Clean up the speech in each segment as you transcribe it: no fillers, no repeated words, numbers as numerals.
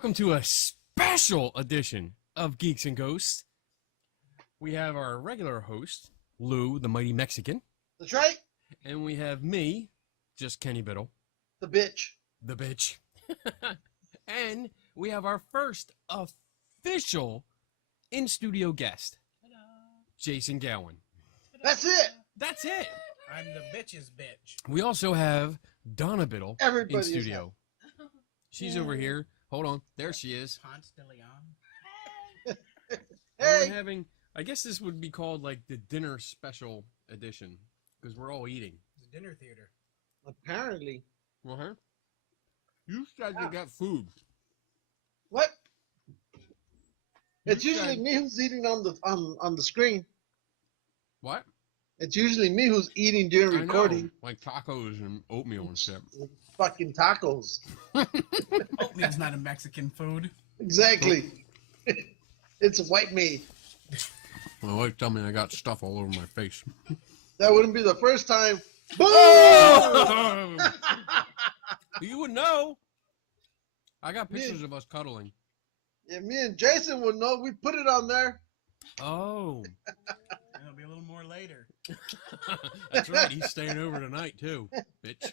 Welcome to a special edition of Geeks and Ghosts. We have our regular host, Lou, the Mighty Mexican. That's right. And we have me, just Kenny Biddle. The bitch. The bitch. And we have our first official in-studio guest, Jason Gowin. That's it. That's it. I'm the bitch's bitch. We also have Donna Biddle Everybody in is studio. She's over here. Hold on. There she is. Ponce de Leon. We're Hey. having, I guess this would be called like the dinner special edition because we're all eating. It's a dinner theater. Apparently. Uh-huh. You said you got food. What? It's You usually said- me who's eating on the screen. What? It's usually me who's eating during I know, recording. like tacos and oatmeal and shit. Fucking tacos. Oatmeal's not a Mexican food. Exactly. It's white meat. My wife told me I got stuff all over my face. That wouldn't be the first time. Boom! Oh! You would know. I got pictures of us cuddling. Yeah, me and Jason would know. We put it on there. Oh. It'll be a little more later. That's right. He's staying over tonight, too, bitch.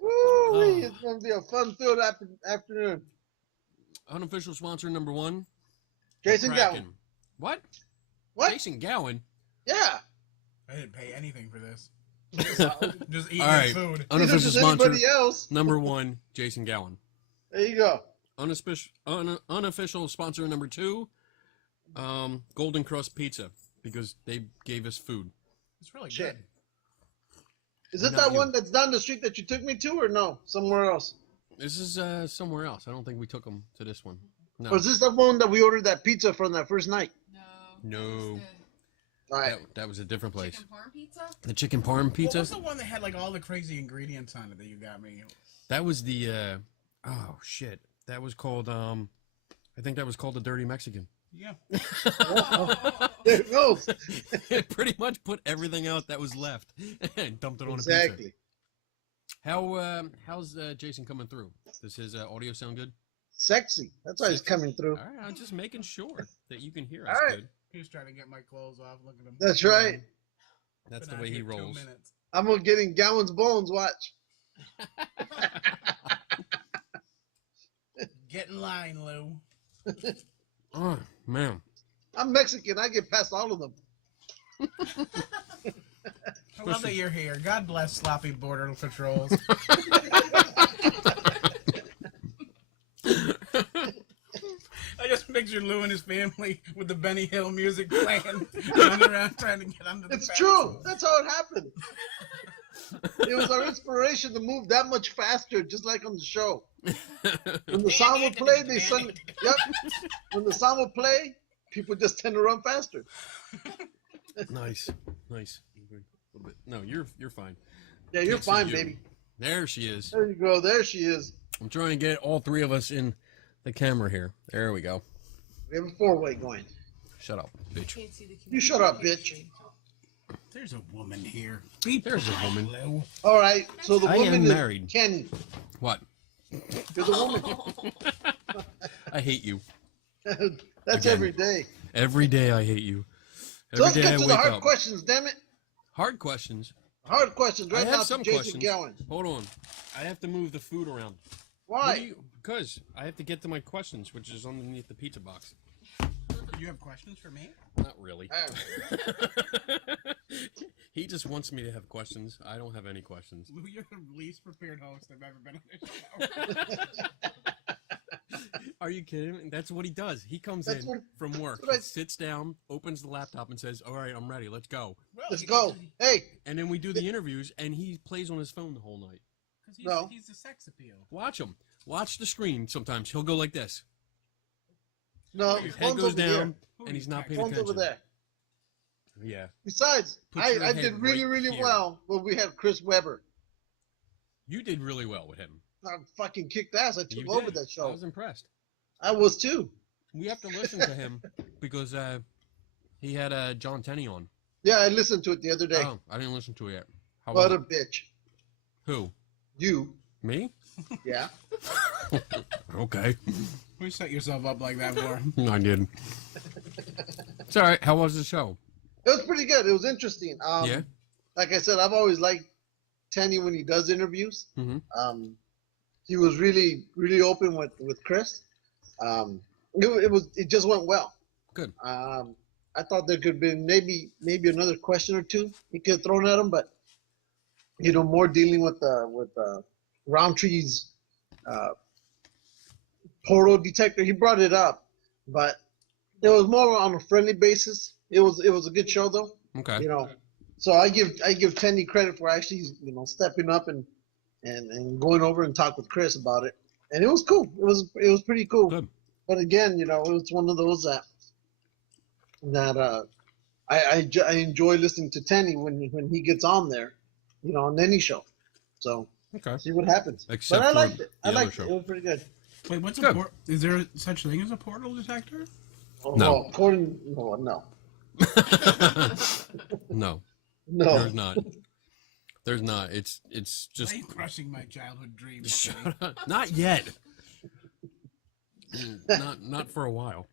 Woo! Oh. It's going to be a fun-filled afternoon. Unofficial sponsor number one. Jason Kraken. Gowin. What? What? Jason Gowin? Yeah. I didn't pay anything for this. Just eating All right. food. Neither Unofficial does sponsor anybody else. number one, Jason Gowin. There you go. Unofficial sponsor number two, Golden Crust Pizza, because they gave us food. It's really Shit. good. Is it Not that you. one that's down the street that you took me to, or no? Somewhere else? This is somewhere else. I don't think we took them to this one. No. Or is this the one that we ordered that pizza from that first night? No. All right. That was a different place. Chicken parm pizza? The chicken parm What pizza? was the one that had like all the crazy ingredients on it that you got me? That was the oh shit. That was called I think that was called the Dirty Mexican. Yeah. There it goes. It pretty much put everything out that was left and dumped it on a pizza. Exactly. How's Jason coming through? Does his audio sound good? Sexy. That's why he's coming through. All right, I'm just making sure that you can hear us All right. good. He was trying to get my clothes off. Look at him. That's right. That's Been the out way he here 2 rolls. minutes. I'm gonna get in Gowin's bones. Watch. Get in line, Lou. Oh man. I'm Mexican. I get past all of them. I love that you're here. God bless sloppy border patrols. I just picture Lou and his family with the Benny Hill music playing, running around trying to get under the It's fence. true. That's how it happened. It was our inspiration to move that much faster, just like on the show. When the song will play, they sung. Yep. When the song will play, people just tend to run faster. Nice. A little bit. No, you're fine. Yeah, you're Can't see fine, you. baby. There she is. There you go. There she is. I'm trying to get all three of us in the camera here. There we go. We have a four-way going. Shut up, bitch. Can't see the You shut up, bitch. There's a woman here. There's a woman. Lou. All right. So the I woman am is married. Kenny. What? You're the woman. I hate you. That's Again. every day. Every day I hate you. So Every let's day get I to the wake hard up. questions, damn it. Hard questions. Hard questions I right have now some to Jason questions. Gowin. Hold on. I have to move the food around. Why? Because I have to get to my questions, which is underneath the pizza box. You have questions for me? Not really. Ah, He just wants me to have questions. I don't have any questions. Lou, you're the least prepared host I've ever been on this show. Are you kidding? That's what he does. He comes That's in what- from work, that's what I- he sits down, opens the laptop, and says, "All right, I'm ready. Let's go." Well, Let's go. Hey, And then we do the interviews, and he plays on his phone the whole night. Because No. he's a sex appeal. Watch him. Watch the screen. Sometimes he'll go like this. no, His head phone's goes over down, Who and he's is not that? paying Phone's attention. over there. Yeah. Besides, Put your I head did really, right really here. well when we had Chris Webber. You did really well with him. I fucking kicked ass. I You took over did. that I show. was impressed. I was too. We have to listen to him because he had John Tenney on. Yeah, I listened to it the other day. Oh, I didn't listen to it yet. How What was a it? bitch. Who? You. Me? Yeah. Okay. You set yourself up like that for. I didn't. It's all right. How was the show? It was pretty good. It was interesting. Yeah? Like I said, I've always liked Tenny when he does interviews. Mm-hmm. He was really, really open with Chris. It just went well. Good. I thought there could have been maybe another question or two he could have thrown at him, but more dealing with Roundtree's portal detector. He brought it up, but it was more on a friendly basis. It was a good show though. Okay. So I give Tenny credit for actually stepping up and going over and talk with Chris about it, and it was cool. It was pretty cool. Good. But again, it was one of those that I enjoy listening to Tenny when he gets on there, on any show. So Okay. see what happens. Except but I for liked it. I the other liked show. it. It was pretty good. Wait, what's Good. is there such thing as a portal detector? No. No. No. No. There's not. There's not. It's just. Why are you crushing my childhood dreams? Shut up. Not yet. Not for a while.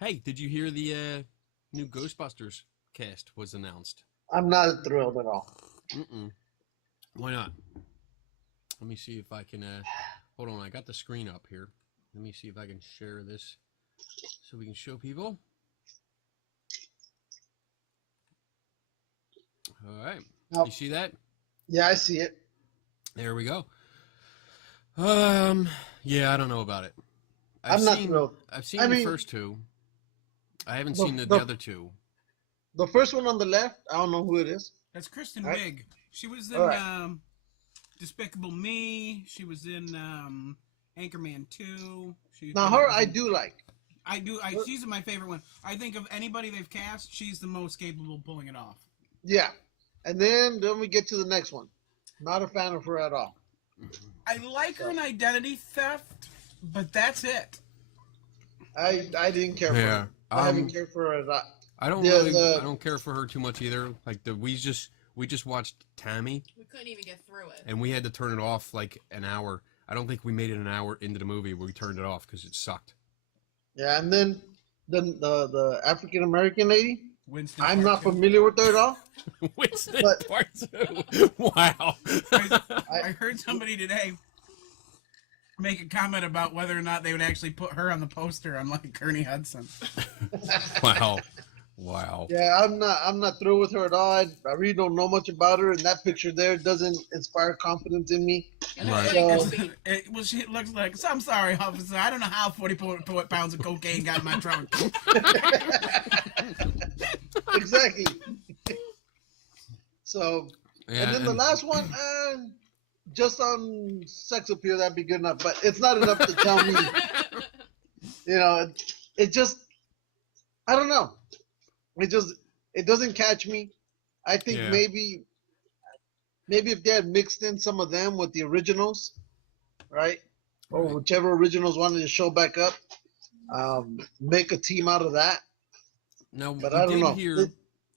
Hey, did you hear the new Ghostbusters cast was announced? I'm not thrilled at all. Mm-mm. Why not? Let me see if I can. Hold on, I got the screen up here. Let me see if I can share this so we can show people. All right. Nope. You see that? Yeah, I see it. There we go. Yeah, I don't know about it. I'm not thrilled. I've seen the first two. I haven't seen the other two. The first one on the left, I don't know who it is. That's Kristen Right. Wiig. She was in Right. Despicable Me. She was in Anchorman 2. Now her, I do like. She's my favorite one. I think of anybody they've cast, she's the most capable of pulling it off. Yeah, and then we get to the next one. Not a fan of her at all. I like her in Identity Theft, but that's it. I didn't care for her. I haven't cared for her at all. I don't care for her too much either. Like we just watched Tammy. We couldn't even get through it. And we had to turn it off like an hour. I don't think we made it an hour into the movie where we turned it off because it sucked. Yeah, and then the African American lady. Winston I'm not Churchill. familiar with her at all. Winston But- Part 2. Wow. I heard somebody today make a comment about whether or not they would actually put her on the poster, unlike Kearney Hudson. Wow. Yeah, I'm not through with her at all. I really don't know much about her, and that picture there doesn't inspire confidence in me. Right. Well, she looks like. So I'm sorry, officer. I don't know how 44 pounds of cocaine got in my trunk. Exactly. So, Yeah, and then the last one, just on sex appeal, that'd be good enough. But it's not enough to tell me. It just, I don't know. It doesn't catch me. I think Yeah. maybe if they had mixed in some of them with the originals, right? Or Right. whichever originals wanted to show back up, make a team out of that. No, But I don't know.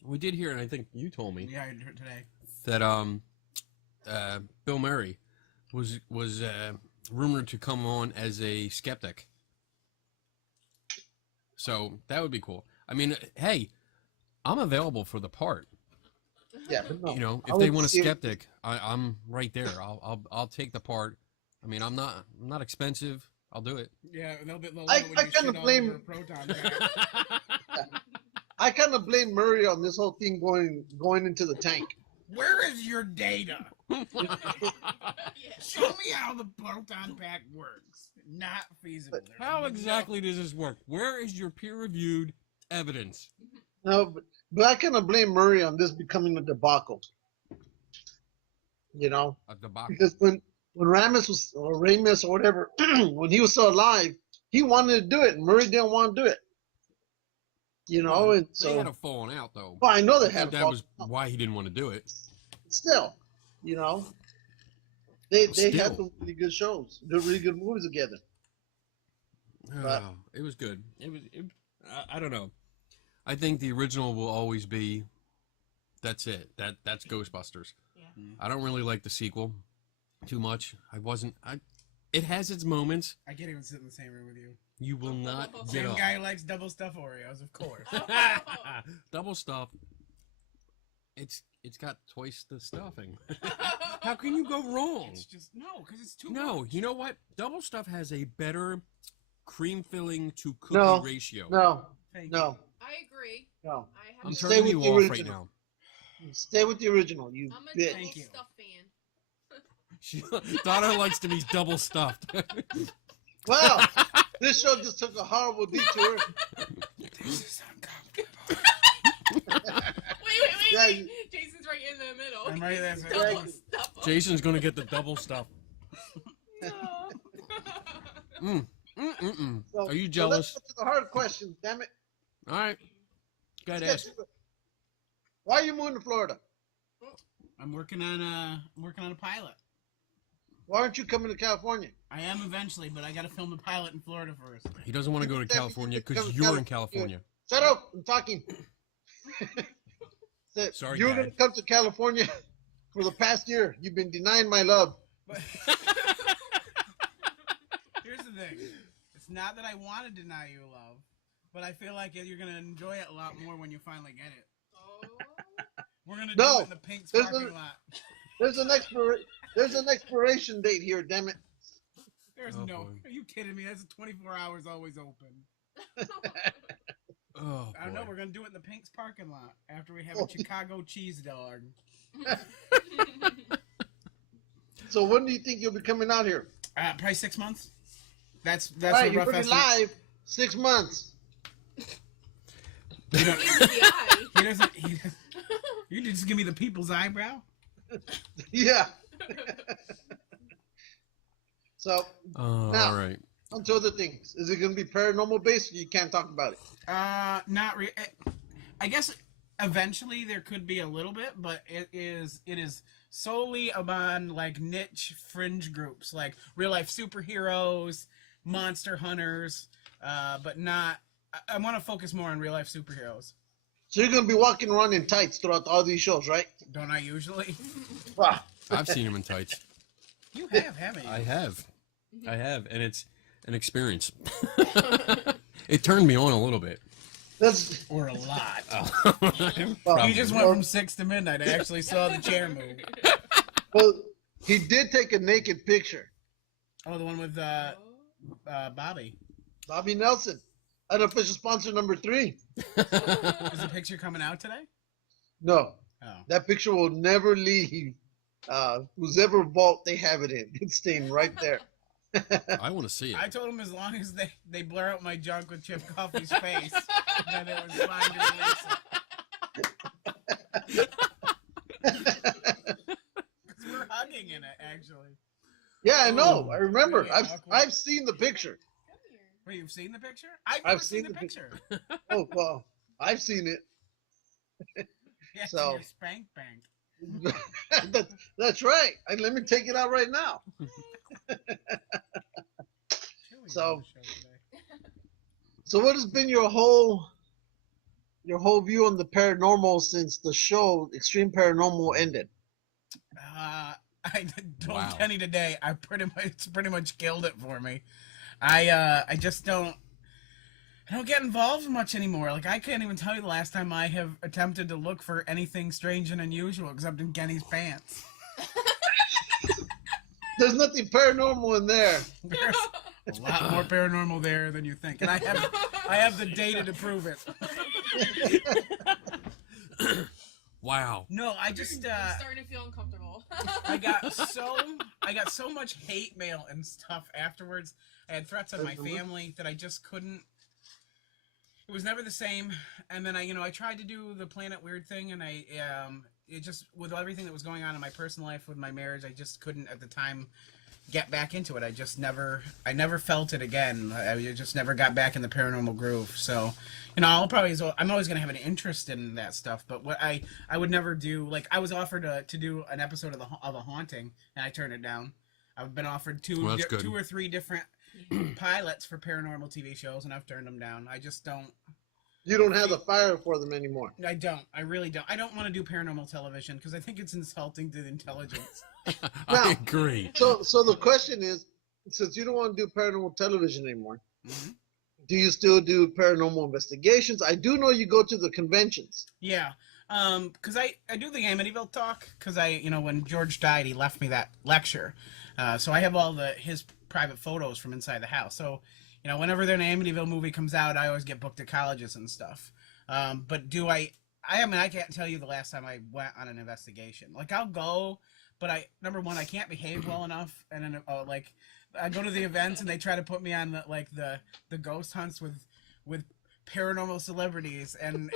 We did hear, and I think you told me Yeah, I heard today. that Bill Murray was rumored to come on as a skeptic. So that would be cool. I mean, hey, I'm available for the part. Yeah, but no. If they want a skeptic, I'm right there. I'll take the part. I mean, I'm not expensive. I'll do it. Yeah, a little bit low. I kinda blame- Proton pack. I kind of blame Murray on this whole thing going into the tank. Where is your data? Yeah. Show me how the proton pack works. Not feasible. There's How no- exactly does this work? Where is your peer-reviewed evidence? No, but I kind of blame Murray on this becoming a debacle. A debacle. Because when Ramus or whatever, when he was still alive, he wanted to do it, and Murray didn't want to do it. And so They had a falling out, though. well, I know they I had think that was why he didn't want to do it. still, they had Still. some really good shows, really good movies together. But- Oh, it was good. I don't know. I think the original will always be. That's it. That's Ghostbusters. Yeah. I don't really like the sequel too much. It has its moments. I can't even sit in the same room with you. You will not get Same up. guy who likes double stuffed Oreos, of course. Double stuff. It's got twice the stuffing. How can you go wrong? It's just because it's too. No, much. you know what? Double stuff has a better cream filling to cookie No, ratio. No, Thank no, I agree. no. I have I'm Stay turning with you the off right original. now. Stay with the original, you I'm a bitch. double Thank you. stuff fan. Donna likes to be double stuffed. Wow, this show just took a horrible detour. This is uncomfortable. Yeah, Wait. Jason's right in the middle. I'm right there. Double Right. stuff. Jason's gonna get the double stuff. No. So, Are you so jealous? let's get to the hard question, damn it. All right. Go ahead, Let's ask. get to the- Why are you moving to Florida? I'm working on a pilot. Why aren't you coming to California? I am eventually, but I got to film the pilot in Florida first. He doesn't want to go to California because you're in California. Shut up! I'm talking. Sorry, you're Dad. going to come to California for the past year. You've been denying my love. But here's the thing: it's not that I want to deny you love, but I feel like you're gonna enjoy it a lot more when you finally get it. Oh. We're gonna No, do it in the Pink's there's parking a- lot. There's an expiration date here. Damn it! There's Oh, no. boy. Are you kidding me? That's 24 hours always open. Oh, I don't know. boy. We're gonna do it in the Pink's parking lot after we have Oh. a Chicago cheese dog. So when do you think you'll be coming out here? Probably 6 months. That's All right, a you're rough pretty estimate. live. 6 months. You don't- TBI. He doesn't. You just give me the people's eyebrow. Yeah. So Now- all right. on to other things. Is it going to be paranormal based? Or you can't talk about it. Not really. I guess eventually there could be a little bit, but it is solely among like niche fringe groups, like real life superheroes, monster hunters, but not. I want to focus more on real life superheroes. So you're going to be walking around in tights throughout all these shows, right? Don't I usually? Wow. I've seen him in tights. You have, haven't you? I have, and it's an experience. It turned me on a little bit. That's Or a lot. Well, You just went from 6 to midnight. I actually saw the chair move. well. He did take a naked picture. Oh, the one with Bobby. Bobby Nelson, unofficial sponsor number 3. Is the picture coming out today? No, Oh. that picture will never leave. Whoever vault they have it in, it's staying right there. I want to see it. I told him as long as they blur out my junk with Chip Coffey's face, then it was fine to release it. 'Cause we're hugging in it, actually. Yeah, I know. Oh. I remember. Really awkward. I've seen the picture. Come here. Wait, you've seen the picture? I've never seen the the picture. Oh well, I've seen it. Yeah, So- your spank bank. That's right. Let me take it out right now. Chewy's So- on the show today. So, what has been your whole view on the paranormal since the show Extreme Paranormal ended? I told Wow. Kenny today. It's pretty much killed it for me. I just don't. I don't get involved much anymore. Like I can't even tell you the last time I have attempted to look for anything strange and unusual except in Kenny's pants. There's nothing paranormal in there. There's a lot more paranormal there than you think, and I have the data to prove it. Wow. No, I just I'm starting to feel uncomfortable. I got so much hate mail and stuff afterwards. I had threats on my family that I just couldn't. It was never the same. And then I tried to do the Planet Weird thing, and it just with everything that was going on in my personal life with my marriage, I just couldn't at the time get back into it. I never felt it again. I just never got back in the paranormal groove. So, I'm always gonna have an interest in that stuff. But what I would never do, like I was offered to do an episode of a haunting, and I turned it down. I've been offered two or three different pilots for paranormal TV shows, and I've turned them down. I just don't. You don't have the fire for them anymore. I don't. I really don't. I don't want to do paranormal television because I think it's insulting to the intelligence. I agree. So the question is, since you don't want to do paranormal television anymore, Mm-hmm. do you still do paranormal investigations? I do know you go to the conventions. Yeah. Because I do the Amityville talk because when George died, he left me that lecture. So I have all his private photos from inside the house. So, whenever an Amityville movie comes out, I always get booked to colleges and stuff. But do I can't tell you the last time I went on an investigation. Like, I'll go, but number one, I can't behave well enough. And then, I go to the events and they try to put me on the ghost hunts with paranormal celebrities, and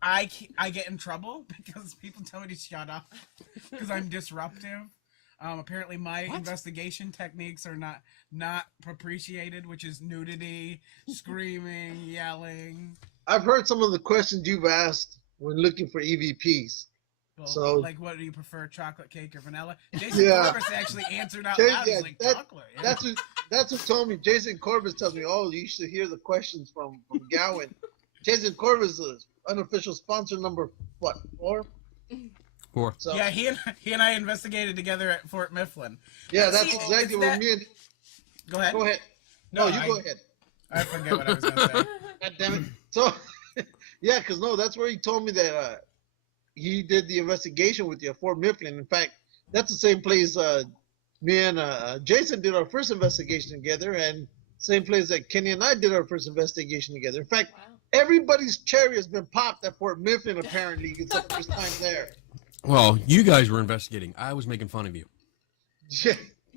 I get in trouble because people tell me to shut up because I'm disruptive. Apparently my investigation techniques are not appreciated, which is nudity, screaming, yelling. I've heard some of the questions you've asked when looking for EVPs. Well, So, like, what do you prefer, chocolate cake or vanilla? Jason Corbis actually answered out loud. He's like, chocolate. Yeah. That's who told me. Jason Corbis tells me, oh, you should hear the questions from Gowin. Jason Corbis is unofficial sponsor number, what, 4? 4. So, yeah, he and I investigated together at Fort Mifflin. yeah, that's exactly what me and... Go ahead. Go ahead. No, you go ahead. I forget what I was going to say. God damn it. So, yeah, because, no, that's where he told me that he did the investigation with you at Fort Mifflin. In fact, that's the same place me and Jason did our first investigation together, and same place that Kenny and I did our first investigation together. In fact, everybody's cherry has been popped at Fort Mifflin, apparently. It's the first time there. Well, you guys were investigating. I was making fun of you. Yeah.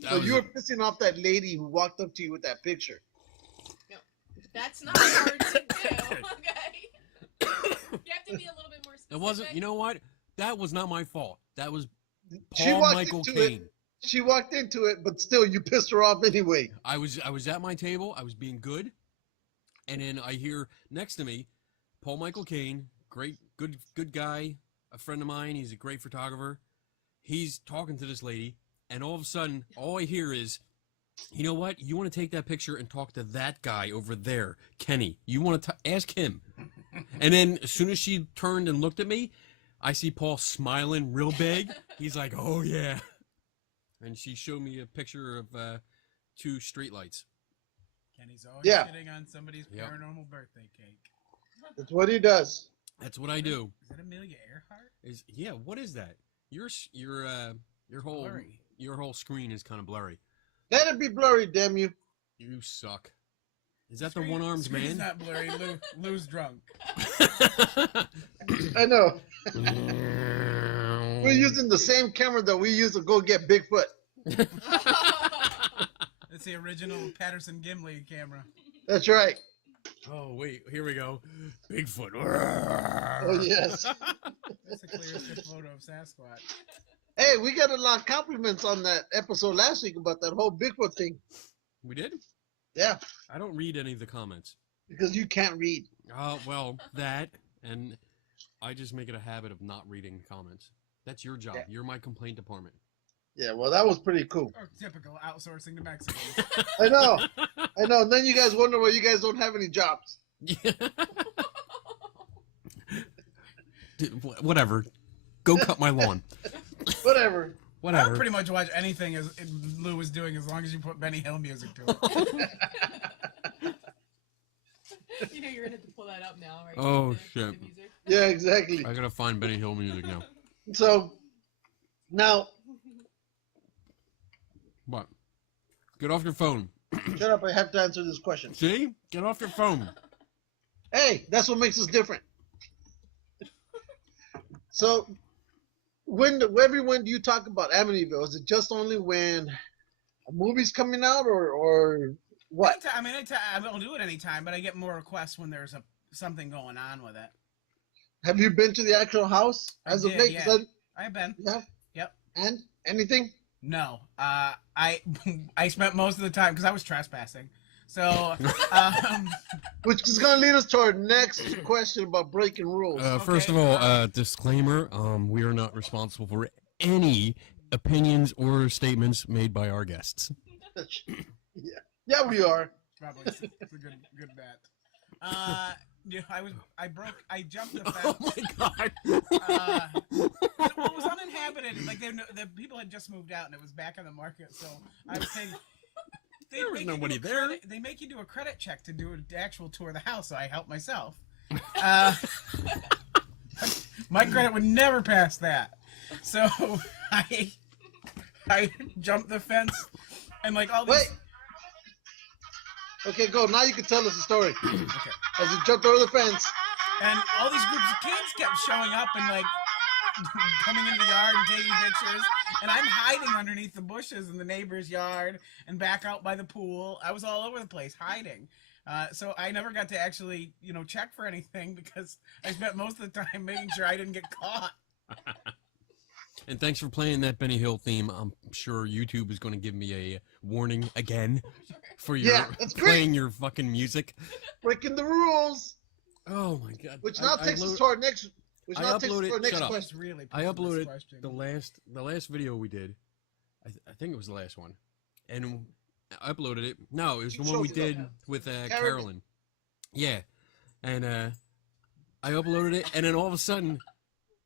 So you were pissing off that lady who walked up to you with that picture. No, that's not hard to do. Okay. You have to be a little bit more specific. It wasn't. You know what? That was not my fault. That was She Paul walked Michael into Caine. She walked into it, but still, you pissed her off anyway. I was at my table. I was being good, and then I hear next to me, Paul Michael Caine, great, good guy, a friend of mine. He's a great photographer. He's talking to this lady, and all of a sudden, all I hear is, you know what? You want to take that picture and talk to that guy over there, Kenny. You want to ask him. And then as soon as she turned and looked at me, I see Paul smiling real big. He's like, oh, yeah. And she showed me a picture of 2 streetlights. Kenny's always shitting on somebody's paranormal birthday cake. That's what he does. That's what I do. Is that Amelia Earhart? What is that? Your whole screen is kind of blurry. Let it be blurry, damn you. You suck. Is that the one-armed man? It's not blurry. Lou's drunk. I know. We're using the same camera that we used to go get Bigfoot. It's the original Patterson Gimli camera. That's right. Oh, wait. Here we go. Bigfoot. Oh, yes. That's the clearest photo of Sasquatch. Hey, we got a lot of compliments on that episode last week about that whole Bigfoot thing. We did? Yeah. I don't read any of the comments. Because you can't read. Well, that, and I just make it a habit of not reading comments. That's your job. Yeah. You're my complaint department. Yeah, well, that was pretty cool. Or typical outsourcing to Mexicans. I know. And then you guys wonder why you guys don't have any jobs. Yeah. Dude, whatever. Go cut my lawn. Whatever. I would pretty much watch anything as Lou was doing as long as you put Benny Hill music to it. You know you're gonna have to pull that up now, right? Oh, shit. Yeah, exactly. I gotta find Benny Hill music now. So, now... What? Get off your phone. Shut up, I have to answer this question. See? Get off your phone. Hey, that's what makes us different. So, when do you talk about Amityville? Is it just only when a movie's coming out, or what? Anytime, I'll do it anytime, but I get more requests when there's something going on with it. Have you been to the actual house as of late? Yeah. I've been. Yeah. Yep. And anything? No. I spent most of the time because I was trespassing. So, which is going to lead us to our next question about breaking rules. First of all, disclaimer: we are not responsible for any opinions or statements made by our guests. Yeah, we are. Probably it's a good bet. Yeah, I jumped the Oh fence. my god. It was uninhabited. Like the people had just moved out, and it was back on the market. So I was saying, There was nobody there. They make you do a credit check to do an actual tour of the house. So I helped myself. My credit would never pass that. So I jumped the fence, and like all these. Wait. Okay, go. Now you can tell us the story. Okay. As you jumped over the fence. And all these groups of kids kept showing up and like coming into the yard and taking pictures. And I'm hiding underneath the bushes in the neighbor's yard and back out by the pool. I was all over the place hiding. So I never got to actually, check for anything because I spent most of the time making sure I didn't get caught. And thanks for playing that Benny Hill theme. I'm sure YouTube is going to give me a warning again for your that's playing great. your fucking music. Breaking the rules. Oh my god! Which now takes us to our next. Which now takes us to our next shut up. question. Really I uploaded question. the last video we did. I think it was the last one, and I uploaded it. No, it was the one we did with Carolyn. Yeah, and I uploaded it, and then all of a sudden,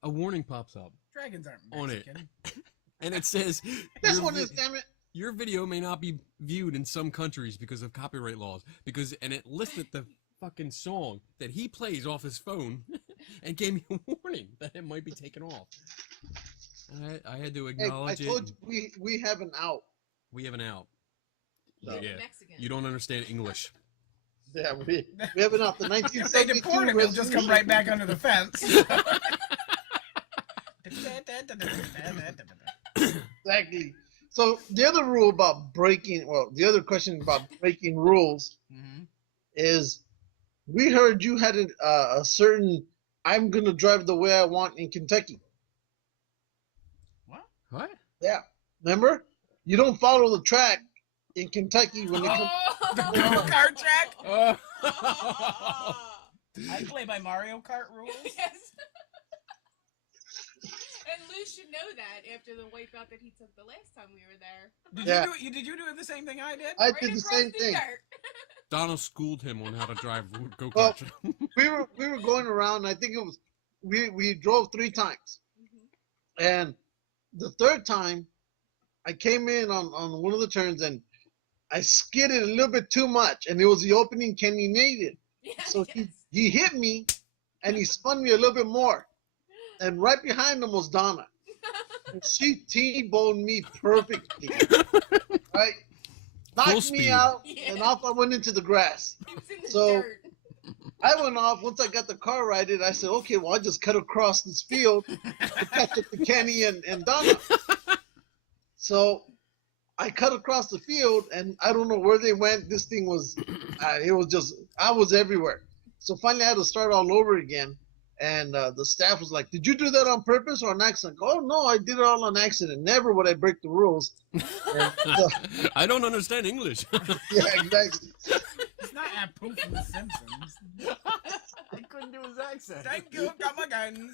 a warning pops up Dragons aren't on it, Mexican. and it says This one is, damn it. your video may not be viewed in some countries because of copyright laws. And it listed the fucking song that he plays off his phone, and gave me a warning that it might be taken off. And I had to Hey, acknowledge I it. told you we have an out. We have an out. He's Yeah, Mexican. you don't understand English. Yeah, we have an out. The If they 1972 deport him, he'll just come resolution. right back under the fence. Exactly. So the other rule about the other question about breaking rules is, we heard you had a certain "I'm gonna drive the way I want" in Kentucky. What? Yeah, remember? You don't follow the track in Kentucky when it comes. The Kart track? Oh. I play by Mario Kart rules. Yes. And Lou should know that after the wipeout that he took the last time we were there. Did you do the same thing I did? I Right did the across same the thing. dirt. Donna schooled him on how to drive go-karts. Well, we were going around. I think it was we drove 3 times, and the third time, I came in on one of the turns and I skidded a little bit too much, and it was the opening Kenny needed. Yes, So yes. he hit me, and he spun me a little bit more, and right behind him was Donna, and she T-boned me perfectly, right? Knocked me speed. out, Yeah. and off I went into the grass. He was in the So- dirt. I went off. Once I got the car righted, I said, okay, well, I'll just cut across this field to catch up to Kenny and Donna. So I cut across the field, and I don't know where they went. This thing was, it was just, I was everywhere. So finally I had to start all over again. And the staff was like, did you do that on purpose or on accident? Oh, no, I did it all on accident. Never would I break the rules. And, so, I don't understand English. yeah, exactly. It's not Apu from The Simpsons. I couldn't do his accent. Thank you, come again.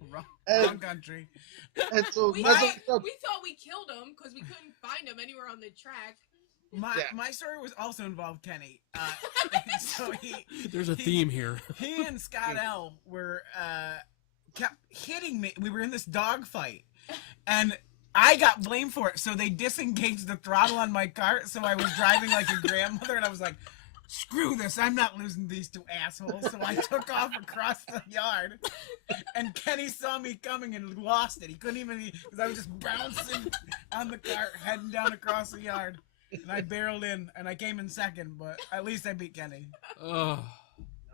Wrong And- country. And so We that's thought, what- we thought we killed him because we couldn't find him anywhere on the track. My story was also involved Kenny. So There's a theme here. he and Scott L were kept hitting me. We were in this dog fight, and I got blamed for it. So they disengaged the throttle on my cart, so I was driving like a grandmother, and I was like, screw this, I'm not losing these 2 assholes. So I took off across the yard, and Kenny saw me coming and lost it. He couldn't even, because I was just bouncing on the cart, heading down across the yard. And I barreled in, and I came in second, but at least I beat Kenny. Oh,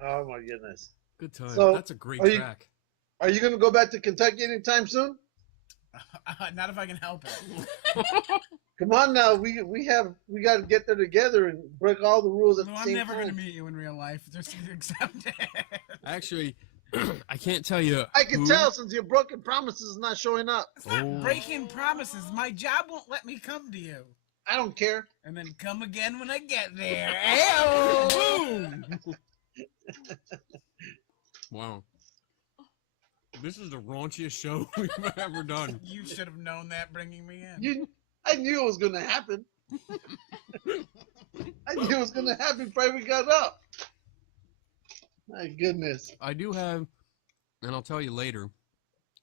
Oh my goodness. good time. So, That's a great are you- track. Are you going to go back to Kentucky anytime soon? Not if I can help it. Come on now, we got to get there together and break all the rules at No, the I'm same never going to time. meet you in real life. Just accept it. Actually, I can't tell you. I can who- tell since your broken promises is not showing up. It's not Oh. breaking promises. My job won't let me come to you. I don't care. And then come again when I get there. Ayo! Boom! Wow. This is the raunchiest show we've ever done. You should have known that bringing me in. I knew it was going to happen. I it was gonna happen before we got up. My goodness. I do have, and I'll tell you later,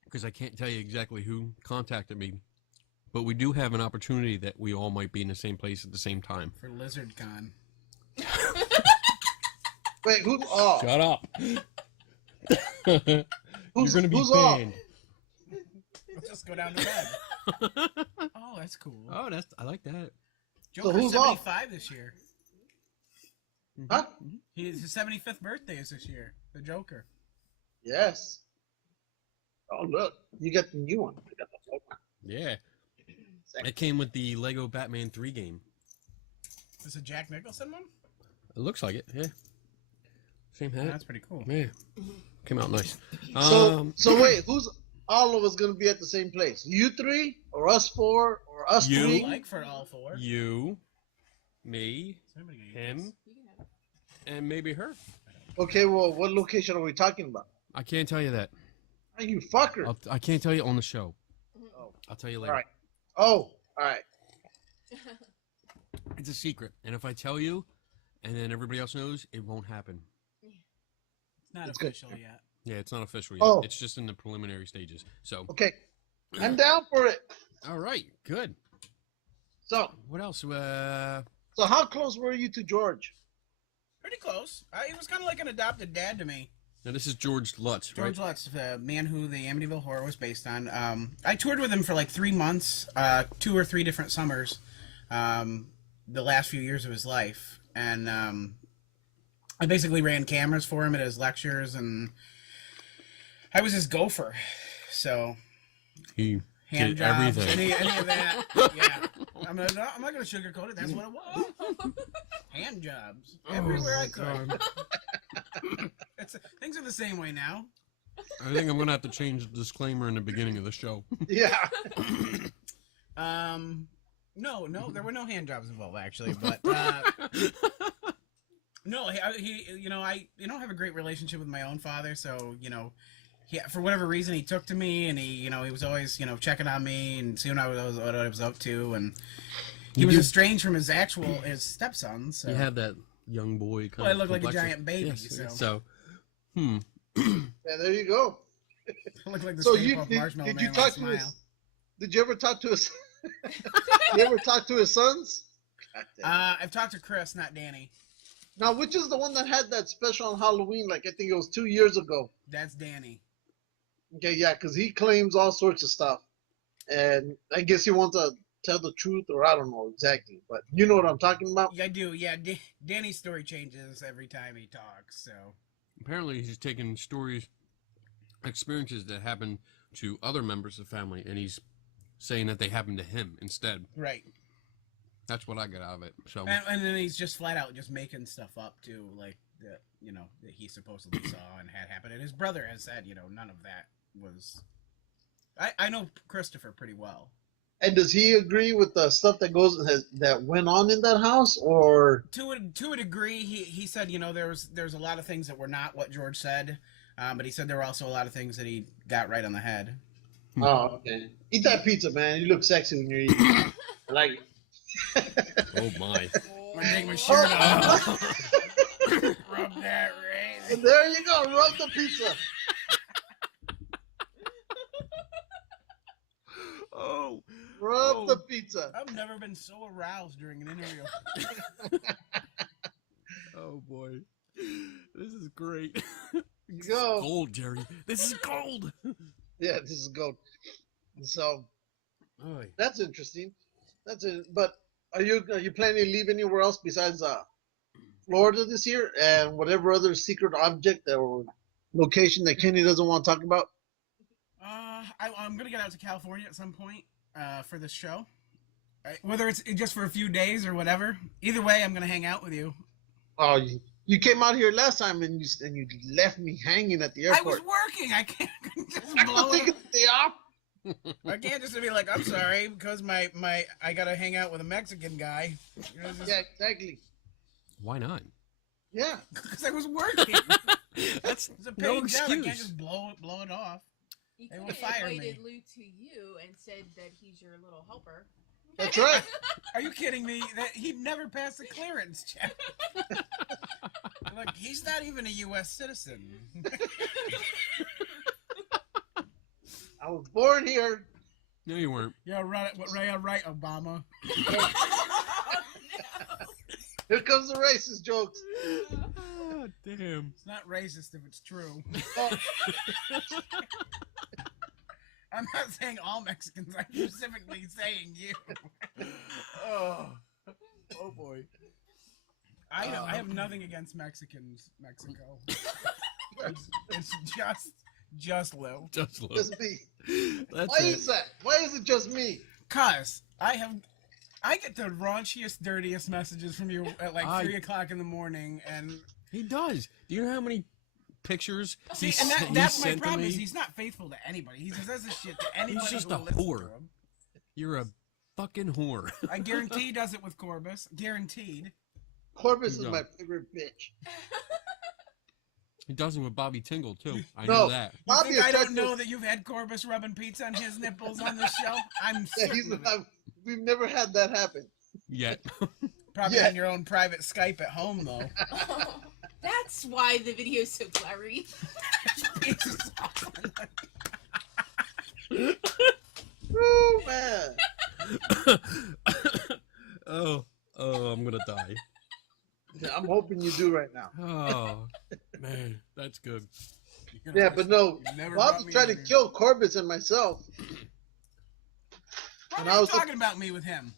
because I can't tell you exactly who contacted me, but we do have an opportunity that we all might be in the same place at the same time. For Lizard Con. Wait, who's off? Shut up. You're going to be who's off? banned. Just go down to bed. Oh, that's cool. Oh, I like that. Joker's who's off? 75 this year. Huh? His 75th birthday is this year. The Joker. Yes. Oh, look. You got the new one. I got the old one. Yeah. It came with the Lego Batman 3 game. Is this a Jack Nicholson one? It looks like it, yeah. Same hat. That's pretty cool. Yeah. Came out nice. So wait, who's all of us going to be at the same place? You three? Or us four? Or us You. three? Like for all four. You, me, Somebody get him, this. You can have it. and maybe her. Okay, well, what location are we talking about? I can't tell you that. Are you fucker? I can't tell you on the show. Oh, I'll tell you all later. right. Oh, all right. It's a secret, and if I tell you, and then everybody else knows, it won't happen. It's not It's good. official yet. Yeah, it's not official yet. Oh. It's just in the preliminary stages. So, Okay. I'm down for it. all right, good. So, What else? so how close were you to George? Pretty close. He was kind of like an adopted dad to me. Now this is George Lutz, right? George Lutz, the man who the Amityville Horror was based on. I toured with him for like 3 months, 2 or 3 different summers, the last few years of his life. And I basically ran cameras for him at his lectures, and I was his gopher. So, He hand did jobs, everything. any of that. Yeah. I'm not going to sugarcoat it. That's what it was. Hand jobs. Everywhere I could. Things are the same way now. I think I'm gonna have to change the disclaimer in the beginning of the show. Yeah. No, there were no hand jobs involved actually, but no, he I have a great relationship with my own father, so for whatever reason he took to me, and he was always checking on me and seeing what I was up to, and he was estranged from his stepson. So You have that young boy kind I of look like a complexion. giant baby, Yes, so. Yeah, there you go. I look like the So staple of Marshmallow did you Man talk last to smile. did you ever talk to his you ever talk to his sons? God damn. I've talked to Chris, not Danny. Now, which is the one that had that special on Halloween? Like, I think it was 2 years ago. That's Danny. Okay, yeah, because he claims all sorts of stuff. And I guess he wants to tell the truth, or I don't know exactly. But you know what I'm talking about? Yeah, I do. Yeah, Danny's story changes every time he talks. So Apparently, he's taking stories, experiences that happen to other members of the family, and he's saying that they happened to him instead. right, That's what I got out of it. So and then he's just flat out just making stuff up too, like that that he supposedly saw and had happened. And his brother has said none of that was. I know Christopher pretty well. And does he agree with the stuff that went on in that house, or? To a degree, he said there's a lot of things that were not what George said, but he said there were also a lot of things that he got right on the head. Oh, okay. Eat that pizza, man. You look sexy when you're eating. I like it. oh my. I'm gonna take my shirt off. Rub that right. And there you go. Rub the pizza. Oh. Rub the pizza. I've never been so aroused during an interview. Oh boy. This is great. You go. Gold, Jerry. This is gold. Yeah, this is gold. So Oh, that's interesting. That's it. But are you planning to leave anywhere else besides Florida this year, and whatever other secret object or location that Kenny doesn't want to talk about? I'm gonna get out to California at some point for this show, whether it's just for a few days or whatever. Either way, I'm gonna hang out with you. Oh, you came out here last time and you left me hanging at the I airport. was working. I can't just I blow was taking it. the day off. I can't just be like, I'm sorry because my I gotta hang out with a Mexican guy. Yeah, exactly. why not? Yeah. Because I was working. That's It's a paid no job. I can't excuse. just blow it off. You They could will have fire invited me. Lou to you and said that he's your little helper. That's right. Are you kidding me? That he'd never pass the clearance check. Look, he's not even a U.S. citizen. I was born here. No, you weren't. Yeah, right, Obama. Oh, Here comes the racist jokes. Oh, damn. It's not racist if it's true. Oh, I'm not saying all Mexicans. I'm specifically saying you. Oh boy. I have nothing against Mexicans. Mexico. It's just Lou. Just look. just me. That's Why it. is that? Why is it just me? Cause I get the raunchiest, dirtiest messages from you at like 3 o'clock in the morning, and He does. Do you know how many pictures see, he and sent that's my to problem me? is he's not faithful to anybody. He just says this shit to anybody. He's just who a listens whore. to him. You're a fucking whore. I guarantee he does it with Corbus. Guaranteed. Corbus is No. my favorite bitch. He does it with Bobby Tingle too. I No. know that. You Bobby think I don't attacks know us- that you've had Corbus rubbing pizza on his nipples on this show? I'm Yeah, certain of it. we've never had that happen. Yet. Probably Yeah. on your own private Skype at home, though. Oh, that's why the video's so blurry. Pizza's Woo, man. oh, I'm gonna die. Yeah, I'm hoping you do right now. Oh, man, that's good. Yeah, but no, You never brought Bobby me tried to on here. kill Corbus and myself. Why and are I we was- talking about me with him?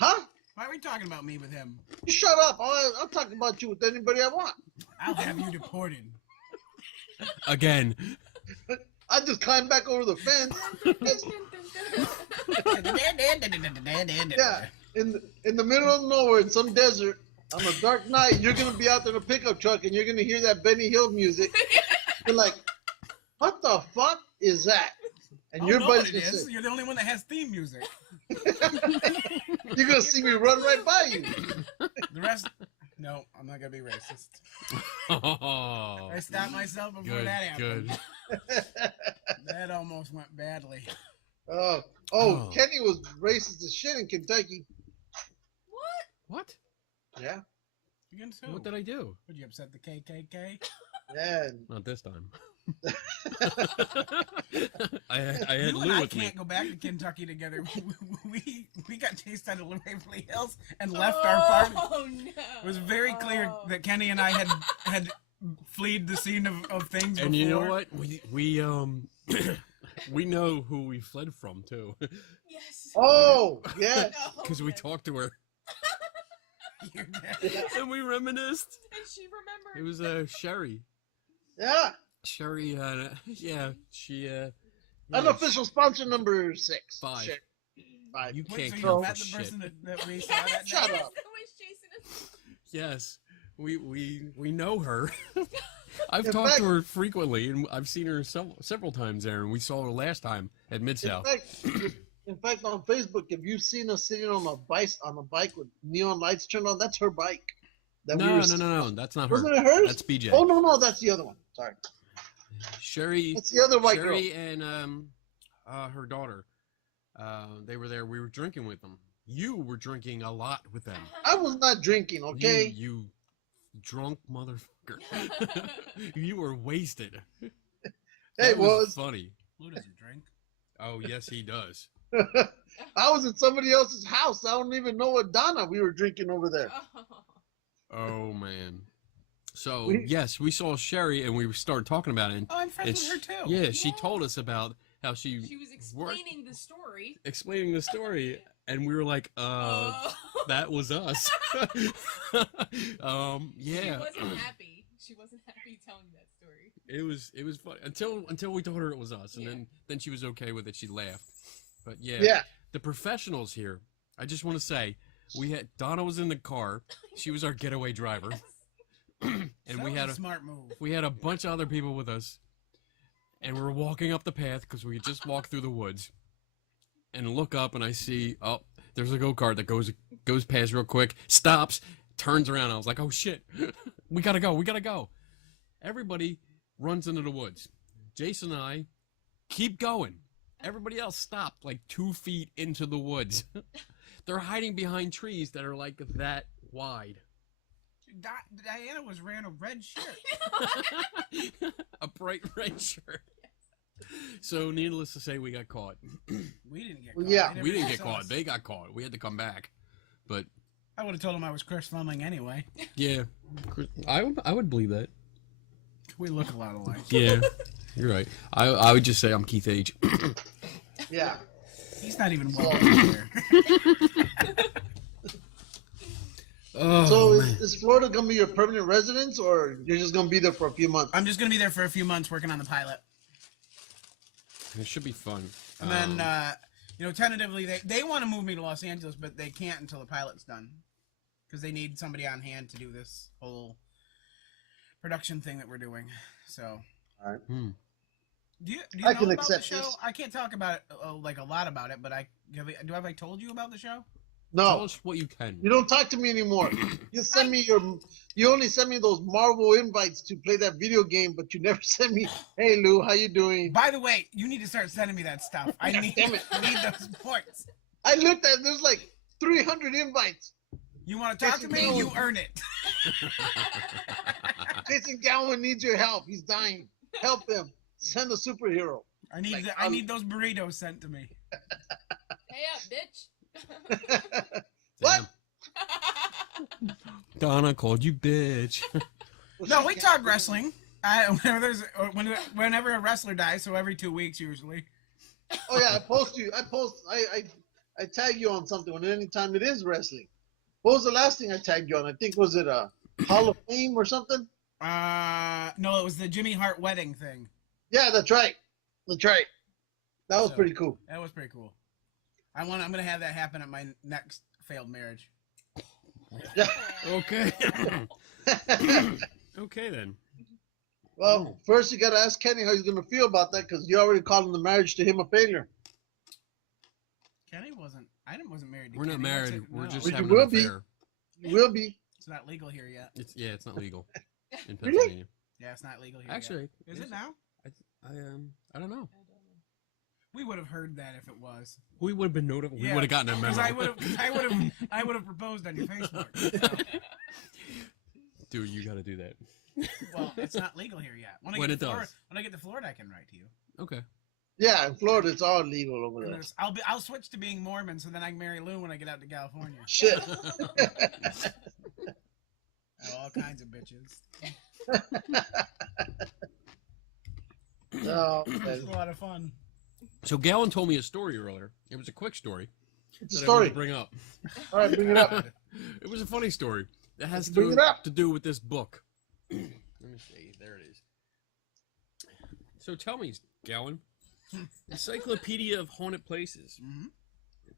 Huh? Why are we talking about me with him? You shut up. I'll talk about you with anybody I want. I'll have you deported. Again. I just climb back over the fence. Yeah, in the middle of nowhere, in some desert, on a dark night, you're gonna be out there in a pickup truck, and you're gonna hear that Benny Hill music. You're like, "What the fuck is that?" And I'll your know what buddy's it gonna is. say, You're the only one that has theme music. "You're gonna see me run right by you." The rest, no, I'm not gonna be racist. Oh, I stopped myself before good, that happened. good. That almost went badly. Oh, Kenny was racist as shit in Kentucky. What? What? Yeah, Against who? What did I do? Would you upset the KKK? yeah. Not this time. I had You and Lou I with me. can't go back to Kentucky together. We got chased out of Waverly Hills and left our party. Oh no! It was very clear Oh. that Kenny and I had fled the scene of things. And before. you know what? We we know who we fled from too, Yes. Oh, yeah. No, because we okay. talked to her You're dead. and we reminisced. And she remembered. It was Sherry. Yeah. Sherry, yeah, she. Yeah, Unofficial sponsor number 6. Five. Shit. 5. You Wait, can't so you count met for the shit. person that we saw Yes, that Shut night? yes, up. that was chasing us. Yes, we know her. I've In talked fact- to her frequently, and I've seen her several times there. And we saw her last time at Mid South. In fact, on Facebook, if you've seen us sitting on a bike with neon lights turned on, that's her bike. That No, that's not her. Wasn't it hers? That's BJ. Oh no, that's the other one. Sorry, Sherry. that's the other white girl. Sherry and her daughter. They were there. We were drinking with them. You were drinking a lot with them. I was not drinking. Okay. You drunk motherfucker. You were wasted. Hey, That well, was funny. Lou doesn't drink. Oh yes, he does. I was in somebody else's house. I don't even know what Donna we were drinking over there. Oh. Oh man. So We- yes, we saw Sherry and we started talking about it. And, Oh, I'm friends and with her too. Yeah, she told us about how she She was explaining the story. explaining the story, and we were like, Oh. that was us. She Yeah, wasn't happy. She wasn't happy telling that story. it was fun until we told her it was us, and Yeah. then she was okay with it. She laughed. But yeah, Yeah. the professionals here. I just want to say, we had Donna was in the car. She was our getaway driver, and That we was had a smart move. we had a bunch of other people with us, and we were walking up the path because we had just walked through the woods, and look up and I see, oh, there's a go-kart that goes past real quick, stops, turns around. I was like, oh shit, we gotta go. Everybody runs into the woods. Jason and I keep going. Everybody else stopped like 2 feet into the woods. They're hiding behind trees that are like that wide. Diana was wearing a red shirt. A bright red shirt. So, needless to say, we got caught. We didn't get caught. Yeah. We didn't get caught. They got caught. We had to come back. But I would have told them I was Chris Fleming anyway. yeah, I would believe that. We look a lot alike. Yeah, you're right. I would just say I'm Keith H. Yeah. He's not even welcome here. Oh, So man. is Florida gonna be your permanent residence, or you're just gonna be there for a few months? I'm just gonna be there for a few months working on the pilot, It should be fun. and then tentatively they want to move me to Los Angeles, but they can't until the pilot's done, because they need somebody on hand to do this whole production thing that we're doing. So, All right. do you I know can about the accept show? this. I can't talk about it like a lot about it, but have I told you about the show? Tell No, us what you can. you don't talk to me anymore. You send me you only send me those Marvel invites to play that video game, but you never send me, hey Lou, how you doing? By the way, you need to start sending me that stuff. I need damn it. those points. I looked at there's like 300 invites. You want to talk to me? You earn it. Jason Gowin needs your help. He's dying. Help him. Send a superhero. I need those burritos sent to me. Hey up, bitch. What? Donna called you bitch. No, we talk wrestling. Whenever a wrestler dies, so every 2 weeks usually. Oh yeah, I tag you on something when anytime it is wrestling. What was the last thing I tagged you on? I think was it a Hall of Fame or something? No, it was the Jimmy Hart wedding thing. Yeah, that's right. That's right. That was So- pretty cool. That was pretty cool. I'm gonna have that happen at my next failed marriage. Yeah. Okay. Okay then. Well, first you gotta ask Kenny how he's gonna feel about that, because you already called the marriage to him a failure. Kenny wasn't married to We're not Kenny. married. We're No. just But you having will an be. affair. You will be. It's not legal here yet. It's not legal in Really? Pennsylvania. Yeah, it's not legal here Actually, yet. Is it now? I don't know. We would have heard that if it was. We would have been notified. We Yeah, would have gotten a memo. Because I would have proposed on your Facebook. Dude, you got to do that. Well, it's not legal here yet. When When I it does. When I get to Florida, I can write to you. Okay. Yeah, in Florida it's all legal over And there. I'll switch to being Mormon, so then I can marry Lou when I get out to California. Shit. I have all kinds of bitches. No, It's a lot of fun. So Gowin told me a story earlier. It was a quick story. it's a that I wanted story. to bring up. All right, bring it up. It was a funny story. It has Bring it up. to do with this book. Let me see. There it is. So tell me, Gowin, Encyclopedia of Haunted Places Mm-hmm.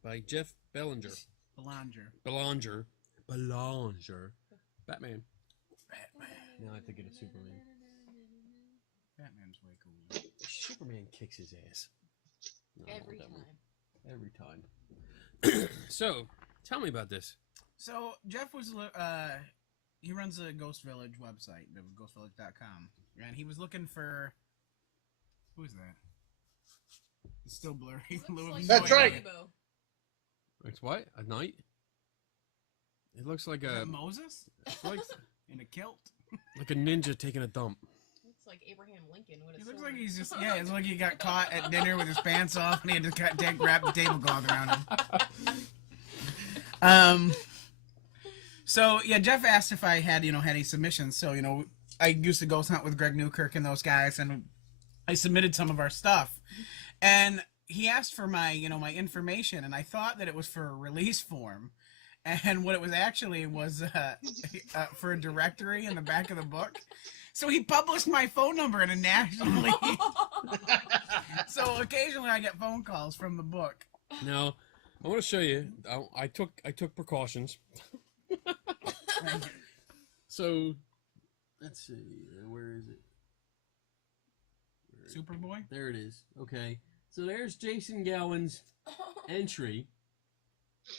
by Jeff Bellinger. Belanger. Belanger. Batman. Now I have to get a Superman. Batman's way cool. Superman kicks his ass. No, I don't Every want that one. time. Every time. So, tell me about this. So Jeff was he runs a Ghost Village website, ghostvillage.com, and he was looking for who is that? It's still blurry. Lou, Looks That's a right. rainbow. It's what? A knight? It looks like Is a that Moses it's like in a kilt. like a ninja taking a dump. Looks like Abraham Lincoln with a He looks sword. like he's just it's like he got caught at dinner with his pants off and he had to wrap the tablecloth around him. So yeah, Jeff asked if I had had any submissions. So I used to ghost hunt with Greg Newkirk and those guys, and I submitted some of our stuff, and he asked for my my information, and I thought that it was for a release form, and what it was actually was for a directory in the back of the book. So he published my phone number in a nationally. So occasionally I get phone calls from the book. Now, I want to show you. I took precautions. So, let's see. Where is it? Superboy. There it is. Okay. So there's Jason Gowin's entry,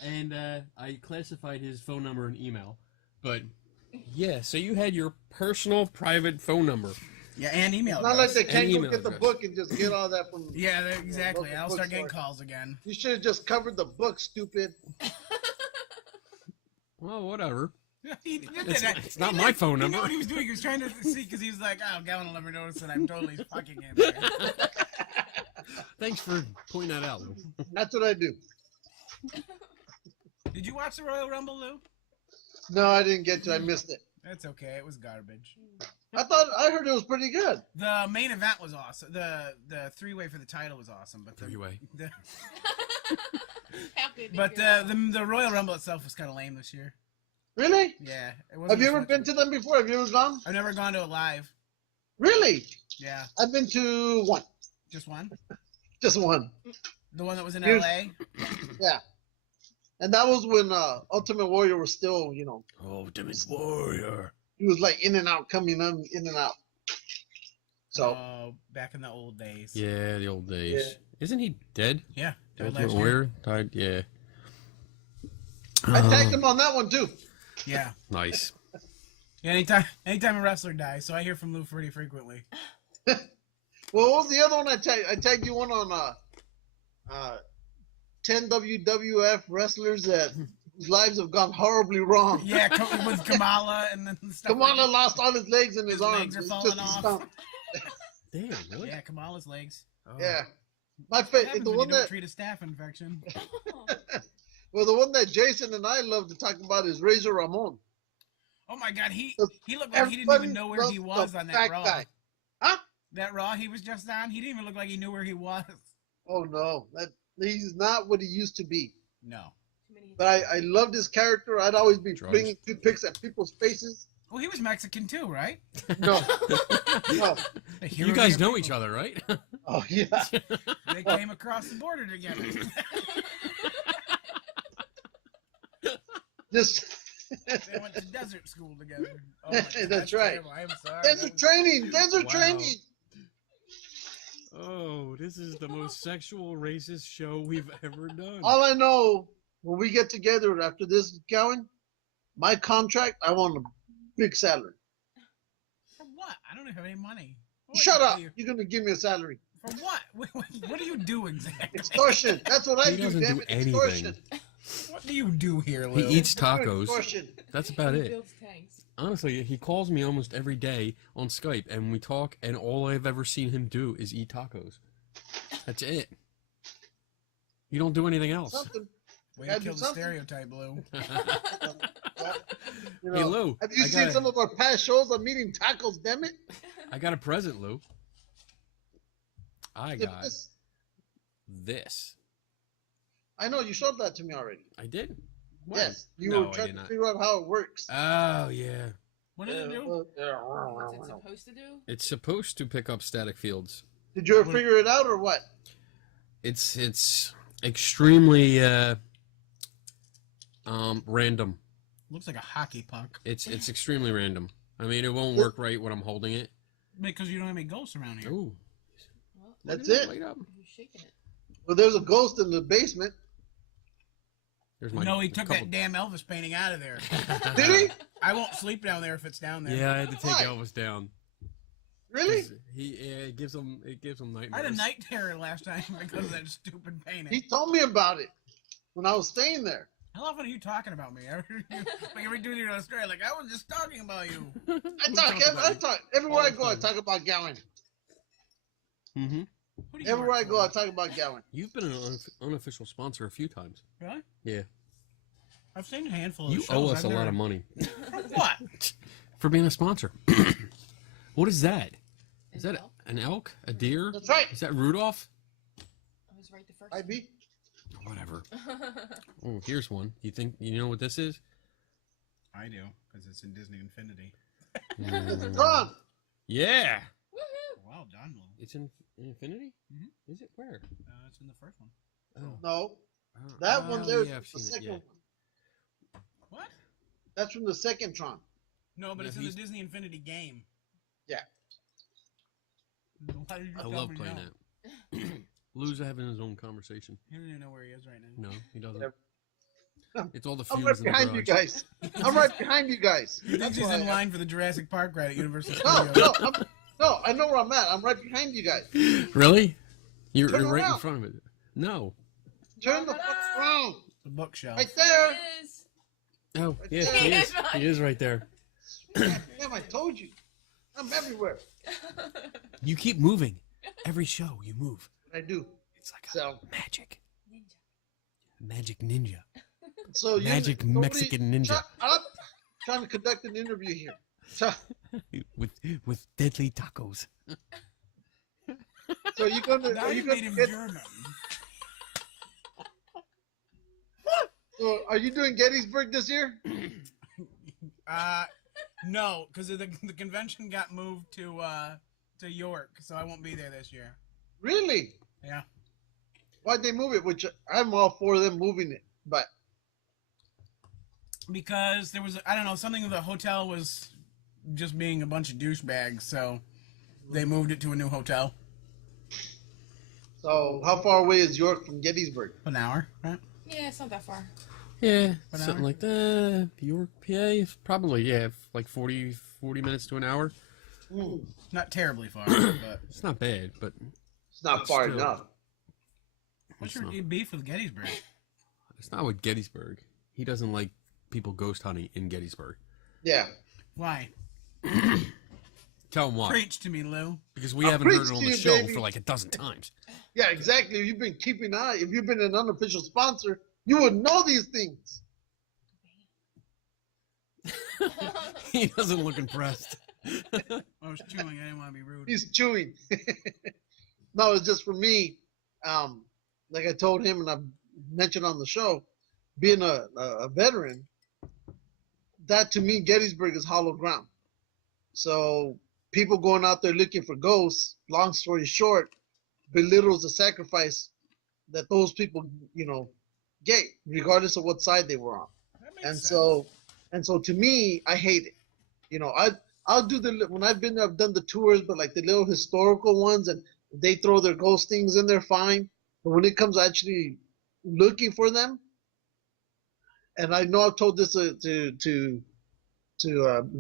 and I classified his phone number and email. But yeah, so you had your personal private phone number. Yeah, and email. It's not like address. they can't Any go email get the address. book and just get all that from. Yeah, exactly. local I'll start getting bookstore. calls again. You should have just covered the book, stupid. Well, whatever. He did It's, that. it's not my phone He knew number. what he was doing. He was trying to see because he was like, "Oh, Gowin will never notice that I'm totally fucking him." Thanks for pointing that out, Lou. That's what I do. Did you watch the Royal Rumble, Lou? No, I didn't get to. I missed it. That's okay. It was garbage. I heard it was pretty good. The main event was awesome. The three-way for the title was awesome, but Three-way. How good But did the Royal Rumble itself was kind of lame this year. Really? Yeah. It wasn't Have you as ever much- been to them before? Have you ever gone? I've never gone to a live. Really? Yeah. I've been to one. Just one? Just one. The one that was in Here's- L.A.? Yeah. And that was when Ultimate Warrior was still, Ultimate Warrior. he was like in and out, coming in and out. So, Back in the old days. Yeah, the old days. Isn't he dead? Yeah. The died Ultimate last year. Warrior died. Yeah. I tagged him on that one too. Yeah. Nice. Yeah, anytime a wrestler dies, so I hear from Lou pretty frequently. Well, what was the other one I tagged? I tagged you one on 10 WWF wrestlers that whose lives have gone horribly wrong. Yeah, with Kamala and then stuff. Kamala lost all his legs and his His arms. legs are It's falling just a off. stump. Damn, really? Yeah, Kamala's legs. Oh. Yeah. My What favorite, happens the when one you don't that, treat a staph infection? well, the one that Jason and I love to talk about is Razor Ramon. Oh my God, he looked like he didn't even know where he was on that fat Raw. guy. Huh? That Raw he was just on, he didn't even look like he knew where he was. Oh no, he's not what he used to be. No. But I loved his character. I'd always be Drugs. bringing toothpicks at people's faces. Well, he was Mexican too, right? No, no. The hero You guys of know the each other, right? Oh yeah. people. They came across the border together. Just They went to desert school together. Oh my God, That's right. terrible. I'm sorry. desert training. Desert Wow. training. Oh, this is the most sexual racist show we've ever done. All I know when we get together after this, Gowin, my contract, I want a big salary. For what? I don't have any money. What Shut do up. you- You're gonna give me a salary. For what? What do you do exactly? Extortion. That's what I He do. doesn't Damn do it. anything. Extortion. What do you do here, He Lou? eats tacos. Extortion. That's about it. Builds tanks. Honestly, he calls me almost every day on Skype, and we talk, and all I've ever seen him do is eat tacos. That's it. You don't do anything else. Something. Way Gotta to do kill the something. stereotype, Lou. You Hey, know, Lou, have you I seen got some of our past shows? I'm eating tacos, damn it. I got a present, Lou. I If got this- this. I know you showed that to me already. I did? When? Yes, you No, were I trying did to not. figure out how it works. Oh, yeah. What did it do? What's it supposed to do? It's supposed to pick up static fields. Did you ever figure it out or what? It's extremely random. Looks like a hockey puck. It's extremely random. I mean, it won't work right when I'm holding it. Because you don't have any ghosts around here. Ooh, Well, That's look at it. Light up. who's shaking it? Well, there's a ghost in the basement. There's my No, he took couple- that damn Elvis painting out of there. Did he? I won't sleep down there if it's down there. Yeah, I had to take Why? Elvis down. Really? 'Cause it gives him nightmares. I had a night terror last time because of that stupid painting. He told me about it when I was staying there. How often are you talking about me? Like every dude in Australia, like I was just talking about you. I talk. Everywhere I go, I talk about Gowin. Mm-hmm. Who do you Everywhere I work go, I for? talk about Gowin. You've been an unofficial sponsor a few times. Really? Yeah. I've seen a handful of You shows. owe us I've a lot never- of money For what? for being a sponsor. What is that? Is An that elk? an elk? A deer? That's right. Is that Rudolph? I was right the first IB. Whatever. time. Oh, here's one. You know what this is? I do, because it's in Disney Infinity. It's Mm, Tron. yeah. Woohoo! Well done, Lou. It's in Infinity? Mhm. Is it? Where? It's in the first one. Oh. No, Oh. that one Oh, there is yeah, I've the seen it, second yeah. one. What? That's from the second Tron. No, but Yeah, it's in the he's- Disney Infinity game. Yeah. Why did you I tell love me playing no? that. Lou's having his own conversation. He doesn't even know where he is right now. No, he doesn't. Yep. It's all the I'm fuse right in the behind you garage. guys. I'm right behind you guys. He thinks That's he's why in I am. line for the Jurassic Park ride at Universal No, Studios. no, I know where I'm at. I'm right behind you guys. Really? You're Turn right in around. front of it. No. Turn the fuck around. The bookshelf. Right there. It is. Oh, Right yeah, there. he is. He is right there. Damn, I told you. I'm everywhere. You keep moving. Every show you move. I do. It's like So, magic. Magic ninja. so you Magic Mexican ninja. Shut up. Trying to conduct an interview here. So With deadly tacos. you're gonna Now are you you made gonna him get, German. so are you doing Gettysburg this year? No, because the convention got moved to York, so I won't be there this year. Really? Yeah. Why'd they move it? Which I'm all for them moving it, but Because there was, I don't know, something the hotel was just being a bunch of douchebags, so they moved it to a new hotel. so how far away is York from Gettysburg? An hour, right? Yeah, it's not that far. Yeah, An something hour? like that. York, PA, probably, yeah, like 40 minutes to an hour. Mm, Not terribly far, but It's not bad, but it's not But far still. enough. what's it's your not, beef with Gettysburg? it's not with Gettysburg. He doesn't like people ghost hunting in Gettysburg. Yeah. Why? Tell him why. Preach to me, Lou. Because we I'll haven't heard preach it on to the you, show baby. for like a dozen times. Yeah, exactly. If you've been keeping an eye, if you've been an unofficial sponsor, you would know these things. He doesn't look impressed. I was chewing. I didn't want to be rude. He's chewing. No, it's just for me. Like I told him, and I've mentioned on the show, being a veteran, that to me, Gettysburg is hollow ground. So people going out there looking for ghosts, long story short, belittles the sacrifice that those people, gave, regardless of what side they were on. That makes And sense. so to me, I hate it. I'll do when I've done the tours, but like the little historical ones, and they throw their ghost things in there, fine. But when it comes to actually looking for them, and I know I've told this to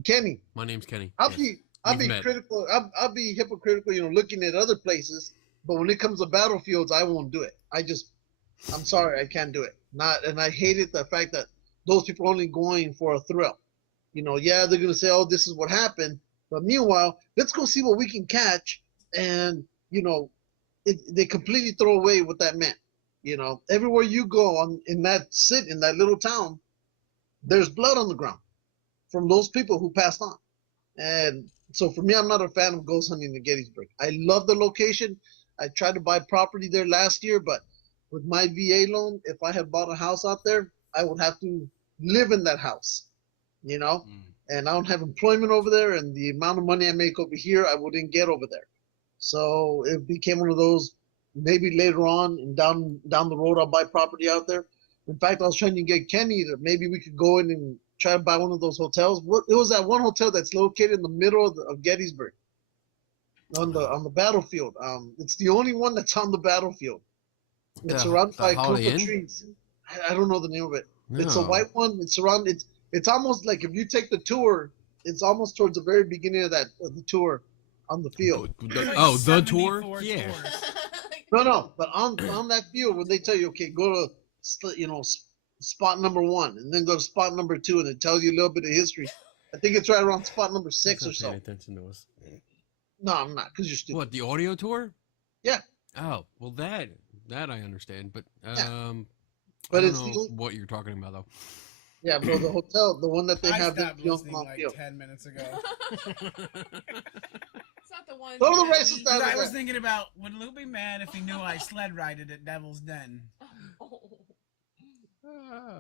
Kenny, My name's Kenny. I'll Yes. I'll We've be met. critical. I'll be hypocritical, looking at other places. But when it comes to battlefields, I won't do it. I'm sorry, I can't do it. And I hated the fact that those people are only going for a thrill. Yeah, they're gonna say, "Oh, this is what happened," but meanwhile, let's go see what we can catch. And they completely throw away what that meant. Everywhere you go in that little town, there's blood on the ground from those people who passed on. And so for me, I'm not a fan of ghost hunting in Gettysburg. I love the location. I tried to buy property there last year, but with my VA loan, if I had bought a house out there, I would have to live in that house, and I don't have employment over there, and the amount of money I make over here, I wouldn't get over there. So it became one of those, maybe later on and down the road, I'll buy property out there. In fact, I was trying to get Kenny to maybe we could go in and try to buy one of those hotels. It was that one hotel that's located in the middle of Gettysburg, on the battlefield. It's the only one that's on the battlefield. It's surrounded by a clump Holiday of Inn? trees. I don't know the name of it. It's a No. white one. It's surrounded. It's almost like if you take the tour, it's almost towards the very beginning of the tour on the field. There's like Oh, the 74 tour? Yeah. tours. No, but on that field, when they tell you, okay, go to spot number 1, and then go to spot number 2, and it tells you a little bit of history. I think it's right around spot number 6 or He's not so. paying attention to us. No, I'm not, because you're stupid. What, the audio tour? Yeah. Oh, well that I understand, but But I don't it's know the what you're talking about though. yeah, bro. The hotel, the one that they I have stopped on listening the like field. 10 minutes ago. It's not the one. Throw the that racist we- 'Cause out I of was that. thinking about, would Lou be mad if he knew I sled rided at Devil's Den?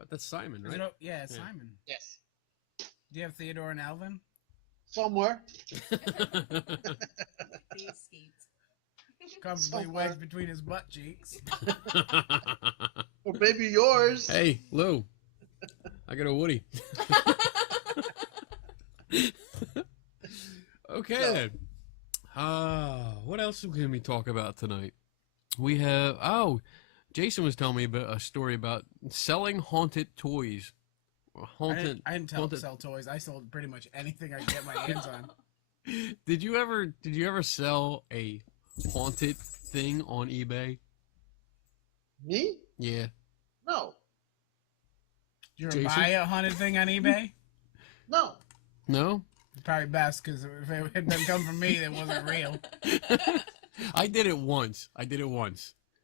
That's Simon, Is right? it yeah, it's Yeah. Simon. Yes, Do you have Theodore and Alvin? somewhere. These skates. Comfortably Somewhere. wedged between his butt cheeks. Or maybe yours. Hey, Lou. I got a Woody. Okay So- then. What else can we talk about tonight? We have Jason was telling me about a story about selling haunted toys. I didn't sell toys. I sold pretty much anything I could get my hands on. Did you ever sell a haunted thing on eBay? Me? Yeah. No. Did you ever Jason? buy a haunted thing on eBay? No. No? Probably best, because if it had been come from me, it wasn't real. I did it once.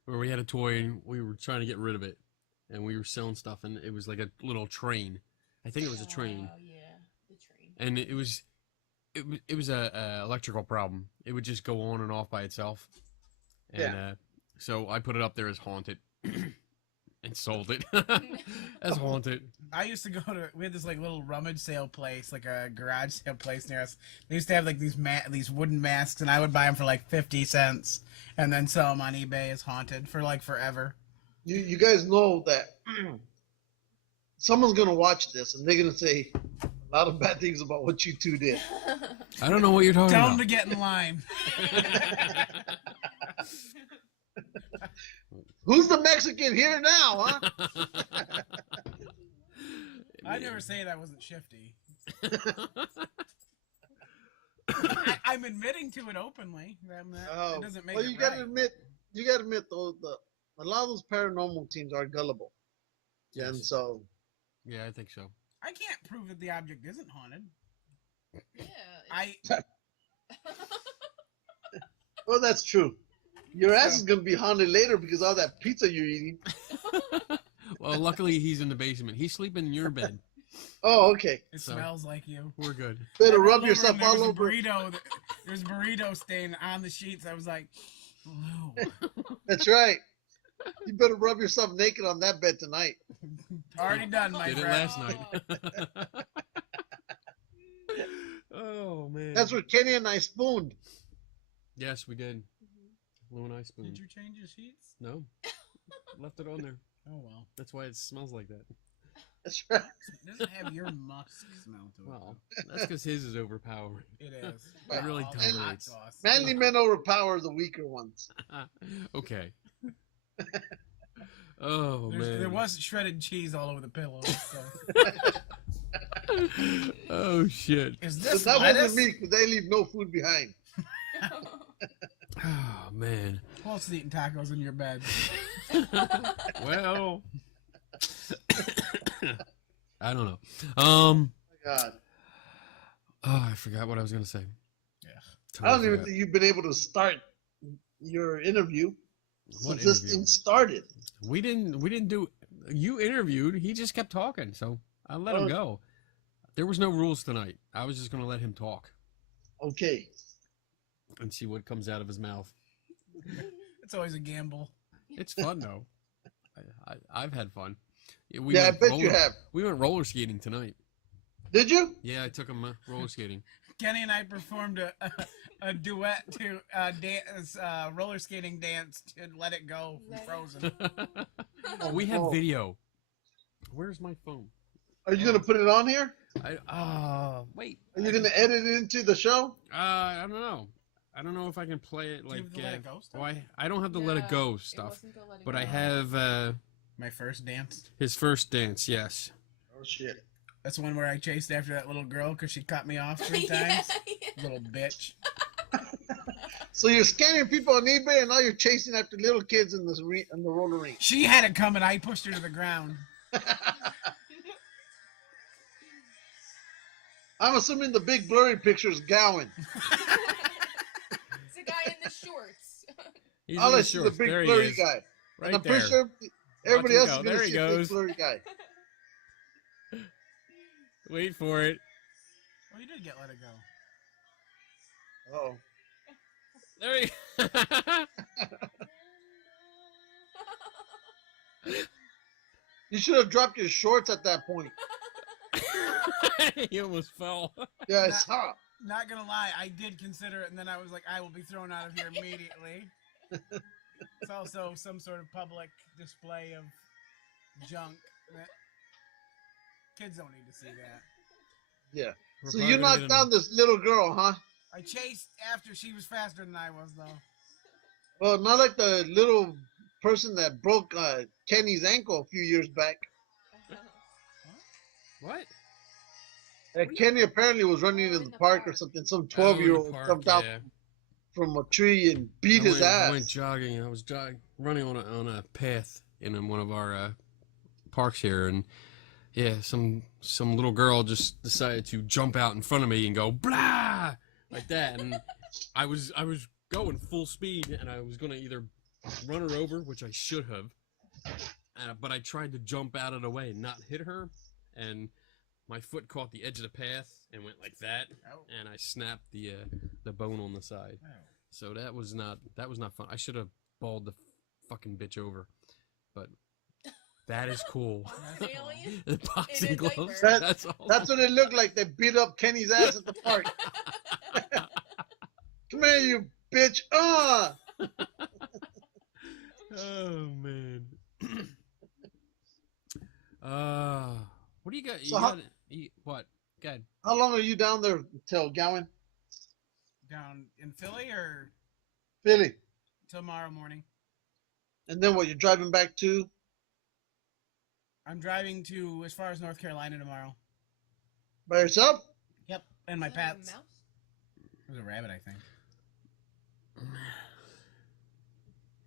Where we had a toy and we were trying to get rid of it. And we were selling stuff and it was like a little train. I think it was a train. Oh, yeah. The train. And it was a electrical problem. It would just go on and off by itself. And so I put it up there as haunted. And sold it as haunted. I used to go to, we had this like little rummage sale place, like a garage sale place near us. They used to have like these wooden masks, and I would buy them for like 50 cents and then sell them on eBay as haunted for like forever. You guys know that someone's going to watch this and they're going to say a lot of bad things about what you two did. I don't know what you're talking Tell about. them to get in line. Who's the Mexican here now, huh? I never say I wasn't shifty. I'm admitting to it openly. It doesn't make well, it you gotta right. admit, though, a lot of those paranormal teams are gullible, Yes. and so Yeah, I think so. I can't prove that the object isn't haunted. Yeah. well, that's true. Your ass is gonna be haunted later because of all that pizza you're eating. Well, luckily he's in the basement. He's sleeping in your bed. Oh, okay. It So- smells like you. We're good. Better I rolled rub over yourself and there all was a over. burrito. There's a burrito stain on the sheets. I was like, blue. That's right. You better rub yourself naked on that bed tonight. Already done, my Did it friend. last night. Oh man. That's where Kenny and I spooned. Yes, we did. Lou and I spooned. Did you change your sheets? No. Left it on there. Oh well. That's why it smells like that. That's right. It doesn't have your musk smell to it. Well, that's because his is overpowering. It is. It really All the hot dominates. sauce. Manly men overpower the weaker ones. Okay. Oh man. There was shredded cheese all over the pillows. So. Oh shit. Is But this that lettuce? wasn't me because they leave no food behind. Oh man. Who else is eating tacos in your bed? Well, I don't know. God. Oh, I forgot what I was gonna say. Yeah. I don't even forgot. think you've been able to start your interview What since this interview? thing started. We didn't do. You interviewed. He just kept talking, so I let him Oh. go. There was no rules tonight. I was just gonna let him talk Okay. and see what comes out of his mouth. It's always a gamble. It's fun though. I've had fun. I went bet you have. We went roller skating tonight. Did you? Yeah, I took him roller skating. Kenny and I performed a duet to dance, roller skating dance to Let It Go from Frozen. We have Oh. video. Where's my phone? Are you gonna put it on here? Wait. Are you gonna edit it into the show? I don't know. I don't know if I can play it Do you like. have the Let It Go stuff? Why? I don't have the Let It Go stuff, but I have. have My first dance. his first dance. Yes. Oh shit. That's the one where I chased after that little girl because she cut me off 3 times. Little bitch. So you're scamming people on eBay and now you're chasing after little kids in the roller rink. She had it coming. I pushed her to the ground. I'm assuming the big blurry picture is Gowin. It's the guy in the shorts. He's All in I the see is the shorts. big There he blurry is. guy. Right And I'm there. pretty sure everybody Watch else him is go. gonna There he see the big goes. blurry guy. Wait for it. Oh, you did get Let It Go. Oh. There he. You should have dropped your shorts at that point. He almost fell. Yeah, I Nah. saw. Not gonna lie, I did consider it, and then I was like, I will be thrown out of here immediately. It's also some sort of public display of junk. That kids don't need to see that. Yeah. We're So probably you gonna knocked get him- down this little girl, huh? I chased after she was faster than I was, though. Well, not like the little person that broke Kenny's ankle a few years back. What? Kenny apparently was running in the park or something. Some 12-year-old park, jumped out yeah. from a tree and beat his I went ass. jogging. I was running on a path in one of our parks here, and Yeah, some little girl just decided to jump out in front of me and go blah like that, and I was going full speed, and I was gonna either run her over, which I should have, but I tried to jump out of the way and not hit her, and my foot caught the edge of the path and went like that, and I snapped the bone on the side. So that was not fun. I should have bawled the fucking bitch over, but that is cool. Really? The boxing In a gloves. diaper. That's all. That's what it looked like. They beat up Kenny's ass at the park. Come here, you bitch. Oh man. What do you got? So what? Go ahead. How long are you down there till Gowin? Down in Philly or Philly. tomorrow morning? And then what, you're driving back to? I'm driving to as far as North Carolina tomorrow. By yourself? Yep, and my Is that a pets. mouse? It was a rabbit, I think.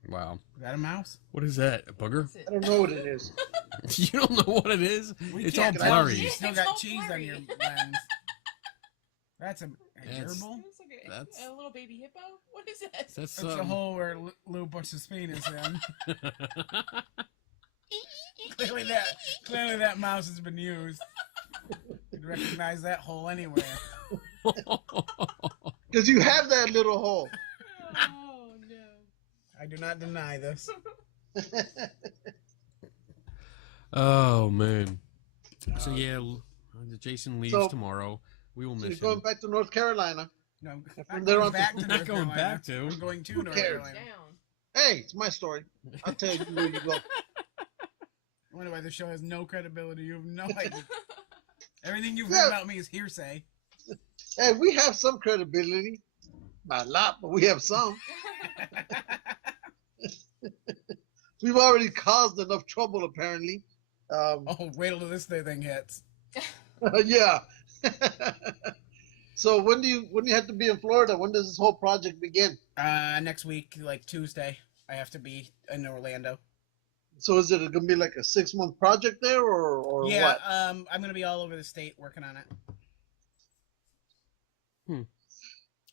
Wow. Is that a mouse? What is that? A booger? Is it- I don't know what it is. You don't know what it is? We It's all can't tell. blurry. You still It's got all cheese on blurry. your lens. That's a That's- gerbil. It's like That's- a little baby hippo. What is that? That's That's the hole where Lou puts his penis in. Clearly that mouse has been used. You'd recognize that hole anywhere. Because you have that little hole. Oh no. I do not deny this. Oh man. So yeah, Jason leaves So- tomorrow. We will So you're miss going him. back to North Carolina. No, I'm From not there going on to- back to Not North going Carolina. back to. I'm going to North cares? Carolina. Down. Hey, it's my story. I'll tell you where you go. I wonder why the show has no credibility. You have no idea. Everything you've Yeah. heard about me is hearsay. Hey, we have some credibility. Not a lot, but we have some. We've already caused enough trouble, apparently. Oh, wait till this thing hits. Yeah. So when do you have to be in Florida? When does this whole project begin? Next week, like Tuesday, I have to be in Orlando. So is it going to be like a 6-month project there, or Yeah, what? I'm gonna be all over the state working on it.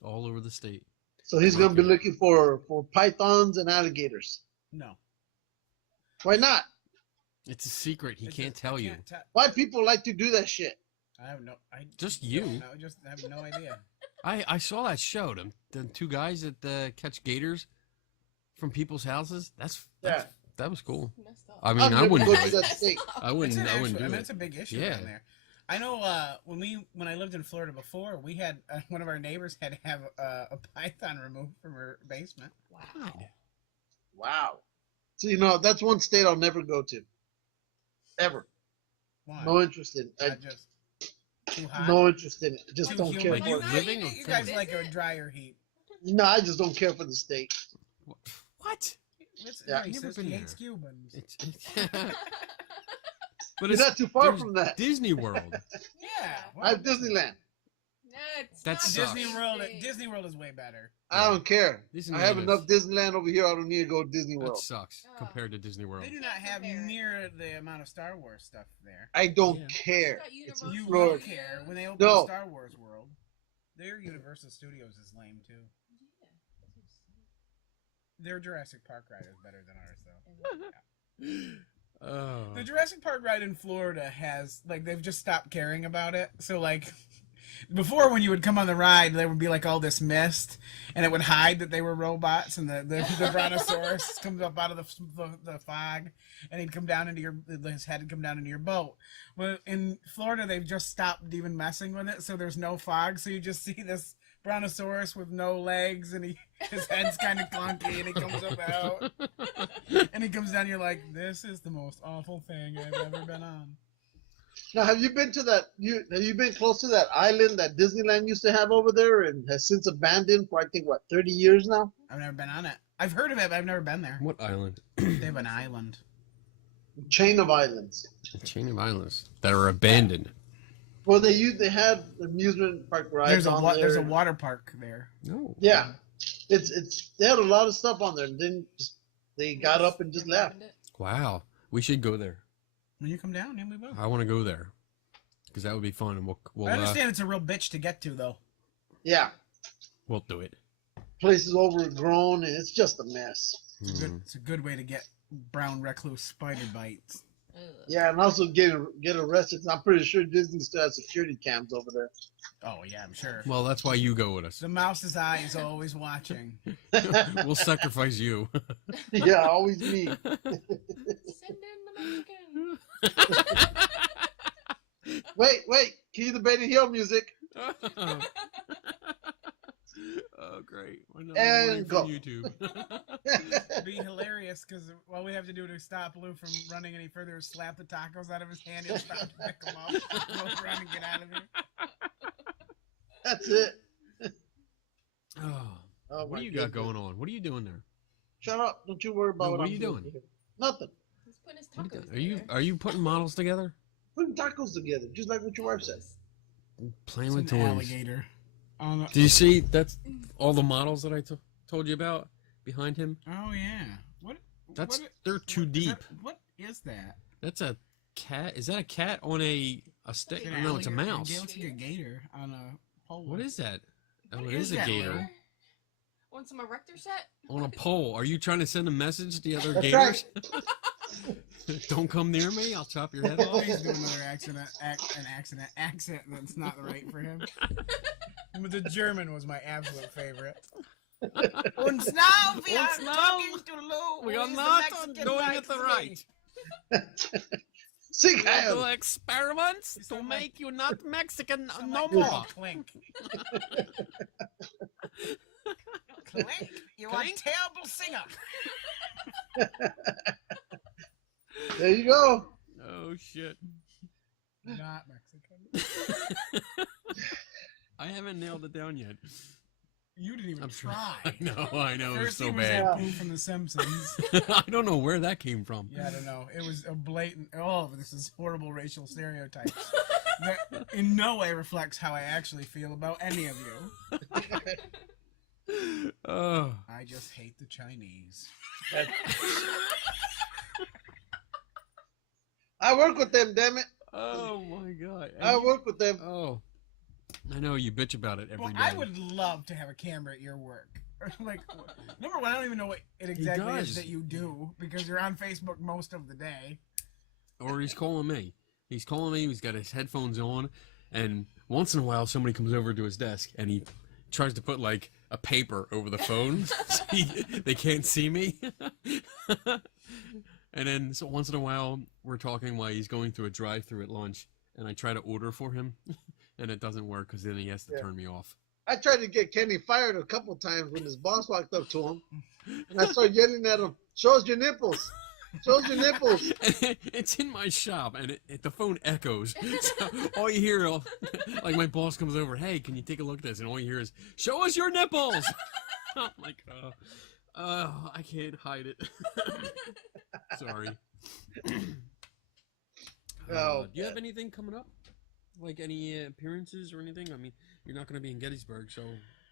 All over the state. So he's going to be looking for pythons and alligators. No, Why not? It's a secret. He It's can't just- tell I you. can't tell- Why people like to do that shit? I have no. Just you. No, just I have no idea. I saw that show. The two guys that catch gators from people's houses. That was cool. Messed up. I mean, I've I never wouldn't been do to it. that state. I wouldn't. I wouldn't do I mean, it. it's a big issue Yeah. down there. I know when I lived in Florida before, we had one of our neighbors had to have a python removed from her basement. Wow. Wow. So that's one state I'll never go to. Ever. Why? No interest in it. Not just too hot. No interest in it. Just Too don't care humid. for You it. guys, Living or you guys temp? like a drier heat. No, I just don't care for the state. What? It's Yeah. racist. Never been He there. hates Cubans. But You're it's not too far there's from that. Disney World. Yeah. I have Disneyland. No, it's That not sucks. Disney World. big. Disney World is way better. I don't care. Disneyland I have is- enough Disneyland over here. I don't need to go to Disney That World. sucks Oh. compared to Disney World. They do not have Compare. near the amount of Star Wars stuff there. I don't Yeah. care. Got It's Universal in You will Florida. care when they open No. the Star Wars world. Their Universal Studios is lame too. Their Jurassic Park ride is better than ours though. Oh. The Jurassic Park ride in Florida has they've just stopped caring about it. So before when you would come on the ride, there would be all this mist, and it would hide that they were robots, and the brontosaurus comes up out of the fog, and he'd come down into his head would come down into your boat. Well, in Florida, they've just stopped even messing with it, so there's no fog, so you just see this brontosaurus with no legs, and his head's kind of clunky, and he comes up out, and he comes down. You're like, this is the most awful thing I've ever been on. Now, have you been to that? Have you been close to that island that Disneyland used to have over there and has since abandoned for 30 years now? I've never been on it. I've heard of it, but I've never been there. What island? They have an island. Chain of islands. A chain of islands that are abandoned. Well, they had amusement park rides on there. There's a water park there. No. Yeah, it's they had a lot of stuff on there, and then they got up and just left. Wow. We should go there. When you come down, then we will. I want to go there because that would be fun, and we'll I understand it's a real bitch to get to, though. Yeah. we'll do it. Place is overgrown and it's just a mess. It's a good way to get brown recluse spider bites. Ugh. Yeah, and also get arrested. I'm pretty sure Disney still has security cams over there. Oh, yeah, I'm sure. Well, that's why you go with us. The mouse's eye is always watching. We'll sacrifice you. Yeah, always me. Send in the Mexican. Wait. Key the Betty Hill music. Oh, great. And go. From YouTube. It'd be hilarious because all we have to do to stop Lou from running any further is slap the tacos out of his hand and stop to pick them up. Go run and get out of here. That's it. Oh, what do you got going on? What are you doing there? Shut up. Don't you worry about No, what what I'm are you doing? here. Nothing. He's putting his What are you tacos doing? together. Are you putting models together? Putting tacos together, just like what your wife said. Playing It's with an toys. alligator. Do you see that's all the models that I told you about behind him? Oh, yeah. What? They're too deep. What is that? That's a cat. Is that a cat on a stick? An No, it's a alligator. mouse. It looks like a gator on a pole. What is that? Oh, What it is is a that, gator Lou? Want some erector set? on a pole. Are you trying to send a message to the other That's gators? Don't come near me. I'll chop your head Oh, off. he's doing another accent that's not right for him. But the German was my absolute favorite. Und now we are Und now talking to Lou. We who are is the not Mexican doing white it the free. right. Sick We hand. do experiments You to sound like- make you not Mexican Sound no like more. Clink. Clink, you are a Clink? terrible singer. There you go. Oh shit! Not Mexican. I haven't nailed it down yet. You didn't even I'm try. I know. It was First so he was bad. that Pooh from The Simpsons. I don't know where that came from. Yeah, I don't know. It was a blatant. Oh, this is horrible racial stereotypes. That in no way reflects how I actually feel about any of you. Oh, I just hate the Chinese. I work with them, damn it. oh my god! I work with them. Oh, I know you bitch about it every Well, day. I would love to have a camera at your work. Like, number one, I don't even know what it exactly is does. that you do because you're on Facebook most of the day. Or he's calling me. He's calling me. He's got his headphones on, and once in a while, somebody comes over to his desk and he tries to put like a paper over the phone so they can't see me. And then so once in a while, we're talking while he's going through a drive-through at lunch, and I try to order for him, and it doesn't work because then he has to turn me off. I tried to get Kenny fired a couple times when his boss walked up to him, and I started yelling at him, "Show us your nipples! Show us your nipples!" And it's in my shop, and the phone echoes. So all you hear, like my boss comes over, "Hey, can you take a look at this?" And all you hear is, "Show us your nipples!" I'm like, I can't hide it. Sorry. Oh, Do you have anything coming up? Like any appearances or anything? I mean, you're not going to be in Gettysburg, so...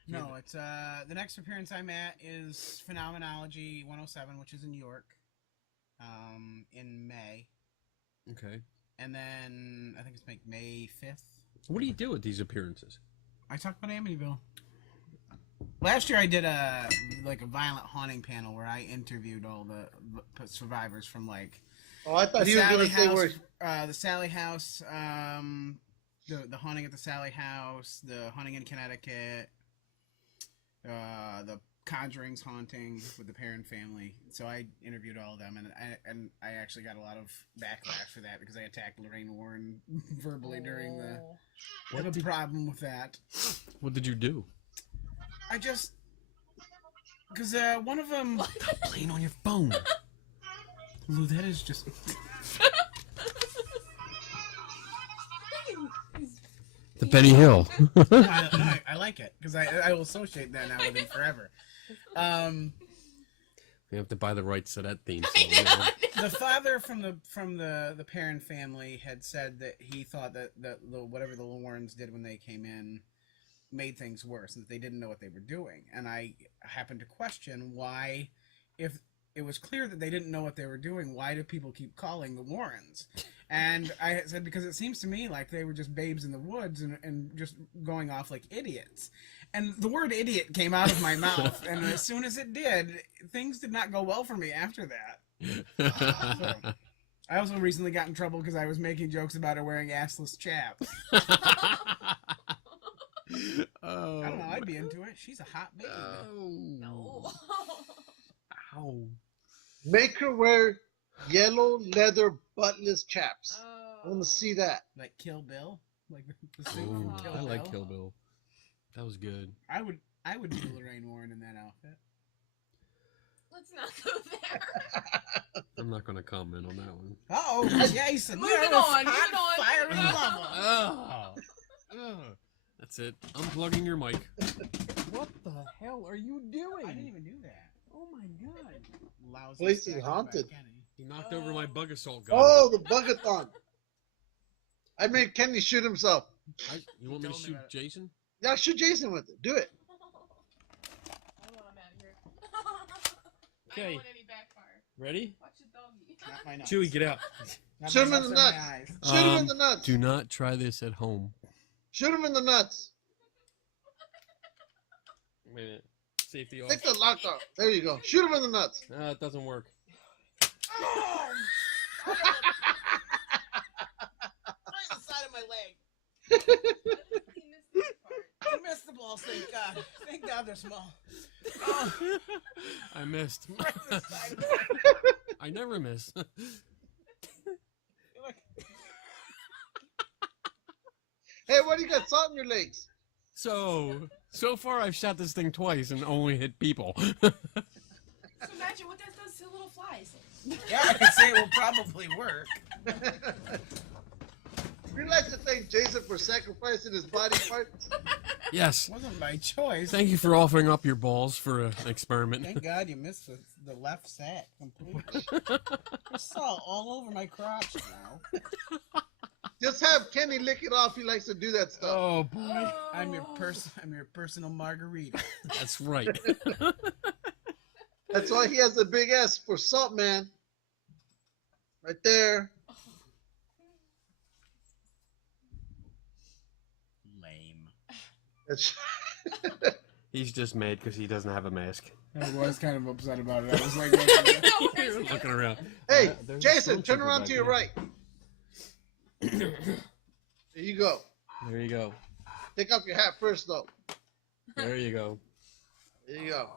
No, it's the next appearance I'm at is Phenomenology 107, which is in New York, in May, Okay. and then I think it's like May 5th. What do you do at these appearances? I talk about Amityville. Last year I did a violent haunting panel where I interviewed all the survivors from like oh, I thought the he was Sally going to say House, where. the Sally House, the haunting at the Sally House, the haunting in Connecticut, the Conjuring's haunting with the Perrin family. So I interviewed all of them, and I actually got a lot of backlash for that because I attacked Lorraine Warren verbally during the. Oh. What a problem with that? What did you do? I just because one of them. Stop playing on your phone. Lou, that is just. The Benny Hill. I like it because I will associate that now with him forever. We have to buy the rights to that theme I song. you know. know. The father from the Perrin family had said that he thought that whatever the Warrens did when they came in made things worse and that they didn't know what they were doing. And I happened to question why, if it was clear that they didn't know what they were doing. Why do people keep calling the Warrens? And I said, because it seems to me like they were just babes in the woods and just going off like idiots. And the word idiot came out of my mouth, and as soon as it did, things did not go well for me after that. So, I also recently got in trouble because I was making jokes about her wearing assless chaps. Oh, I don't know, I'd be into it. She's a hot baby. No. Ow. Make her wear yellow leather buttless chaps. I want to see that. Like Kill Bill? Like the suit Ooh, from Kill I Bill? like Kill Bill. That was good. I would do Lorraine Warren in that outfit. Let's not go there. I'm not going to comment on that one. Uh-oh, Jason. Moving on, moving on. Fiery lover. Oh. That's it. Unplugging your mic. What the hell are you doing? I didn't even do that. Oh my god. Lousy Place is stack haunted. by Kenny. He knocked over my bug assault gun. Oh, the bugathon. I made Kenny shoot himself. You want me to Tell me shoot about it. Jason? Yeah, shoot Jason with it. Do it. I want him out of here. I Okay. don't want any backfire. Ready? Watch the doggy. Not my nuts. Chewy, get out. Not Shoot my him in the nuts or nuts. my eyes. Shoot him in the nuts. Do not try this at home. Shoot him in the nuts. Wait a minute. Safety off. Take the lock off. There you go. Shoot him in the nuts. No, it doesn't work. Right in the side of my leg. He missed this part. I missed the ball, thank God. Thank God they're small. Oh, I missed. right in the side of my I never miss. leg. Hey, what do you got salt in your legs? So far I've shot this thing twice and only hit people. So imagine what that does to little flies. Yeah, I could say it will probably work. We'd like to thank Jason for sacrificing his body parts. Yes. It wasn't my choice. Thank you for offering up your balls for an experiment. Thank God you missed the left sack completely. There's salt all over my crotch now. Just have Kenny lick it off. He likes to do that stuff. Oh boy. I'm your personal margarita. That's right. That's why he has a big S for salt, man. Right there. Lame. That's He's just mad because he doesn't have a mask. I was kind of upset about it. I was like, Looking around. Hey, There's a Jason, turn stormtrooper around back to your there. right. There you go. There you go. Take off your hat first, though. There you go. There you go.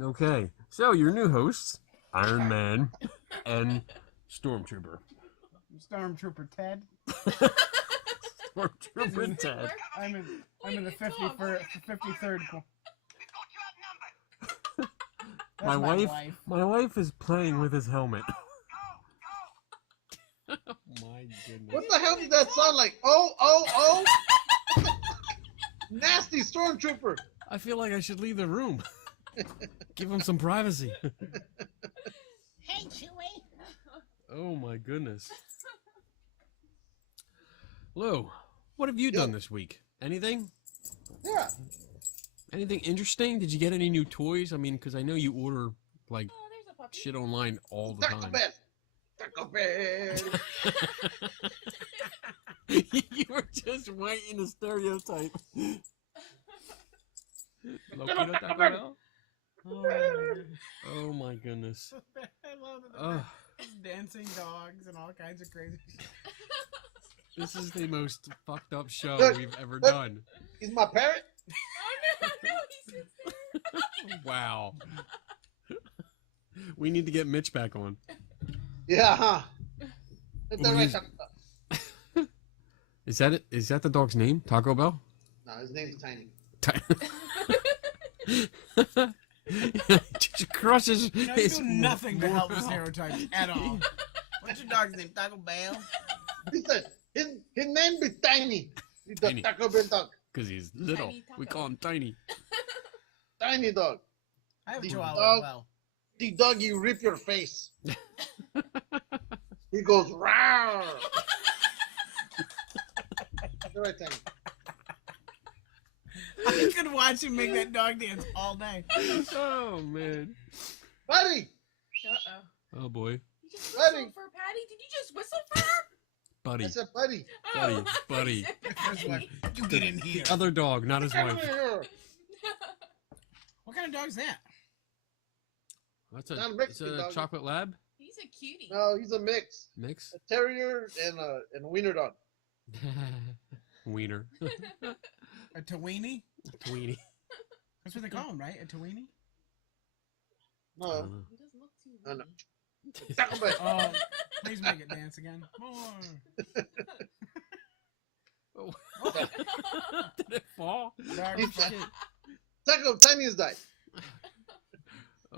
Okay, so your new hosts, Iron Man and Stormtrooper. Stormtrooper Ted. Stormtrooper Ted. I'm in the 53rd. That's My wife is playing with his helmet. Oh my goodness. What the hell did that sound like? Oh! Nasty stormtrooper. I feel like I should leave the room. Give him some privacy. Hey, Chewie. Oh my goodness. Lou, what have you done this week? Anything? Yeah. Anything interesting? Did you get any new toys? I mean, because I know you order like Oh, there's a puppy. shit online all the Taco time. Bell. Taco Bell. You were just writing the stereotype. Locato Taco Bell? Oh my goodness. I love it. Ugh. Dancing dogs and all kinds of crazy shit. This is the most fucked up show Look, we've ever look. done. He's my parrot. Oh no, he sits there. Wow. We need to get Mitch back on. Yeah, huh? Hit that Ooh, right, he's- Taco Bell. Is that it? Is that the dog's name? Taco Bell? No, his name's Tiny. Just crushes You his do nothing to help the morale. stereotypes at all. What's your dog's name? Taco Bell? He said his name be Tiny. He's the Tiny. Taco Bell dog. Because he's little. Tiny We taco. call him Tiny. Tiny dog. I have a The chihuahua dog- as well. The dog, you rip your face. He goes, rawr. Hit that right, Tiny. I could watch him make that dog dance all day. Oh man. Buddy, Uh-oh. Oh boy. You just Buddy. whistled for Patty? Did you just whistle for her? Buddy. I said, buddy. Buddy, Oh, buddy. you said First one, Patty. you get in here. The other dog, not his Come wife. here. What kind of dog is that? That's Not a a, Mexican it's a dog. chocolate lab He's a cutie. No, he's a mix. mix. A terrier and a wiener dog. Wiener. A Tweenie? Tweenie. That's what they call him, right? A Tweenie? No. Uh, He doesn't look too I know. weenie. Talk about- Oh, please make it dance again. More. Did it fall? Dog He's- fuck. Taco Tiny has died.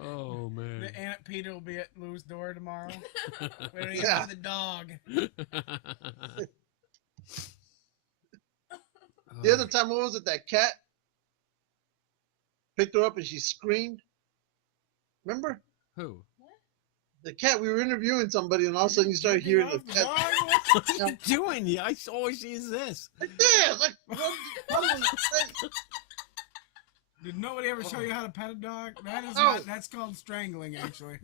Oh man. The Aunt Peter will be at Lou's door tomorrow. Waiting Yeah. for the dog. The other time, what was it? That cat picked her up and she screamed. Remember? Who? The cat, we were interviewing somebody and all of a sudden you started hearing the cat. What are you doing? Yeah, I always see this. Like this! Like, Did nobody ever show you how to pet a dog? That is Oh. not, that's called strangling, actually.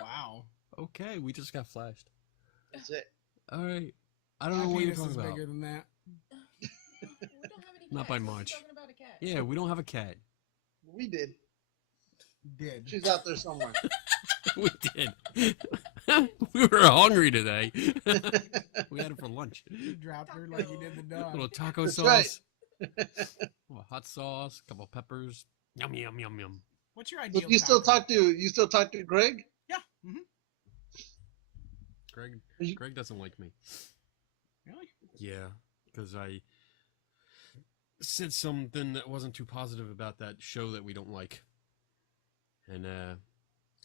Wow. Okay, we just got flashed. That's it. All right. I don't know My what you're penis is talking about. bigger than that. We don't have any Not cats. by We're much. talking about a cat. Yeah, we don't have a cat. We did. Did. She's out there somewhere. We did. We were hungry today. We had it for lunch. You dropped her like you did the A dog. little taco That's sauce. A little hot sauce. A couple peppers. Yum yum yum yum. What's your So ideal you still taco? talk to Greg? Yeah. Mm-hmm. Greg doesn't like me. Really? Yeah, because I said something that wasn't too positive about that show that we don't like. And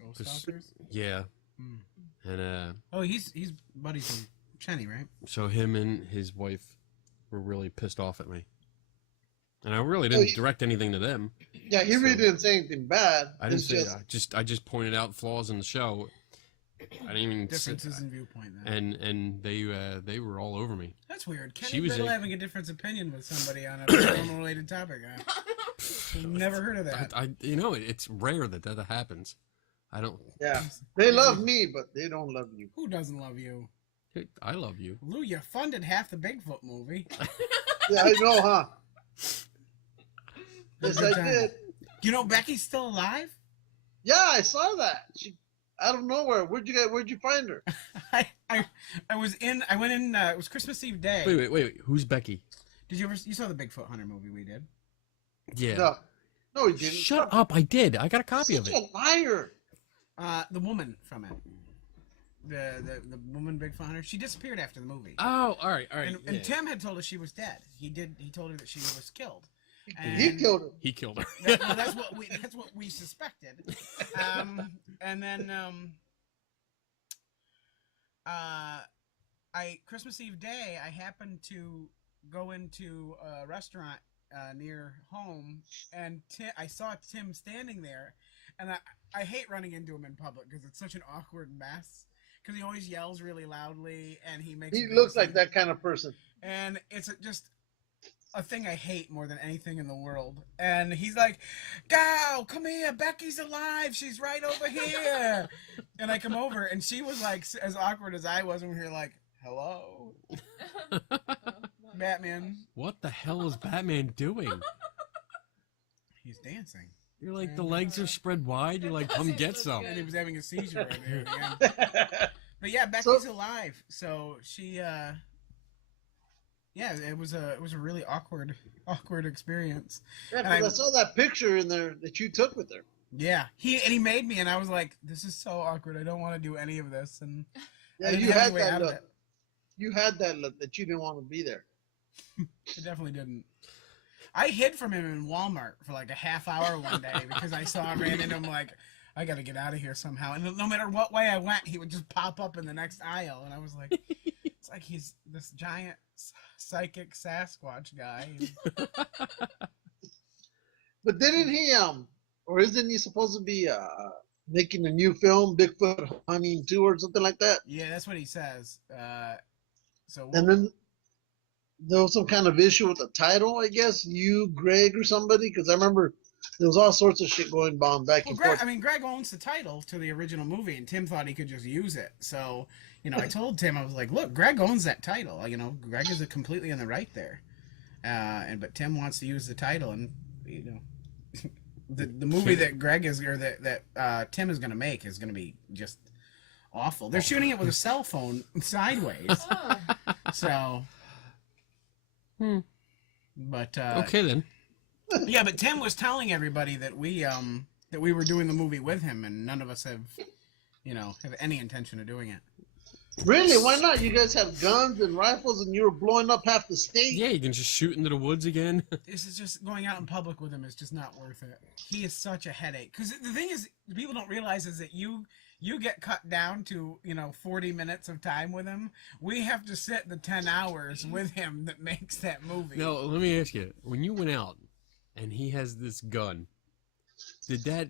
Ghostbusters? yeah, Mm. and Oh, he's buddies with Chenny, right? so him and his wife were really pissed off at me. And I really didn't you- direct anything to them. Yeah, he really So- didn't say anything bad. I didn't It's say I just pointed out flaws in the show. I didn't even say- Differences in viewpoint. Then. and they were all over me. That's weird. She Kenny was Biddle a- having a different opinion with somebody on a paranormal related topic. I've never heard of that. I it's rare that happens. I don't. Yeah. They love me, but they don't love you. Who doesn't love you? I love you. Lou, you funded half the Bigfoot movie. Yeah, I know, huh? Yes, Good I time. did. You know Becky's still alive? Yeah, I saw that. She out of nowhere. Where'd you find her? I went in, it was Christmas Eve day. Wait. Who's Becky? Did you saw the Bigfoot Hunter movie we did? Yeah. No, he didn't. Shut up! I did. I got a copy of Such it. a liar. The woman from it. The woman Bigfoot Hunter. She disappeared after the movie. Oh, all right. And yeah. Tim had told us she was dead. He told her that she was killed. He And- killed her. He killed her. Well, that's what we suspected. And then Christmas Eve day, I happened to go into a restaurant near home, and I saw Tim standing there, and I hate running into him in public because it's such an awkward mess. Because he always yells really loudly, and he makes. He big looks like sounds. that kind of person. And it's just a thing I hate more than anything in the world. And he's like, "Gal, come here. Becky's alive. She's right over here." And I come over, and she was like as awkward as I was, and we were like, "Hello, Batman." What the hell is Batman doing? He's dancing. You're like the legs are spread wide. You're like, That come doesn't get look some. good. And he was having a seizure right there at the end. But yeah, Becky's alive. So she, yeah, it was a really awkward experience. Yeah, And because I saw that picture in there that you took with her. Yeah, he made me, and I was like, "This is so awkward. I don't want to do any of this." And I Yeah, didn't you have had any way that out of look. it. You had that look that you didn't want to be there. I definitely didn't. I hid from him in Walmart for like a half hour one day because I saw him, ran into him like, I got to get out of here somehow. And no matter what way I went, he would just pop up in the next aisle, and I was like, it's like he's this giant psychic Sasquatch guy. But didn't he or isn't he supposed to be making a new film, Bigfoot Hunting 2 or something like that? Yeah, that's what he says. So And then there was some kind of issue with the title, I guess. You, Greg, or somebody, because I remember there was all sorts of shit going on back Well, and Greg, forth. I mean, Greg owns the title to the original movie, and Tim thought he could just use it. So, I told Tim, I was like, look, Greg owns that title. Greg is completely in the right there. But Tim wants to use the title, and, the movie that Greg is, or that Tim is going to make is going to be just awful. They're shooting it with a cell phone sideways. Oh. So. But, Okay then. yeah, but Tim was telling everybody that we were doing the movie with him, and none of us have any intention of doing it. Really? Why not? You guys have guns and rifles, and you were blowing up half the state. Yeah, you can just shoot into the woods again. This is just going out in public with him is just not worth it. He is such a headache. Because the thing is, people don't realize is that you get cut down to 40 minutes of time with him. We have to sit the 10 hours with him that makes that movie. Now, let me ask you: when you went out and he has this gun, did that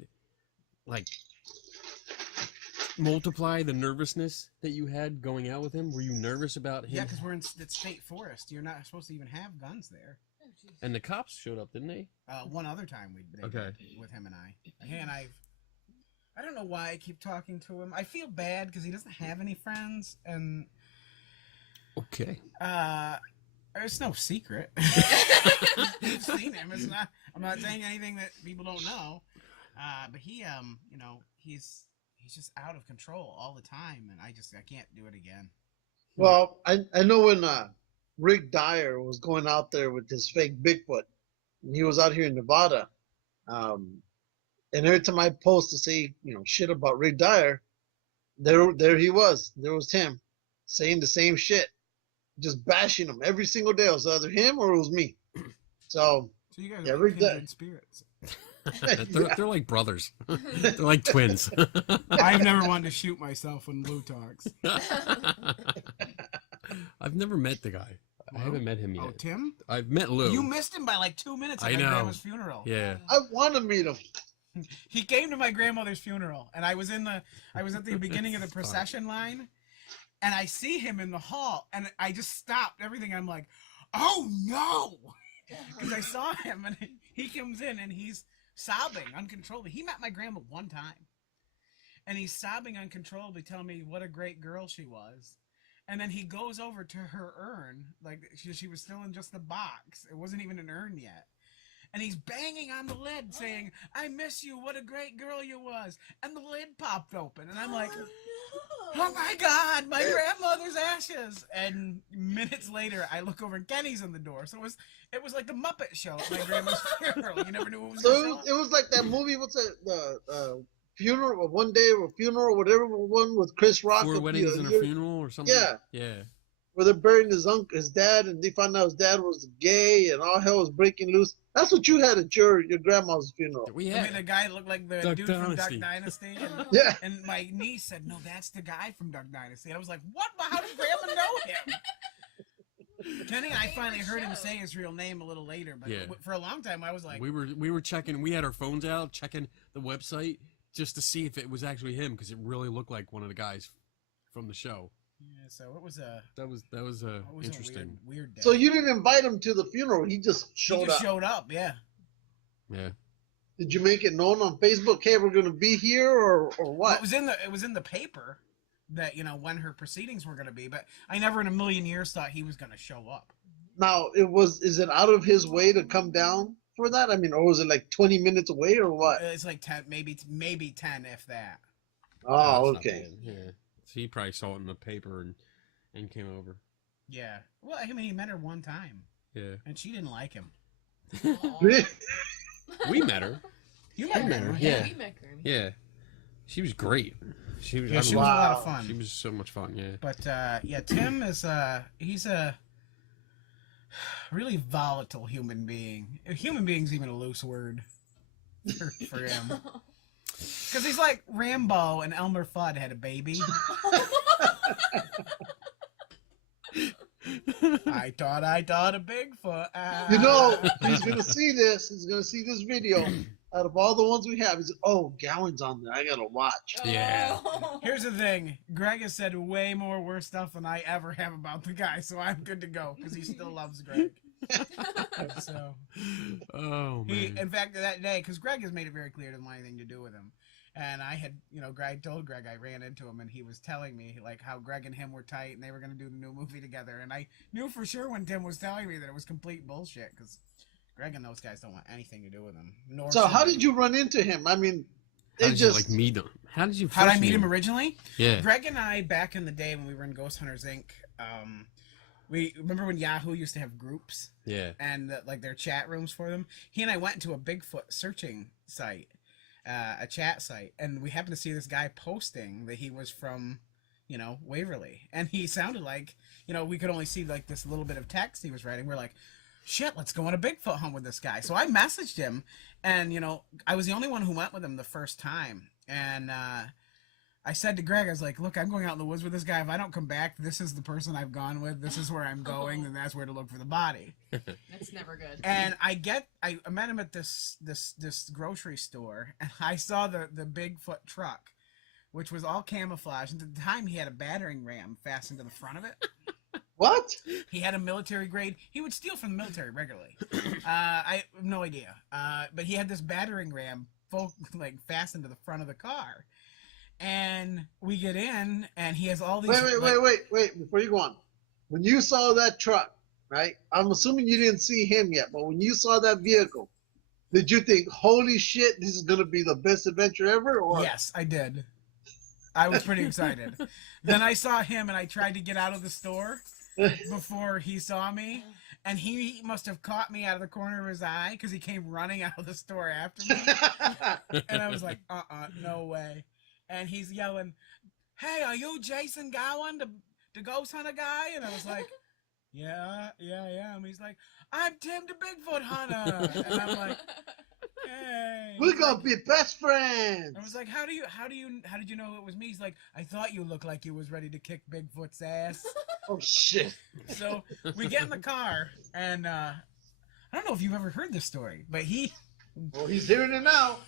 multiply the nervousness that you had going out with him? Were you nervous about him? Yeah, because we're in the state forest. You're not supposed to even have guns there. Oh, jeez. And the cops showed up, didn't they? One other time they Okay. did with him and I. He and I don't know why I keep talking to him. I feel bad because he doesn't have any friends, and Okay. it's no secret. You've seen him. It's not. I'm not saying anything that people don't know. But he, he's just out of control all the time, and I can't do it again. Well, I know when Rick Dyer was going out there with his fake Bigfoot, and he was out here in Nevada, and every time I post to say shit about Rick Dyer, there he was. There was him saying the same shit, just bashing him every single day. It was either him or it was me. So you guys yeah, are Rick kindred spirits. they're like brothers. They're like twins. I've never wanted to shoot myself when Lou talks. I've never met the guy. I haven't met him yet. Oh, Tim? I've met Lou. You missed him by like 2 minutes at I my know. grandma's funeral. Yeah. I want to meet him. He came to my grandmother's funeral, and I was at the beginning of the procession line, and I see him in the hall, and I just stopped everything. I'm like, oh no, because I saw him, and he comes in, and he's sobbing uncontrollably. He met my grandma one time, and he's sobbing uncontrollably, telling me what a great girl she was. And then he goes over to her urn, like she was still in just the box. It wasn't even an urn yet. And he's banging on the lid saying, I miss you, what a great girl you was. And the lid popped open. And I'm like, oh my God, my grandmother's ashes. And minutes later, I look over and Kenny's in the door. So it was like the Muppet Show at my grandma's funeral. You never knew what was going on. So it was like that movie, what's that, the funeral, one day or funeral, whatever one with Chris Rock. 4 weddings and a funeral or something? Yeah. Yeah. Where they're burying his dad, and they found out his dad was gay, and all hell was breaking loose. That's what you had at your grandma's funeral. We I had mean, the guy looked like the Duck dude from Duck Dynasty. Dynasty. And, Yeah. and my niece said, no, that's the guy from Duck Dynasty. And I was like, what? How did Grandma know him? Kenny and I finally heard him say his real name a little later, but Yeah. for a long time I was like, we were checking. We had our phones out, checking the website just to see if it was actually him, because it really looked like one of the guys from the show. yeah, so it was a Interesting. weird day. So you didn't invite him to the funeral. He just he showed just up. showed up, yeah. Yeah. Did you make it known on Facebook, hey, we're going to be here, or Well, what? it was in the paper that, when her proceedings were going to be, but I never in a million years thought he was going to show up. Now, is it out of his way to come down for that? I mean, or was it like 20 minutes away, or what? It's like 10, maybe 10 if that. Oh, That's not okay. bad. Yeah. So he probably saw it in the paper and came over. Yeah. Well, I mean, he met her one time, Yeah. and she didn't like him. Really? We met her. You met met her, her, Yeah, yeah. we met Grammy. Yeah. She was great. She was. Yeah, I she mean, was a lot of Wow. fun. She was so much fun. Yeah. But yeah, Tim is he's a really volatile human being. A human being's even a loose word for him. Because he's like Rambo and Elmer Fudd had a baby. I thought a Bigfoot. You know, he's going to see this. He's going to see this video. Out of all the ones we have, he's oh, Gowin's on there. I gotta watch. Yeah. Oh. Here's the thing. Greg has said way more worse stuff than I ever have about the guy, so I'm good to go because he still loves Greg. So Oh man. in fact, that day, because Greg has made it very clear he doesn't want anything to do with him. And I had, Greg told Greg I ran into him, and he was telling me like how Greg and him were tight, and they were going to do the new movie together. And I knew for sure when Tim was telling me that it was complete bullshit, because Greg and those guys don't want anything to do with him. So how did you run into him? I mean, How it did just you like meet him? How did you? How did I first meet him originally? Yeah. Greg and I, back in the day when we were in Ghost Hunters Inc., we remember when Yahoo used to have groups Yeah. and like their chat rooms for them. He and I went to a Bigfoot searching site, a chat site, and we happened to see this guy posting that he was from, Waverly, and he sounded like, we could only see like this little bit of text he was writing. We're like, shit, let's go on a Bigfoot hunt with this guy. So I messaged him, and I was the only one who went with him the first time, and I said to Greg, I was like, look, I'm going out in the woods with this guy. If I don't come back, this is the person I've gone with. This is where I'm going, and that's where to look for the body. That's never good. And I met him at this grocery store, and I saw the Bigfoot truck, which was all camouflage. And at the time, he had a battering ram fastened to the front of it. what? He had a military grade. He would steal from the military regularly. I have no idea. But he had this battering ram fastened to the front of the car. And we get in, and he has all these... Wait. Before you go on. When you saw that truck, right? I'm assuming you didn't see him yet, but when you saw that vehicle, did you think, holy shit, this is going to be the best adventure ever? Or? Yes, I did. I was pretty excited. Then I saw him, and I tried to get out of the store before he saw me. And he must have caught me out of the corner of his eye because he came running out of the store after me. And I was like, no way. And he's yelling, hey, are you Jason Gowin, the ghost hunter guy? And I was like, yeah, I am. He's like, I'm Tim the Bigfoot hunter. And I'm like, hey. We're going to be best friends. I was like, how did you know it was me? He's like, I thought you looked like you was ready to kick Bigfoot's ass. Oh, shit. So we get in the car, and I don't know if you've ever heard this story, but Well, he's hearing it now.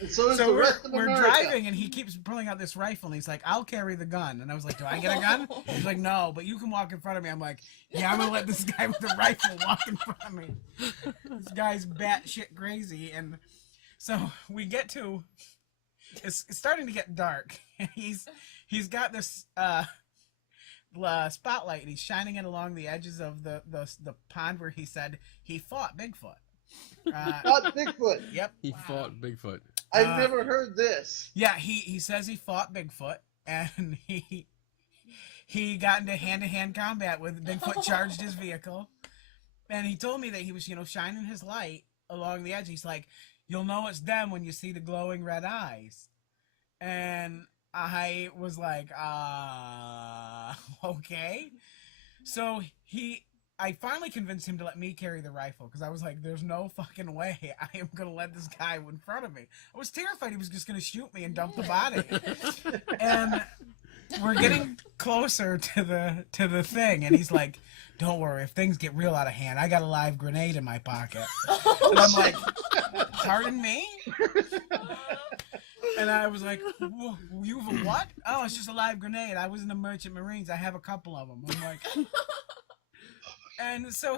And so is the rest of we're America. driving, and he keeps pulling out this rifle, and he's like, I'll carry the gun. And I was like, do I get a gun? He's like, no, but you can walk in front of me. I'm like, yeah, I'm going to let this guy with the rifle walk in front of me. This guy's batshit crazy. And so we get to, it's starting to get dark. He's got this spotlight, and he's shining it along the edges of the pond where he said he fought Bigfoot. Not Bigfoot. Yep. He fought Bigfoot. I've never heard this. Yeah, he says he fought Bigfoot, and he got into hand-to-hand combat with Bigfoot, charged his vehicle, and he told me that he was, shining his light along the edge. He's like, you'll know it's them when you see the glowing red eyes. And I was like, okay. So I finally convinced him to let me carry the rifle because I was like, there's no fucking way I am going to let this guy in front of me. I was terrified he was just going to shoot me and dump the body. And we're getting closer to the thing, and he's like, don't worry, if things get real out of hand, I got a live grenade in my pocket. And I'm like, pardon me? And I was like, you have a what? Oh, it's just a live grenade. I was in the Merchant Marines. I have a couple of them. I'm like... And so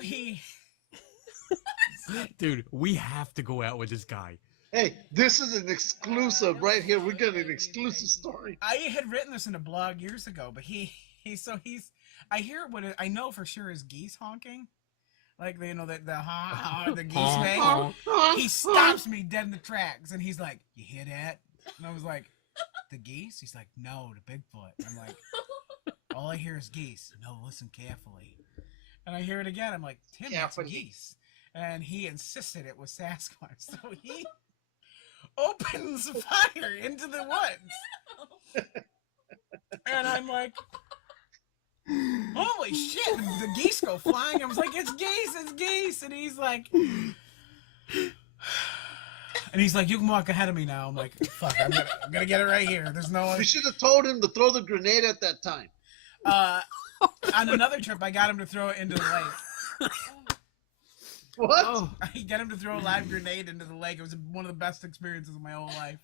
Dude, we have to go out with this guy. Hey, this is an exclusive right here. We got an exclusive story. I had written this in a blog years ago, but I hear what I know for sure is geese honking. Like, the geese make. He stops me dead in the tracks, and he's like, you hear that? And I was like, the geese? He's like, no, the Bigfoot. And I'm like, all I hear is geese. No, listen carefully. And I hear it again. I'm like, Tim, that's geese. And he insisted it was Sasquatch. So he opens fire into the woods. And I'm like, holy shit. The geese go flying. I was like, it's geese. And he's like, you can walk ahead of me now. I'm like, fuck, I'm gonna get it right here. There's no... You should have told him to throw the grenade at that time. On another trip, I got him to throw it into the lake. What? Oh, I get him to throw a live grenade into the lake. It was one of the best experiences of my whole life.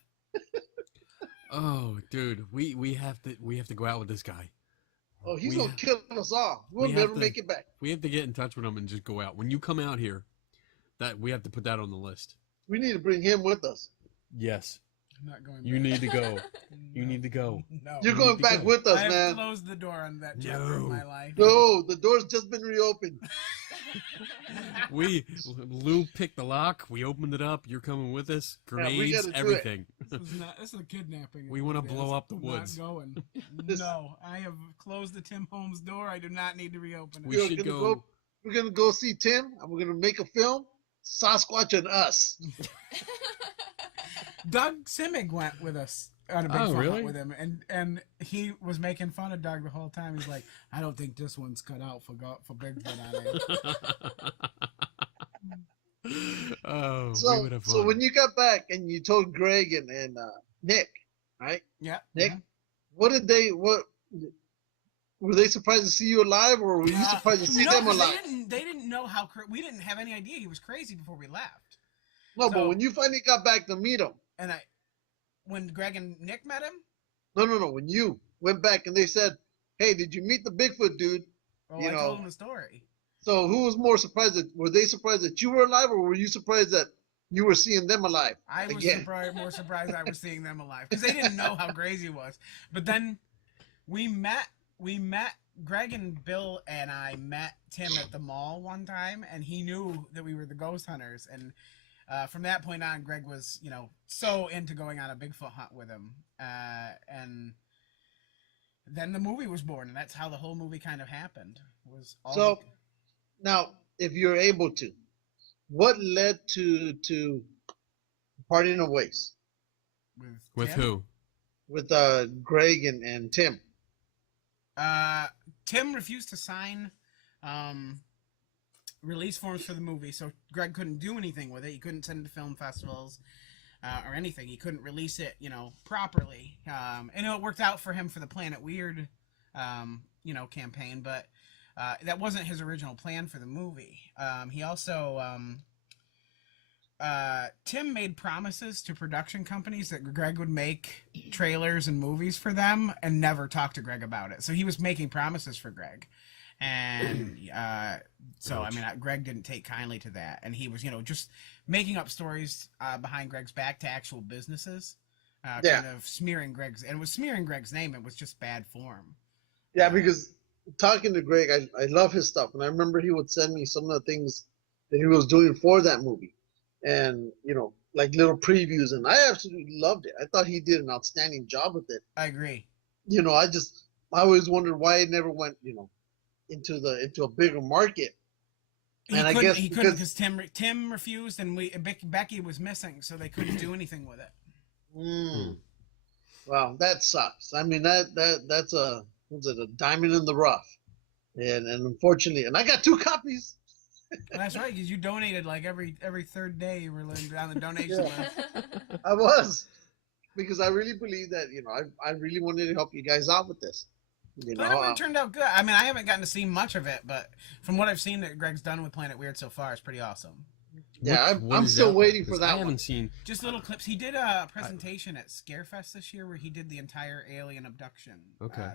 oh, dude, we have to go out with this guy. Oh, he's We gonna ha- kill us all. We'll we have never to- make it back. We have to get in touch with him and just go out. When you come out here, that we have to put that on the list. We need to bring him with us. Yes, I'm not going. you back. need to go. You need to go. No. You're You going need to back go. with us, I have man. closed the door on that chapter of No. my life. No, the door's just been reopened. Lou picked the lock. We opened it up. You're coming with us. we Grenades, gotta do it. everything. This is a kidnapping. We wanna It blow is. up the I'm woods. Not going. This- No, I have closed the Tim Holmes door. I do not need to reopen it. We We're should gonna go. We're gonna go see Tim, and we're gonna make a film. Sasquatch and us. Doug Simig went with us on a Oh, Bigfoot really? hunt with him, and he was making fun of Doug the whole time. He's like, I don't think this one's cut out for Bigfoot on it. Oh, we So, would have fun. so when you got back and you told Greg and Nick, right? Yeah. Nick, yeah. what were they surprised to see you alive, or were you surprised to see no, them 'cause alive? They didn't know how we didn't have any idea he was crazy before we left. No, So- but when you finally got back to meet him, And when Greg and Nick met him, no, when you went back and they said, "Hey, did you meet the Bigfoot dude?" oh, You I know. told him the story. So who was more surprised? Were they surprised that you were alive, or were you surprised that you were seeing them alive? I was Again. more surprised I was seeing them alive because they didn't know how crazy it was. But then we met Greg and Bill and I met Tim at the mall one time, and he knew that we were the ghost hunters. And from that point on, Greg was so into going on a Bigfoot hunt with him. And then the movie was born, and that's how the whole movie kind of happened. Was all So now, if you're able to, what led to parting of ways With Tim. who? with Greg and Tim? Tim refused to sign release forms for the movie, so Greg couldn't do anything with it. He couldn't send it to film festivals or anything. He couldn't release it, properly. And it worked out for him for the Planet Weird, campaign, but that wasn't his original plan for the movie. He also Tim made promises to production companies that Greg would make trailers and movies for them and never talk to Greg about it. So he was making promises for Greg. And Greg didn't take kindly to that. And he was, just making up stories behind Greg's back to actual businesses, kind of smearing Greg's, and it was smearing Greg's name. It was just bad form. Yeah, because talking to Greg, I love his stuff, and I remember he would send me some of the things that he was doing for that movie, and like little previews, and I absolutely loved it. I thought he did an outstanding job with it. I agree. I always wondered why it never went, into a bigger market. He And I couldn't, guess he couldn't because- because Tim refused, and Becky was missing, so they couldn't do anything with it. Wow, that sucks. I mean, that's a diamond in the rough, and unfortunately, and I got 2 copies. Well, that's right, because you donated like every third day. You were on the donation list. I was, because I really believe that I really wanted to help you guys out with this. Planet Weird turned out good. I mean, I haven't gotten to see much of it, but from what I've seen that Greg's done with Planet Weird so far, it's pretty awesome. Yeah, What I'm is still out there? waiting for 'Cause that I one. haven't seen. Just little clips. He did a presentation at Scarefest this year where he did the entire alien abduction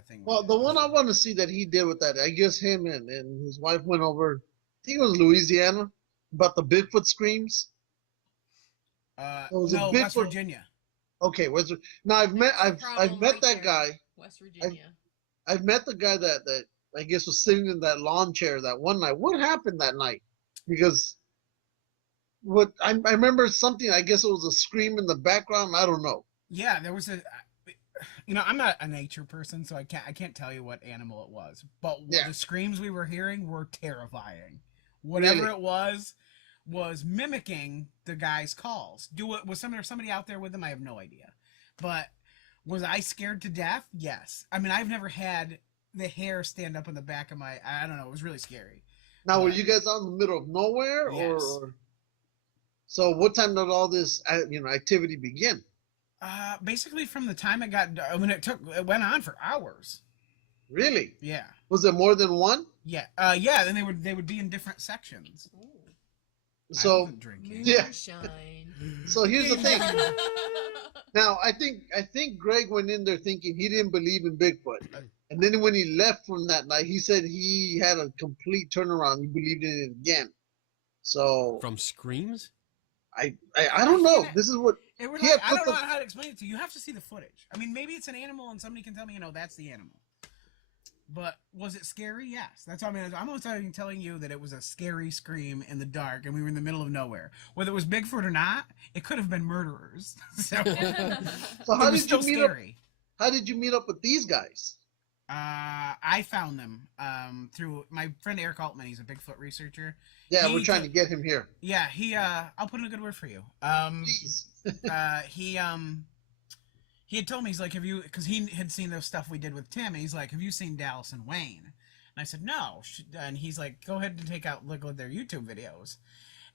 thing. Well, the one I want to see that he did with that, I guess him and his wife went over, I think it was Louisiana, about the Bigfoot screams. was it no, Bigfoot? West Virginia. Okay, now I've met Problem met right that there. guy. West Virginia. I've met the guy that I guess was sitting in that lawn chair that one night. What happened that night? Because I remember something. I guess it was a scream in the background. I don't know. Yeah, there was I'm not a nature person, so I can't tell you what animal it was. But the screams we were hearing were terrifying. Whatever Really? it was mimicking the guy's calls. Was somebody out there with him? I have no idea. But was I scared to death? Yes. I mean, I've never had the hair stand up on the back of my. I don't know. It was really scary. Now, were you guys out in the middle of nowhere, Yes. or? So, what time did all this activity begin? Basically from the time it it went on for hours. Really? Yeah. Was it more than one? Yeah. Yeah. Then they would be in different sections. Ooh. So wasn't drinking. Yeah. Moonshine. so here's the thing. Now I think Greg went in there thinking he didn't believe in Bigfoot, and then when he left from that night, he said he had a complete turnaround. He believed in it again. So From Screams? I don't know. This is what It would he like, had I put don't know the- how to explain it to you. You have to see the footage. I mean, maybe it's an animal and somebody can tell me, that's the animal. But was it scary? Yes. That's what I mean. I'm almost telling you that it was a scary scream in the dark and we were in the middle of nowhere. Whether it was Bigfoot or not, it could have been murderers. So So how it was did still you meet up? scary. How did you meet up with these guys? I found them through my friend Eric Altman. He's a Bigfoot researcher. Yeah, He we're trying to took- get him here. Yeah, I'll put in a good word for you. Please. He had told me, he's like, because he had seen the stuff we did with Tim, and he's like, have you seen Dallas and Wayne? And I said, no. And he's like, go ahead and look at their YouTube videos.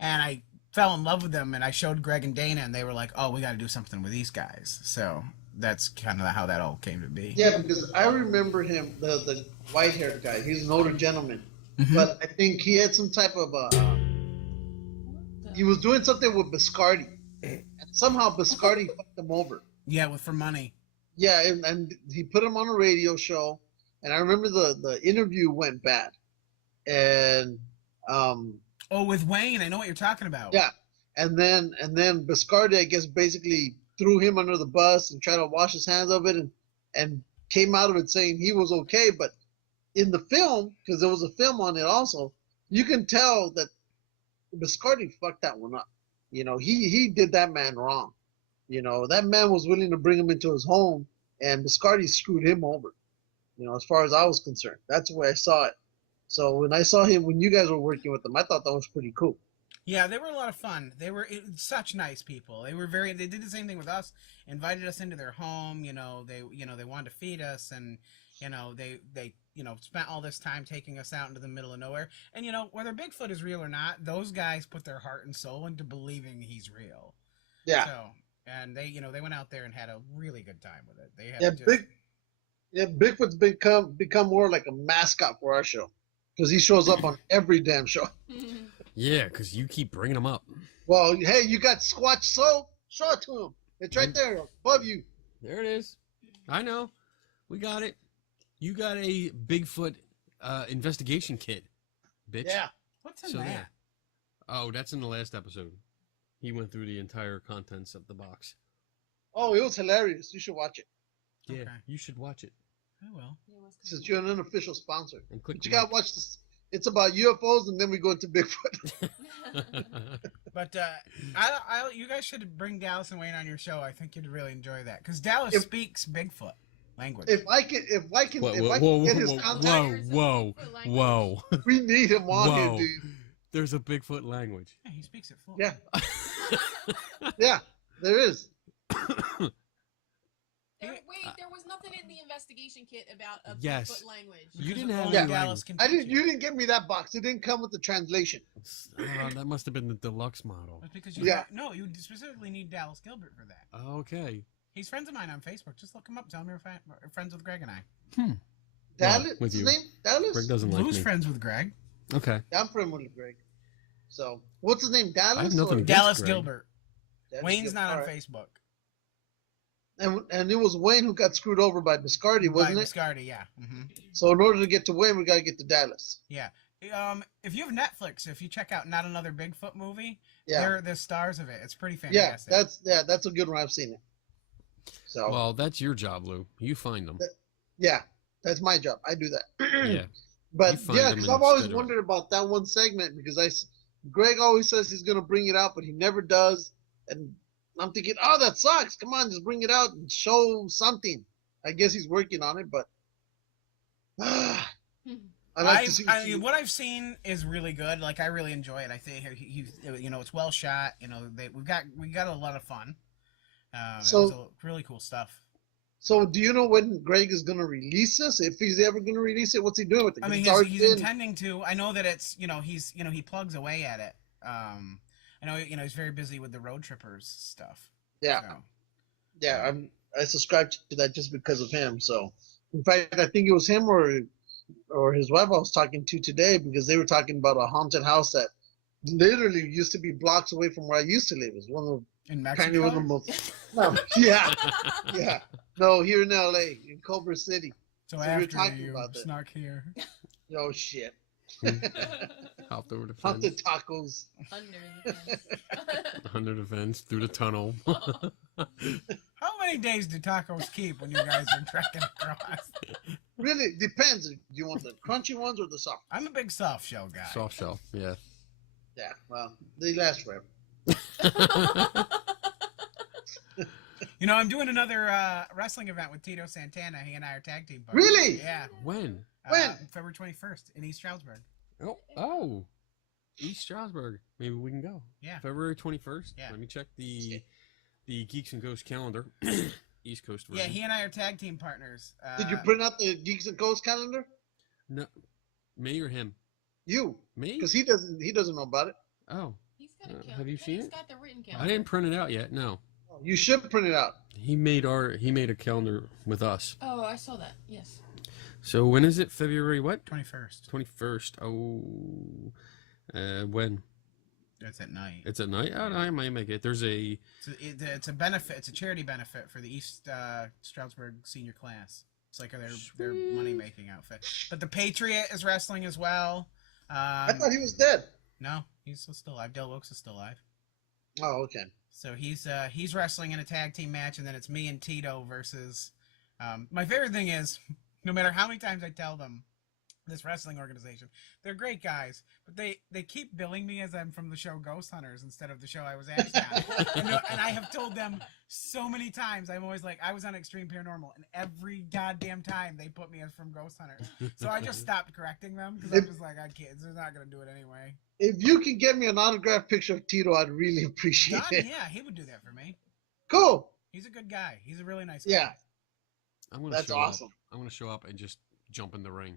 And I fell in love with them, and I showed Greg and Dana, and they were like, oh, we got to do something with these guys. So that's kind of how that all came to be. Yeah, because I remember him, the white-haired guy. He's an older gentleman, but I think he had some type of he was doing something with Biscardi, and somehow Biscardi fucked him over. Yeah, for money. Yeah, and he put him on a radio show, and I remember the interview went bad, and Oh, with Wayne, I know what you're talking about. yeah, and then Biscardi, I guess, basically threw him under the bus and tried to wash his hands of it, and came out of it saying he was okay, but in the film, because there was a film on it also, you can tell that Biscardi fucked that one up. He did that man wrong. That man was willing to bring him into his home, and Biscardi screwed him over. As far as I was concerned, that's the way I saw it. So when I saw him, when you guys were working with him, I thought that was pretty cool. Yeah, they were a lot of fun. They were such nice people. They did the same thing with us, invited us into their home. They wanted to feed us, and they spent all this time taking us out into the middle of nowhere. And whether Bigfoot is real or not, those guys put their heart and soul into believing he's real. Yeah. So, and they went out there and had a really good time with it. They had Bigfoot's become more like a mascot for our show, because he shows up on every damn show. Yeah, because you keep bringing them up. Well, hey, you got Squatch Soul? Show it to him. It's right there above you. There it is. I know. We got it. You got a Bigfoot investigation kit, bitch. Yeah. What's in So that? there. Oh, that's in the last episode. He went through the entire contents of the box. Oh, it was hilarious. You should watch it. Yeah, Okay. you should watch it. I will. Since you're an unofficial sponsor. And click But you the gotta watch this. It's about UFOs, and then we go into Bigfoot. But you guys should bring Dallas and Wayne on your show. I think you'd really enjoy that, because Dallas If- speaks Bigfoot language. If I can get his contact, whoa. we need him on Whoa. here, dude. There's a Bigfoot language. Yeah, he speaks it full. Yeah. Yeah, there is. There was nothing in the investigation kit about a Yes. Bigfoot language. You didn't Because have only any Dallas language. can teach You didn't get me that box. It didn't come with the translation. That must have been the deluxe model. That's because Yeah. you specifically need Dallas Gilbert for that. Okay. He's friends of mine on Facebook. Just look him up. Tell him you're friends with Greg and I. Dallas, with what's his you. name? Dallas? Greg doesn't like Blue's me. friends with Greg. Okay. Yeah, I'm friend with Greg. So, what's his name? Dallas? I have nothing or- against Dallas Greg. Gilbert. Dallas Wayne's Gilbert. not on All right. Facebook. And it was Wayne who got screwed over by Biscardi, wasn't By it? Biscardi, yeah. Mm-hmm. So in order to get to Wayne, we got to get to Dallas. Yeah. If you have Netflix, if you check out Not Another Bigfoot Movie, Yeah, they're the stars of it. It's pretty yeah, fantastic. that's a good one. I've seen it. So Well, that's your job, Lou. You find them. yeah, that's my job. I do that. Yeah. But You find yeah, them because and I've always instead of- wondered about that one segment because Greg always says he's gonna bring it out, but he never does. And I'm thinking, oh, that sucks. Come on, just bring it out and show something. I guess he's working on it, but I like to see. what I've seen is really good. Like, I really enjoy it. I think it's well shot. We got a lot of fun. So- it was really cool stuff. So, do you know when Greg is gonna release this? If he's ever gonna release it, what's he doing with it? I mean, It's already he's been- intending to. I know that it's he plugs away at it. I know he's very busy with the Road Trippers stuff. Yeah. So. Yeah, I subscribed to that just because of him. So, in fact, I think it was him or his wife I was talking to today because they were talking about a haunted house that literally used to be blocks away from where I used to live. It was one of In apparently one of the Mexico. most. No, yeah, yeah. No, here in L.A. in Culver City. So So we were after talking you about that. snuck here. Oh shit! Hopped over the fence. Haunted tacos. Under the fence. Under the fence, through the tunnel. How many days do tacos keep when you guys are trekking across? Really depends. Do you want the crunchy ones or the soft? I'm a big soft shell guy. Soft shell, yeah. Yeah, well, they last forever. You know, I'm doing another wrestling event with Tito Santana. He and I are tag team partners. Really? Yeah. When? When? February 21st in East Stroudsburg. Oh, East Stroudsburg. Maybe we can go. Yeah. February 21st. Yeah. Let me check the Geeks and Ghosts calendar. East Coast Yeah, version. he and I are tag team partners. Did you print out the Geeks and Coast calendar? No, me or him? You, Me? because he doesn't know about it. Oh, He's got a calendar. have you seen He's it? got the written I calendar. didn't print it out yet. No, You should print it out. he made a calendar with us. Oh, I saw that. Yes. So when is it? February what? 21st. 21st. Oh, when? It's at night. It's at night. Oh, no, I might make it. There's a It's a benefit. It's a charity benefit for the East Stroudsburg senior class. It's like their money making outfit. But the Patriot is wrestling as well. I thought he was dead. No, he's still alive. Del Oaks is still alive. Oh, okay. So he's wrestling in a tag team match, and then it's me and Tito versus. My favorite thing is, no matter how many times I tell them, this wrestling organization, they're great guys, but they keep billing me as I'm from the show Ghost Hunters instead of the show I was actually on. and I have told them so many times. I'm always like, I was on Extreme Paranormal, and every goddamn time they put me as from Ghost Hunters. So I just stopped correcting them because I'm just like, I can't. They're not gonna do it anyway. If you can get me an autographed picture of Tito, I'd really appreciate Don, it. yeah, he would do that for me. Cool. He's a good guy. He's a really nice guy. Yeah, I'm gonna that's show awesome. Up. I'm gonna show up and just jump in the ring.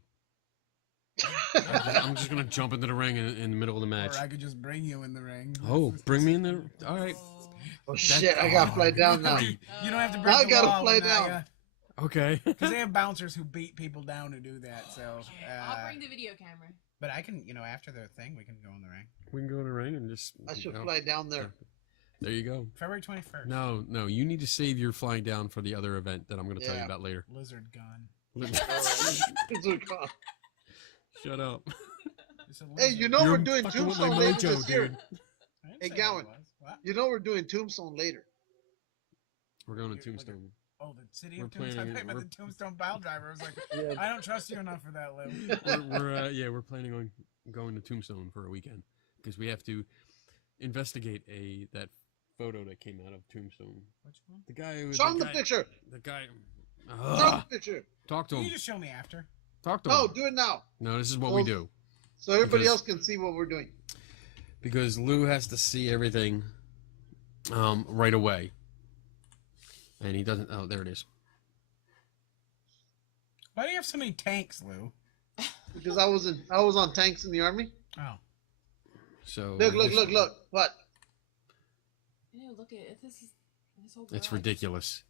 I'm just gonna jump into the ring in the middle of the match. Or I could just bring you in the ring. Oh, bring me in there. All right. Oh shit! I gotta fly down now. You don't have to Now break I the gotta wall. fly down. Okay. Because they have bouncers who beat people down who do that. So, I'll bring the video camera. but I can, after the thing, we can go in the ring. We can go in the ring and just. I should you know, fly down there. There you go. February 21st. No, you need to save your flying down for the other event that I'm going to tell you Yeah. about later. Lizard gun. Shut up. It's a Hey, lizard. you know You're we're doing fucking with Tombstone my later mojo, this year. dude. I didn't Hey, say Gowin. what it was. What? You know we're doing Tombstone later. We're going to You're- Tombstone. Oh, the city We're of Tombstone. I planning- thought you meant we're- the Tombstone pile driver. I was like, Yeah. I don't trust you enough for that, Lou. We're planning on going to Tombstone for a weekend because we have to investigate that photo that came out of Tombstone. Which one? The guy who. Show him the picture. The guy. Show him Ugh. the picture. Talk to Can you him. just show me after? Talk to No, him. do it now, No, this is what Well, we do. so everybody Because- else can see what we're doing. Because Lou has to see everything right away. And he doesn't. Oh, there it is. Why do you have so many tanks, Lou? Because I was on tanks in the army. Oh. So Look. What? Ew, look at it. This whole It's garage. ridiculous.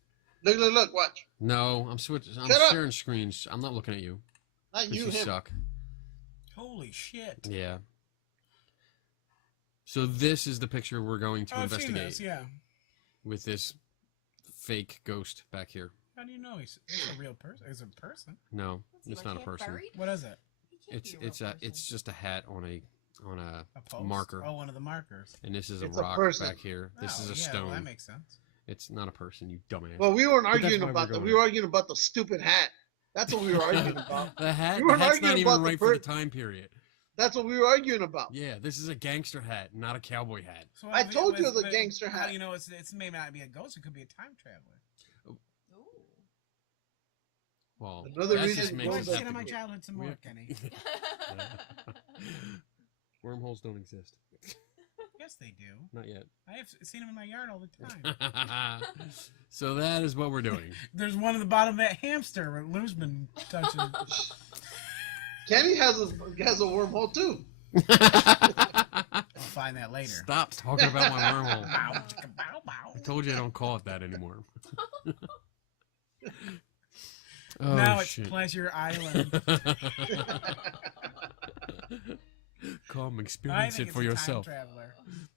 Look. Watch. No, I'm switching. I'm Shut up. sharing screens. I'm not looking at you. Not 'Cause you, you him. suck. Holy shit. Yeah. So this is the picture we're going to Oh, I've seen investigate this, yeah. with this fake ghost back here. How do you know he's a real person? He's a person. No, What's he, it's like, not a half person. buried? What is it? He can't It's be a real person. it's just a hat on a A post? marker. Oh, one of the markers. And this is a It's a rock person. back here. This Oh, is a yeah, stone. Well, that makes sense. It's not a person, you dumbass. Well, we weren't But that's arguing why we're about that. going We were arguing about the stupid hat. That's what we were arguing about. the hat. We The weren't hat's not arguing even about the right for the per- time period. That's what we were arguing about. Yeah, this is a gangster hat, not a cowboy hat. So I if told you it was a but gangster How hat. do you know it's may not be a ghost? It could be a time traveler. Ooh. Well, Another that reason just to makes Go go it and shit back on my difficult. childhood some We more, have- Kenny. Wormholes don't exist. Yes, they do. Not yet. I have seen them in my yard all the time. So that is what we're doing. There's one at the bottom of that hamster where Lou's been touching. Kenny has a wormhole too. I'll find that later. Stop talking about my wormhole. Bow, chicka, bow, bow. I told you I don't call it that anymore. Oh, Now it's shit. Pleasure Island. Come I experience think it for it's a yourself. time traveler.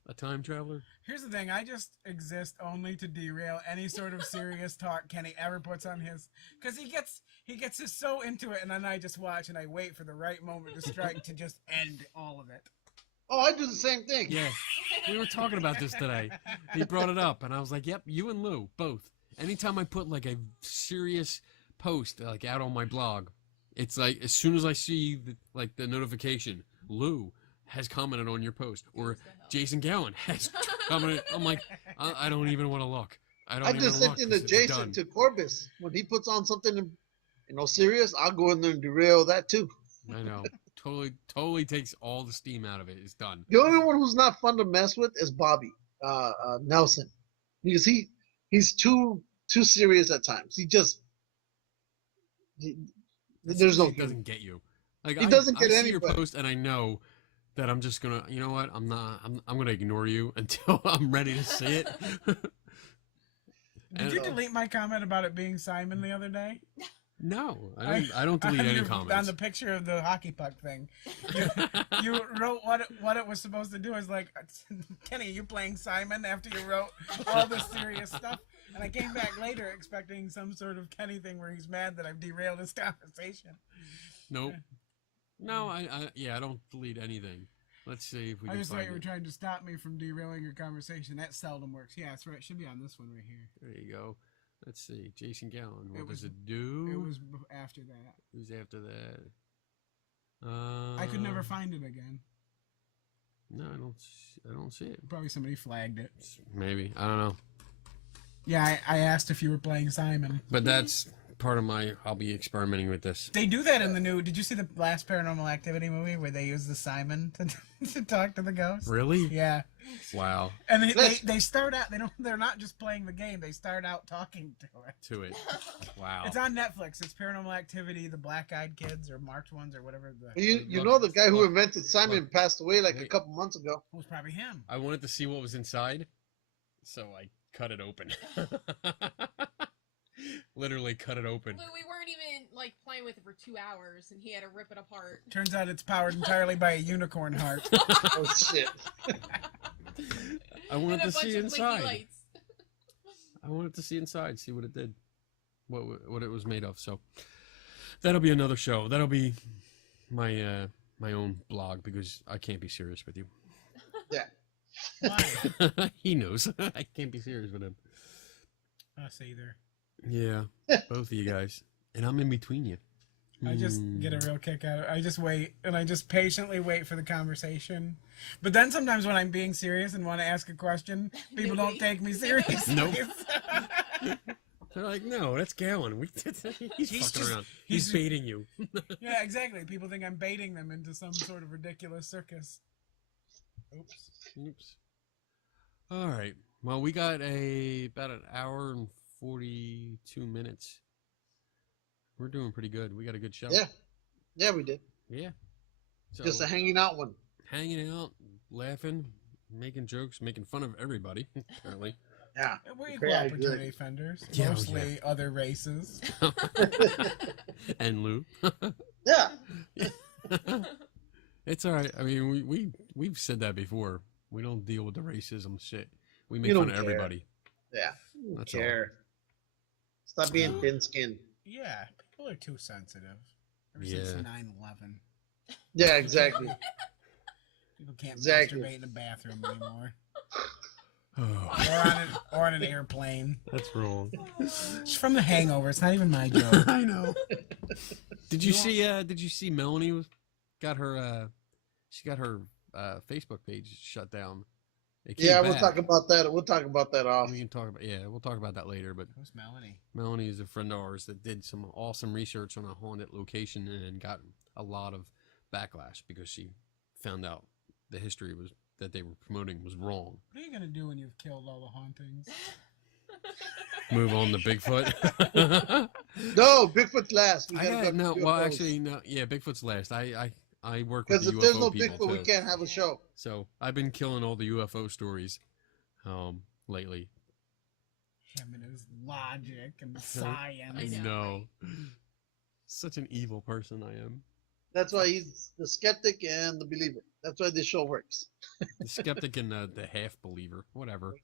A time traveler? Here's the thing, I just exist only to derail any sort of serious talk Kenny ever puts on his, because he gets us so into it, and then I just watch and I wait for the right moment to strike to just end all of it. Oh, I do the same thing. Yeah. We were talking about this today. He brought it up, and I was like, yep, you and Lou, both. Anytime I put, like, a serious post, like, out on my blog, it's like, as soon as I see, the notification, Lou has commented on your post, or Jason Gowin has commented. I'm like, I don't even want to look. I just sent in to Jason to Corbis. When he puts on something, serious, I'll go in there and derail that too. I know. Totally takes all the steam out of it. It's done. The only one who's not fun to mess with is Bobby Nelson, because he's too serious at times. There's no. He doesn't get you. Like he doesn't get I see anybody. your post, and I know that I'm just gonna. You know what? I'm gonna ignore you until I'm ready to see it. Did you delete my comment about it being Simon the other day? No, I don't delete any comments. On the picture of the hockey puck thing, you wrote what it was supposed to do. I was like, Kenny, you playing Simon after you wrote all this serious stuff? And I came back later expecting some sort of Kenny thing where he's mad that I've derailed his conversation. Nope. No, I don't delete anything. Let's see if we can I just find thought you were it. trying to stop me from derailing your conversation. That seldom works. Yeah, that's right. It should be on this one right here. There you go. Let's see. Jason Gowin. What It was- does it do? It was after that. It was after that. I could never find it again. No, I don't see it. Probably somebody flagged it. Maybe. I don't know. Yeah, I asked if you were playing Simon. But that's part of I'll be experimenting with this. They do that in the new. Did you see the last Paranormal Activity movie where they use the Simon to talk to the ghost? Really? Yeah. Wow. And they start out. They're not just playing the game. They start out talking to it. Wow. It's on Netflix. It's Paranormal Activity, the Black Eyed Kids or Marked Ones or whatever. The guy who invented Simon passed away a couple months ago. It was probably him. I wanted to see what was inside, so I cut it open. Literally cut it open. Lou, we weren't even playing with it for 2 hours, and he had to rip it apart. Turns out it's powered entirely by a unicorn heart. Oh shit! I wanted And a to bunch see of blinky inside. lights. I wanted to see inside, see what it did, what it was made of. So that'll be another show. That'll be my my own blog because I can't be serious with you. Yeah. Why? He knows. I can't be serious with him. Us either. Yeah, both of you guys, and I'm in between you. I just get a real kick out of it. I just wait, and I just patiently wait for the conversation. But then sometimes when I'm being serious and want to ask a question, people don't take me seriously. Nope. They're like, no, that's Gowin. He's fucking around. He's baiting you. Yeah, exactly. People think I'm baiting them into some sort of ridiculous circus. Oops. All right. Well, we got about an hour and 42 minutes. We're doing pretty good. We got a good show. Yeah, we did. Yeah. So, Just a hanging out one. hanging out, laughing, making jokes, making fun of everybody, apparently. Yeah. We're equal opportunity offenders. Yeah, Mostly other races. And Lou. Yeah. It's all right. I mean, we've said that before. We don't deal with the racism shit. We make You fun don't of care. everybody. Yeah. Don't That's care. Stop being thin-skinned. Yeah, people are too sensitive. Ever Yeah. since 9/11. Yeah, exactly. People can't Exactly. masturbate in a bathroom anymore. Oh, or on an airplane. that's wrong. It's from The Hangover. It's not even my joke. I know. Did you see Melanie got her Facebook page shut down? It came Yeah, we'll back. talk about that. We'll talk about that off. We can talk about we'll talk about that later. But Who's Melanie? Melanie is a friend of ours that did some awesome research on a haunted location and got a lot of backlash because she found out the history that they were promoting was wrong. What are you going to do when you've killed all the hauntings? Move on to Bigfoot. No, Bigfoot's last. We gotta go no, to well, UFOs. actually, no. Yeah, Bigfoot's last. I work with Because the if UFO there's no people Bigfoot, we too. can't have a show. So I've been killing all the UFO stories, lately. Him and his logic and science. I I know, know. Such an evil person I am. That's why he's the skeptic and the believer. That's why this show works. The skeptic and the half believer, whatever.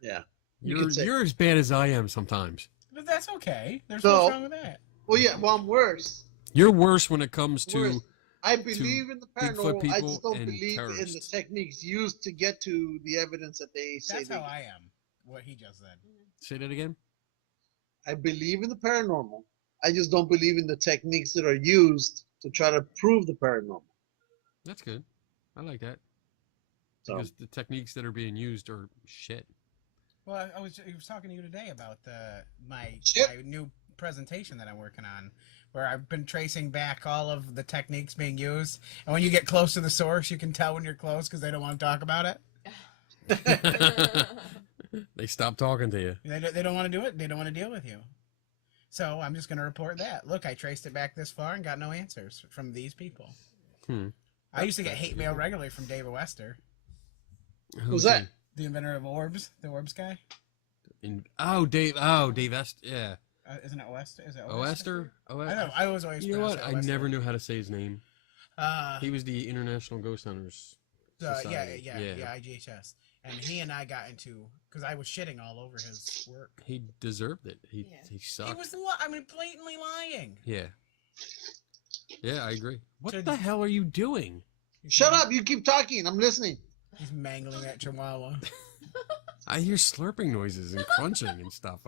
Yeah. You could say. You're as bad as I am sometimes. But that's okay. There's So- what's wrong with that. Well, yeah. Well, I'm worse. You're worse when it comes to Worse. I believe in the Bigfoot paranormal. I people just don't and believe in the terrorists. techniques used to get to the evidence that they say. That's they how get. I am. What he just said. say that again. I believe in the paranormal. I just don't believe in the techniques that are used to try to prove the paranormal. That's good. I like that So because the techniques that are being used are shit. Well, I was talking to you today about my Shit. new presentation that I'm working on, where I've been tracing back all of the techniques being used, and when you get close to the source, you can tell when you're close because they don't want to talk about it. They stop talking to you. They don't want to do it. They don't want to deal with you. So I'm just going to report that. Look, I traced it back this far and got no answers from these people. I used to get hate mail regularly from David Wester, Who's that? the inventor of orbs, the orbs guy. Dave Est. Yeah. Isn't it Wester? Is it Oester? I know. I was always. You know what? pronounced it I Oester. never knew how to say his name. Uh, He was the International Ghost Hunters Society. yeah, IGHS. And he and I got into because I was shitting all over his work. He deserved it. He He sucked. was, blatantly lying. Yeah. Yeah, I agree. What So- the hell are you doing? shut up! You keep talking. I'm listening. He's mangling that chihuahua. I hear slurping noises and crunching and stuff.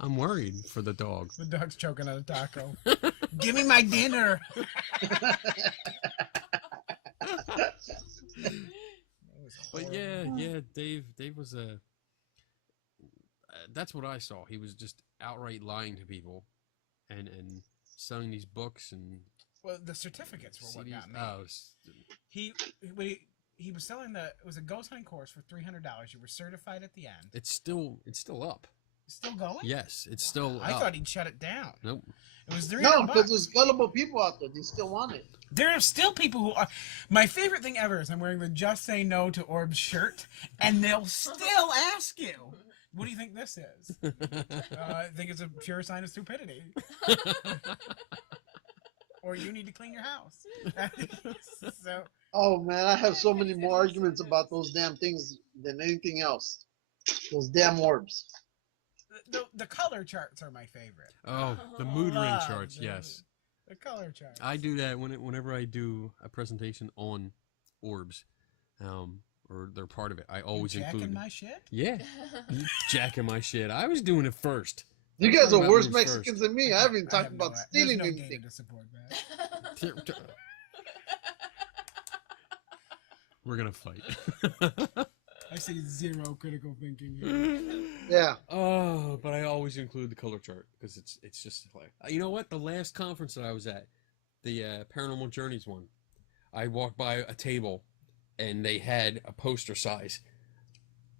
I'm worried for the dog. The dog's choking on a taco. Give me my dinner. But yeah, Dave was a. That's what I saw. He was just outright lying to people, and selling these books and Well, the certificates were what CDs. got me. Oh, He was selling it was a ghost hunting course for $300. You were certified at the end. it's still up. It's still going? Yes, it's still I up. thought he'd shut it down. Nope. It was $300. No, because there's gullible people out there. They still want it. There are still people who are. My favorite thing ever is I'm wearing the Just Say No to Orbs shirt, and they'll still ask you, "What do you think this is?" I think it's a pure sign of stupidity. Or you need to clean your house. So Oh man, I have so many more arguments about those damn things than anything else. Those damn orbs. the color charts are my favorite. Oh, the mood ring Love charts. the- Yes, The color charts. I do that whenever I do a presentation on orbs, or they're part of it. I always You jacking include. my shit? Yeah, you jacking my shit. I was doing it first. You guys are About worse moves Mexicans first. than me. I haven't even I talked have no about i- stealing there's no data anything. to support that. We're gonna fight. I see zero critical thinking here. Yeah. Oh, but I always include the color chart because it's just like you know what? The last conference that I was at, the Paranormal Journeys one, I walked by a table, and they had a poster size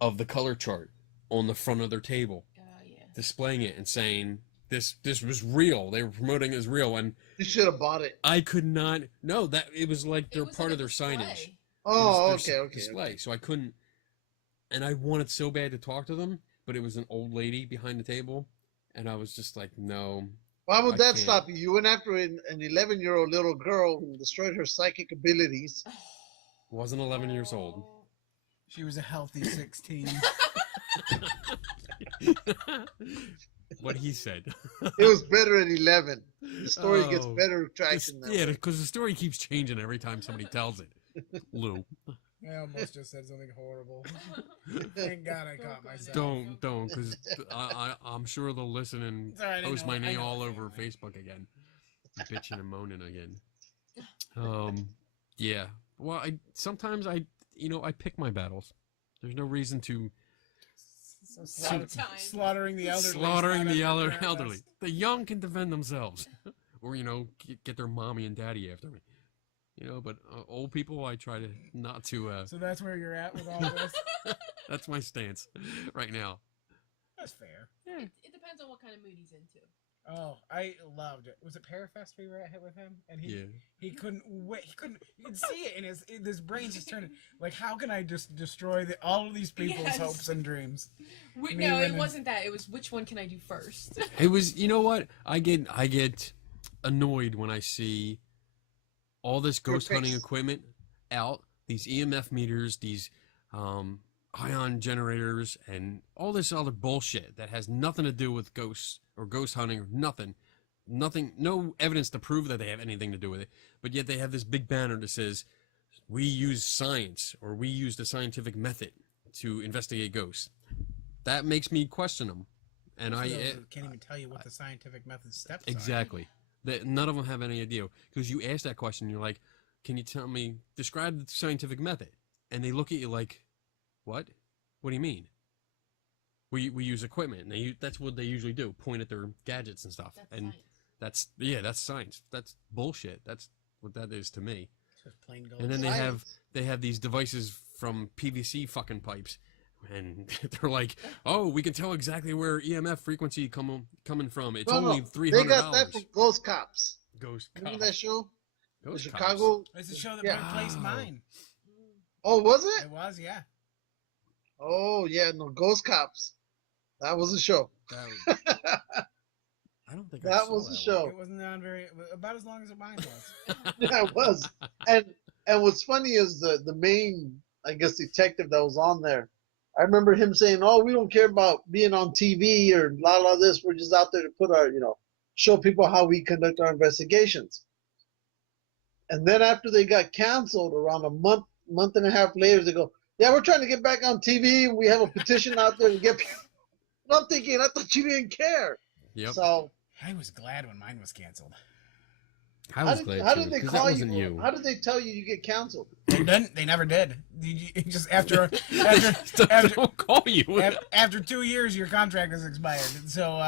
of the color chart on the front of their table, Yeah. displaying it and saying this was real. They were promoting it as real, and You should have bought it. I could not. No, that it was like It they're was part like of a their signage. display. Oh, It was their okay. display. So I couldn't, and I wanted so bad to talk to them, but it was an old lady behind the table, and I was just like, no. Why would I that can't. stop you? You went after an 11-year-old little girl who destroyed her psychic abilities. Wasn't 11 years old. She was a healthy 16. What he said. It was better at 11. The story gets Oh, better traction that yeah, way. because the story keeps changing every time somebody tells it. Lou, I almost just said something horrible. Thank God I caught myself. don't, because I'm sure they'll listen and It's all right, I post know- my I name know all the over feeling. Facebook again, bitching and moaning again. Yeah. Well, sometimes I pick my battles. There's no reason to So Sometimes. slaughtering the elderly. slaughtering the elderly. elderly. The young can defend themselves, or get their mommy and daddy after me. But old people, I try to not to. So that's where you're at with all this? That's my stance right now. That's fair. It depends on what kind of mood he's into. Oh, I loved it. Was it Parafest we were at with him? And Yeah. he couldn't wait. He couldn't. You could see it in his brain's just turning. Like, how can I just destroy all of these people's Yes. hopes and dreams? Me No, it winning. wasn't that. It was which one can I do first? It was. You know what? I get annoyed when I see all this You're ghost hunting fixed. equipment out, these EMF meters, these ion generators, and all this other bullshit that has nothing to do with ghosts or ghost hunting or nothing. Nothing, no evidence to prove that they have anything to do with it. But yet they have this big banner that says, we use science, or we use the scientific method to investigate ghosts. That makes me question them. And Most I of those can't even tell you what the scientific method steps are. exactly. That none of them have any idea, because you ask that question, you're like, can you tell me, describe the scientific method? And they look at you like, what? What do you mean? We use equipment, and that's what they usually do, point at their gadgets and stuff. That's and science. that's science. That's bullshit. That's what that is to me. Just plain gold. And then Science. they have these devices from PVC fucking pipes, and they're like, oh, we can tell exactly where EMF frequency coming from. It's only $300. They got that from Ghost Cops. Ghost Remember Cops. that show? The Ghost Cops. Chicago. It's a show that Yeah. replaced Wow. mine. Oh, was it? It was, yeah. Oh, yeah. No, Ghost Cops. That was a show. I don't think I That saw was the one. show. It wasn't on about as long as mine was. Yeah, it was. And what's funny is the main, I guess, detective that was on there. I remember him saying, "Oh, we don't care about being on TV or la this. We're just out there to put our, show people how we conduct our investigations." And then after they got canceled, around a month and a half later, they go, "Yeah, we're trying to get back on TV. We have a petition out there to get people." And I'm thinking, I thought you didn't care. Yep. So I was glad when mine was canceled. I was glad how too, did they because that call wasn't you? you. How did they tell you get canceled? They didn't. They never did. You just after Don't call you. after 2 years, your contract is expired. So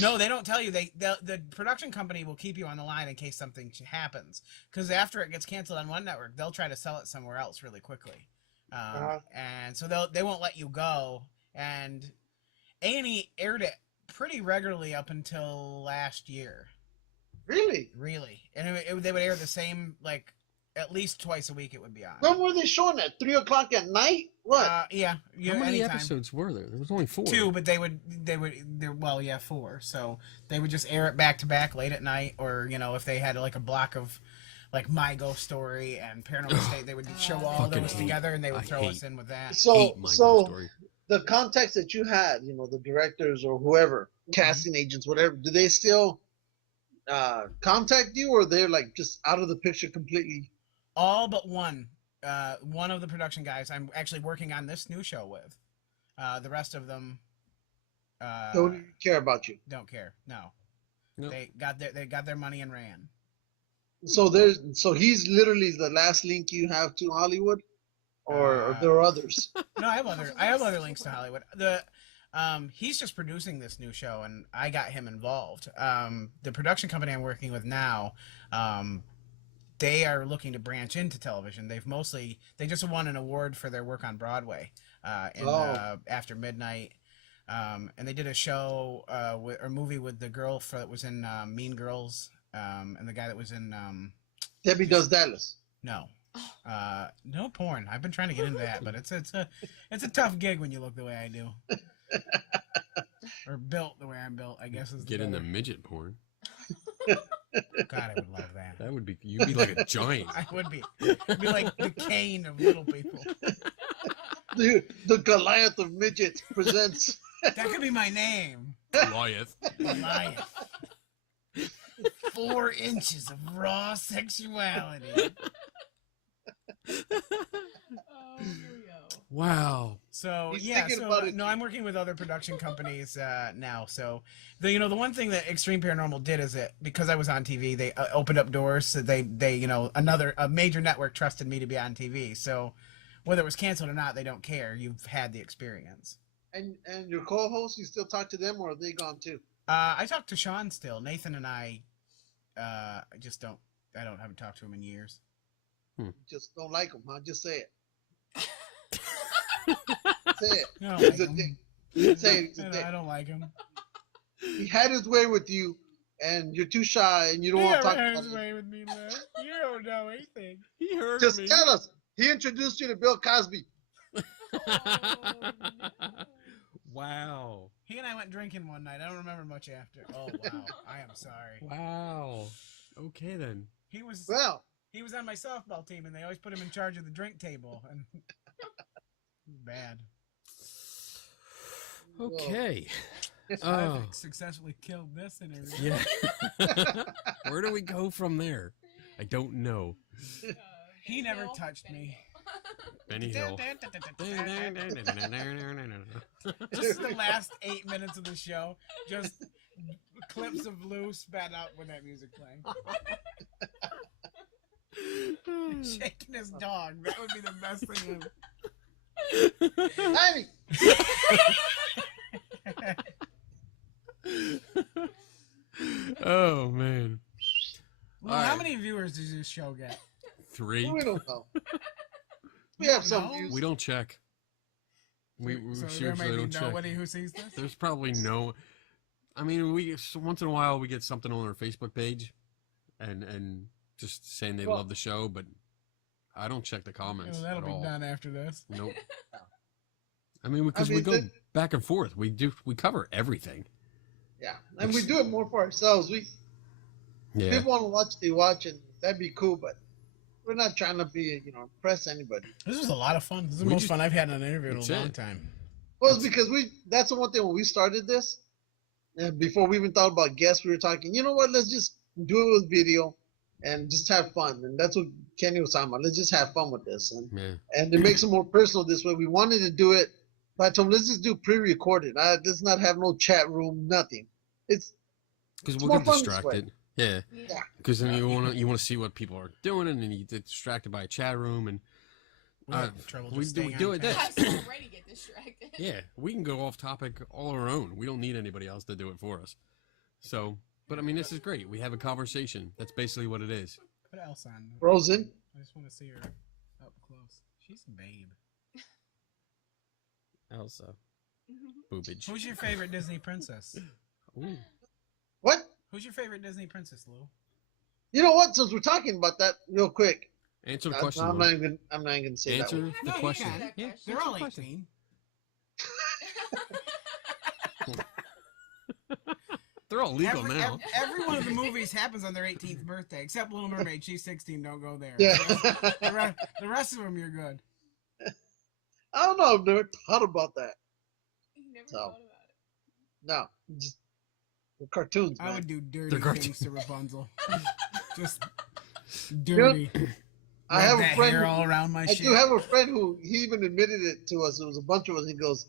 no, they don't tell you. The production company will keep you on the line in case something happens. Because after it gets canceled on one network, they'll try to sell it somewhere else really quickly. And so they won't let you go. And A&E aired it pretty regularly up until last year. Really? Really, and they would air the same, like, at least twice a week. It would be on. When were they showing that? 3 o'clock at night? What? Yeah. How many anytime. episodes were there? There was only 4. 2, but they're 4. So they would just air it back to back late at night, or if they had like a block of like My Ghost Story and Paranormal State, they would show all Fucking those hate. together, and they would I throw hate. us in with that. so My so story. the contacts that you had, the directors or whoever, casting agents, whatever, do they still contact you, or they're like just out of the picture completely? All but one. One of the production guys I'm actually working on this new show with. The rest of them Don't even care about you. don't care. No. Nope. They got their money and ran. So he's literally the last link you have to Hollywood, or there are others. No, I have other links to Hollywood. He's just producing this new show, and I got him involved. The production company I'm working with now, they are looking to branch into television. They just won an award for their work on Broadway, After Midnight, and they did a show, or movie with the girl that was in Mean Girls, and the guy that was in Debbie Does Dallas. no porn. I've been trying to get into that, but it's a tough gig when you look the way I do. Or built the way I'm built, I guess is Get into better. midget porn. God, I would love that. That would be. You'd be like a giant. I would be. It'd be like the Kane of little people. The Goliath of Midgets presents. That could be my name. Goliath. Goliath. 4 inches of raw sexuality. Oh, here we go. Wow. So He's yeah, thinking about it, no, too. I'm working with other production companies now. So the one thing that Extreme Paranormal did is that because I was on TV, they opened up doors. So they a major network trusted me to be on TV. So whether it was canceled or not, they don't care. You've had the experience. And your co-hosts, you still talk to them, or are they gone too? I talk to Sean still. Nathan and I just don't. I haven't talked to him in years. Just don't like them, huh? Just say it. Say it. I don't He's like a him. dick. Say it. He's a dick. I don't like him. He had his way with you, and you're too shy, and you don't He want to never talk had about his it. way with me, man. You don't know anything. He heard Just me. tell us. He introduced you to Bill Cosby. Wow. He and I went drinking one night. I don't remember much after. Oh wow, I am sorry. Wow. Okay then. He was. Well, He was on my softball team, and they always put him in charge of the drink table. And bad. Okay. I've successfully killed this interview. Yeah. Where do we go from there? I don't know. He never touched me. Benny Hill. This is the last 8 minutes of the show. Just clips of Lou spat out with that music playing. Shaking his dog. That would be the best thing Tiny. Oh, man. Lou, All how right. many viewers does this show get? 3. We don't know. We have some No? views. We don't check. We So there seriously may be don't check. nobody who sees this? There's probably no. I mean, once in a while we get something on our Facebook page, and just saying they love the show, but I don't check the comments Oh, that'll at be all. done after this. Nope. I mean, because we go back and forth. We cover everything. Yeah, and we do it more for ourselves. Yeah. People want to watch, they watch, and that'd be cool, but we're not trying to be, impress anybody. This was a lot of fun. This is the We most just- fun I've had in an interview in a That's long it. time. Well, it's because that's the one thing when we started this, and before we even thought about guests, we were talking, you know what, let's just do it with video and just have fun. And that's what Kenny was talking about. Let's just have fun with this. And it makes it more personal this way. We wanted to do it, but I told him, let's just do pre-recorded. Let's not have no chat room, nothing. It's Because more we'll get fun this way. distracted. Yeah. Yeah. Because then you want to see what people are doing, and then you get distracted by a chat room, and We have trouble we just do staying do on it task. this. I already get distracted. Yeah, we can go off topic all our own. We don't need anybody else to do it for us. So, but I mean, this is great. We have a conversation. That's basically what it is. What else on? Frozen. I just want to see her up close. She's a babe. Elsa. Boobage. Who's your favorite Disney princess? Ooh. What? Who's your favorite Disney princess, Lou? You know what? Since we're talking about that real quick, Answer the I'm question. not Lou. even going to say that Answer one. the No, you question. can. Yeah, They're answer all the question. 18. They're all legal now. Every one of the movies happens on their 18th birthday, except Little Mermaid. She's 16. Don't go there. Yeah. The rest of them, you're good. I don't know. I've never thought about that. You never So. thought about it. No. Just the cartoons, I man. would do dirty They're cartoons. things to Rapunzel. Just dirty. I have Rub a that friend. hair all around my I shit. do have a friend who he even admitted it to us. It was a bunch of us. He goes,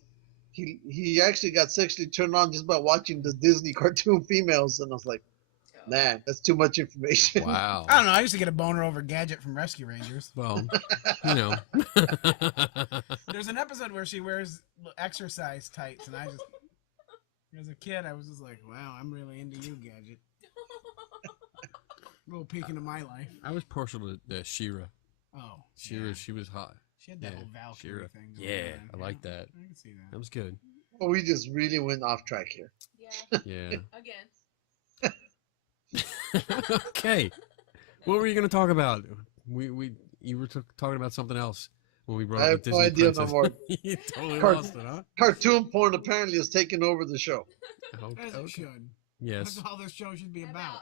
he actually got sexually turned on just by watching the Disney cartoon females, and I was like, man, that's too much information. Wow. I don't know. I used to get a boner over Gadget from Rescue Rangers. Well, you know. There's an episode where she wears exercise tights, and I just, as a kid, I was just like, wow, I'm really into you, Gadget. A little peek into my life. I was partial to She-Ra. Oh. She-Ra, yeah. she was hot. She had that Yeah, whole Valkyrie She-Ra. thing. going Yeah, on. I like that. I can see That that. was good. Well, we just really went off track here. Yeah. Yeah. Again. Okay. What were you going to talk about? You were talking about something else when we brought I up have the no Disney idea no princess. more. You totally Cart- lost it, huh? Cartoon porn apparently is taking over the show. Okay. As it should. Yes. That's all this show should be about.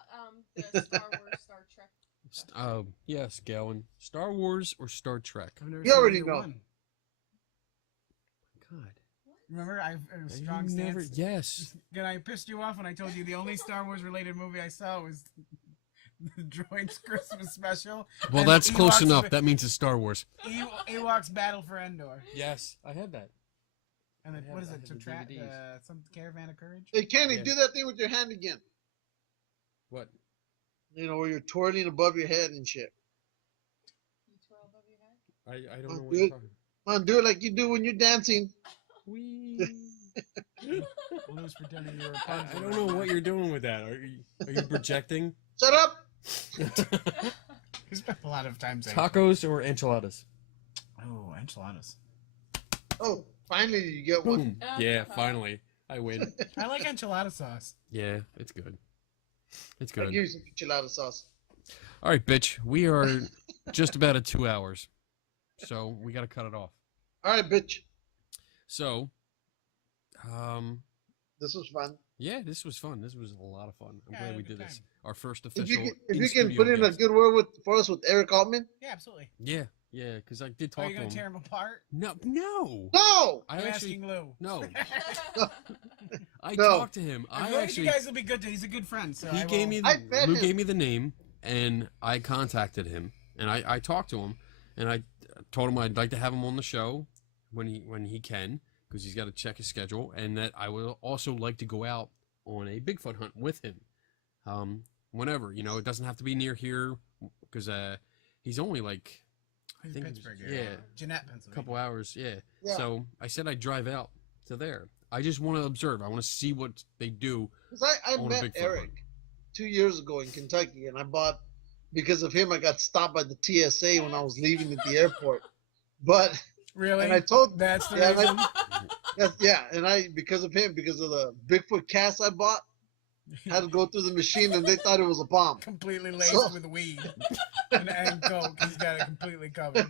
The Star Wars, Star Trek. Yes, Gowin. Star Wars or Star Trek? I've never You seen already either know. one. God. Remember, I a You strong never. stance. Yes. Then I pissed you off when I told you the only Star Wars related movie I saw was the Droids Christmas special. Well, and that's close Ewoks enough. Ba- That means it's Star Wars. Ewoks Battle for Endor. Yes, I had that. And then, I what is have it? the To track DVDs. some Caravan of Courage? Hey, Kenny, Yeah. do that thing with your hand again. What? You know, where you're twirling above your head and shit. You twirl above your head. I don't Oh, know what you're good. talking. Come on, do it like you do when you're dancing. Wee. Lou's pretending you were a I Rapunzel don't right know now. what you're doing with that. Are you projecting? Shut up! We spent a lot of time saying Tacos or enchiladas? oh, enchiladas. Oh, finally you get one. Boom. Yeah, finally. I win. I like enchilada sauce. Yeah, it's good. It's I'll good. give you some enchilada sauce. All right, bitch. We are just about at 2 hours. So we got to cut it off. All right, bitch. So, This was fun. Yeah, this was fun. This was a lot of fun. I'm Yeah, I glad had we a good did this. time. Our first If official. you can in-studio put in a guest. good word for us with Eric Altman. Yeah, absolutely. Yeah, because I did Are talk you to gonna him. tear him apart? No. No. I I'm actually asking Lou. no. I No. talked to him. I I feel like actually you guys will be good. He's a good friend. So he I gave will- me I the, met Lou him. gave me the name, and I contacted him, and I talked to him, and I told him I'd like to have him on the show when he can, because he's got to check his schedule, and that I would also like to go out on a Bigfoot hunt with him, whenever. It doesn't have to be near here, because he's only like He's think Pittsburgh it was- area. yeah. Jeanette, a Pennsylvania. couple hours, yeah. Yeah. So I said I'd drive out to there. I just want to observe. I want to see what they do. Because I on a met Bigfoot Eric hunt. 2 years ago in Kentucky, and I bought because of him. I got stopped by the TSA when I was leaving at the airport. But Really? and I told That's the yeah, reason. and I because of him, because of the Bigfoot cast I bought, had to go through the machine, and they thought it was a bomb. Completely laced So- with weed and coke. He's got it completely covered.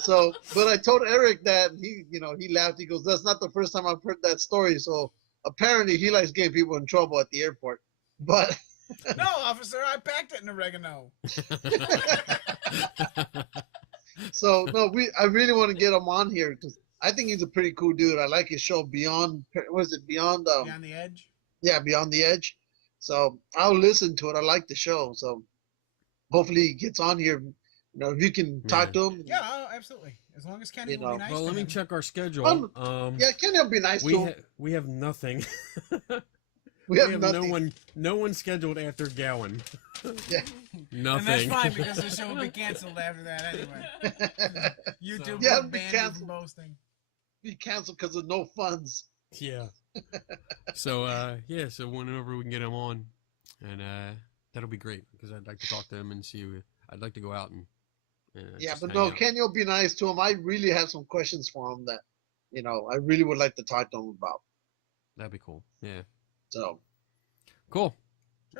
So, but I told Eric that, and he laughed. He goes, "That's not the first time I've heard that story." So apparently, he likes getting people in trouble at the airport. But No, officer, I packed it in oregano. so no, I really want to get him on here because I think he's a pretty cool dude. I like his show Beyond. What is it? Beyond. Beyond the edge. Yeah, Beyond the Edge. So I'll listen to it. I like the show. So hopefully he gets on here. If you can talk to him. Yeah, oh, absolutely. As long as Kenny You will be know. nice Well, to let me him. check our schedule. Yeah, Kenny will be nice to him. We have nothing. We have nothing. no one scheduled after Gowin. Yeah. And that's Nothing. fine because the show will be canceled after that anyway. YouTube Yeah, will it'll be ban you canceled. from boasting. Be canceled because of no funds. Yeah. So so whenever we can get him on, and that'll be great because I'd like to talk to him and see. I'd like to go out and Yeah, just but hang no, out. Kenny will be nice to him. I really have some questions for him that, I really would like to talk to him about. That'd be cool. Yeah. So, Cool.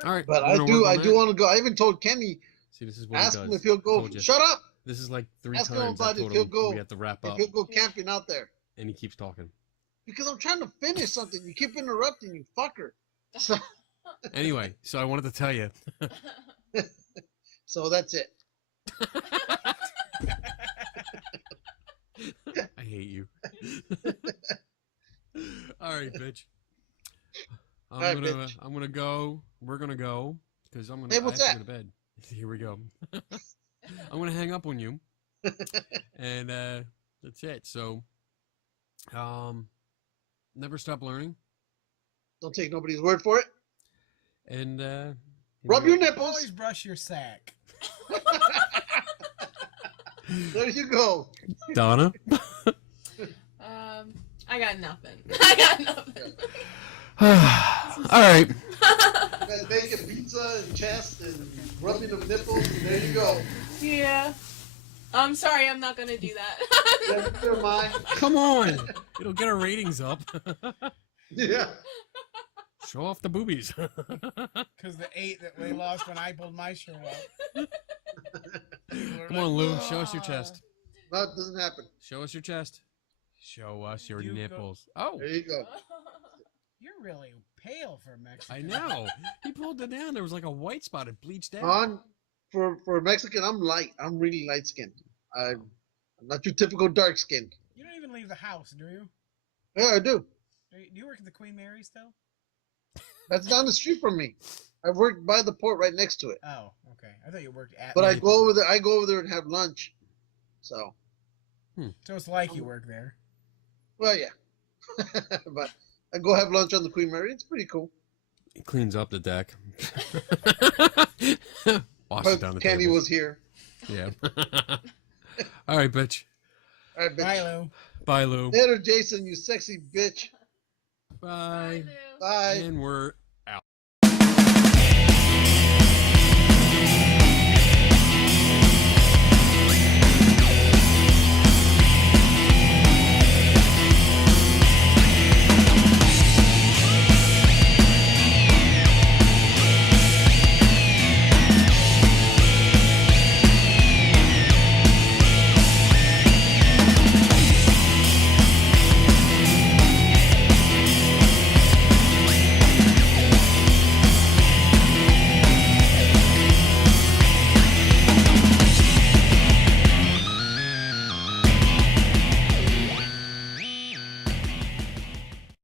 All right. but we're I gonna do, work on I do that. want to go. I even told Kenny, See, this is what ask he him does. if he'll go. Told you. Shut up! This is like 3 Ask him times I about if told he'll him go- we have to wrap If up, he'll go camping out there, and he keeps talking. because I'm trying to finish something. You keep interrupting, you fucker. So, Anyway, so I wanted to tell you. so that's it. I hate you. All right, bitch. I'm All right, gonna bitch. I'm gonna go. We're gonna go because I'm gonna. Hey, what's I have to that? go to bed. Here we go. I'm gonna hang up on you, and that's it. So, never stop learning, Don't take nobody's word for it. and Rub your Always nipples. brush your sack. There you go. Donna. I got nothing. I got nothing. All right. Bacon pizza and chest and rubbing of nipples. And there you go. Yeah. I'm sorry, I'm not gonna do that. Never mind. Come on. It'll get our ratings up. Yeah. Show off the boobies. Because the 8 that we lost when I pulled my show up. Come on, Lou. Show us your chest. No, it doesn't happen. Show us your chest. Show us your You go- nipples. Oh, There you go. You're really pale for a I Mexican. know. He pulled it down. There was like a white spot. It bleached out. On for Mexican, I'm light. I'm really light skinned. I'm not your typical dark skinned. You don't even leave the house, do you? Yeah, I do. Do you work at the Queen Mary still? That's down the street from me. I've worked by the port right next to it. Oh, okay. I thought you worked at. But I the- go over there. I go over there and have lunch. So, So it's like you work there. well, yeah. But I go have lunch on the Queen Mary. It's pretty cool. He cleans up the deck. Washes But down the Kenny tables. was here. Yeah. All right, bitch. All right, bitch. Bye, Lou. Bye, Lou. Later, Jason, you sexy bitch. Bye. Lou. Bye. And we're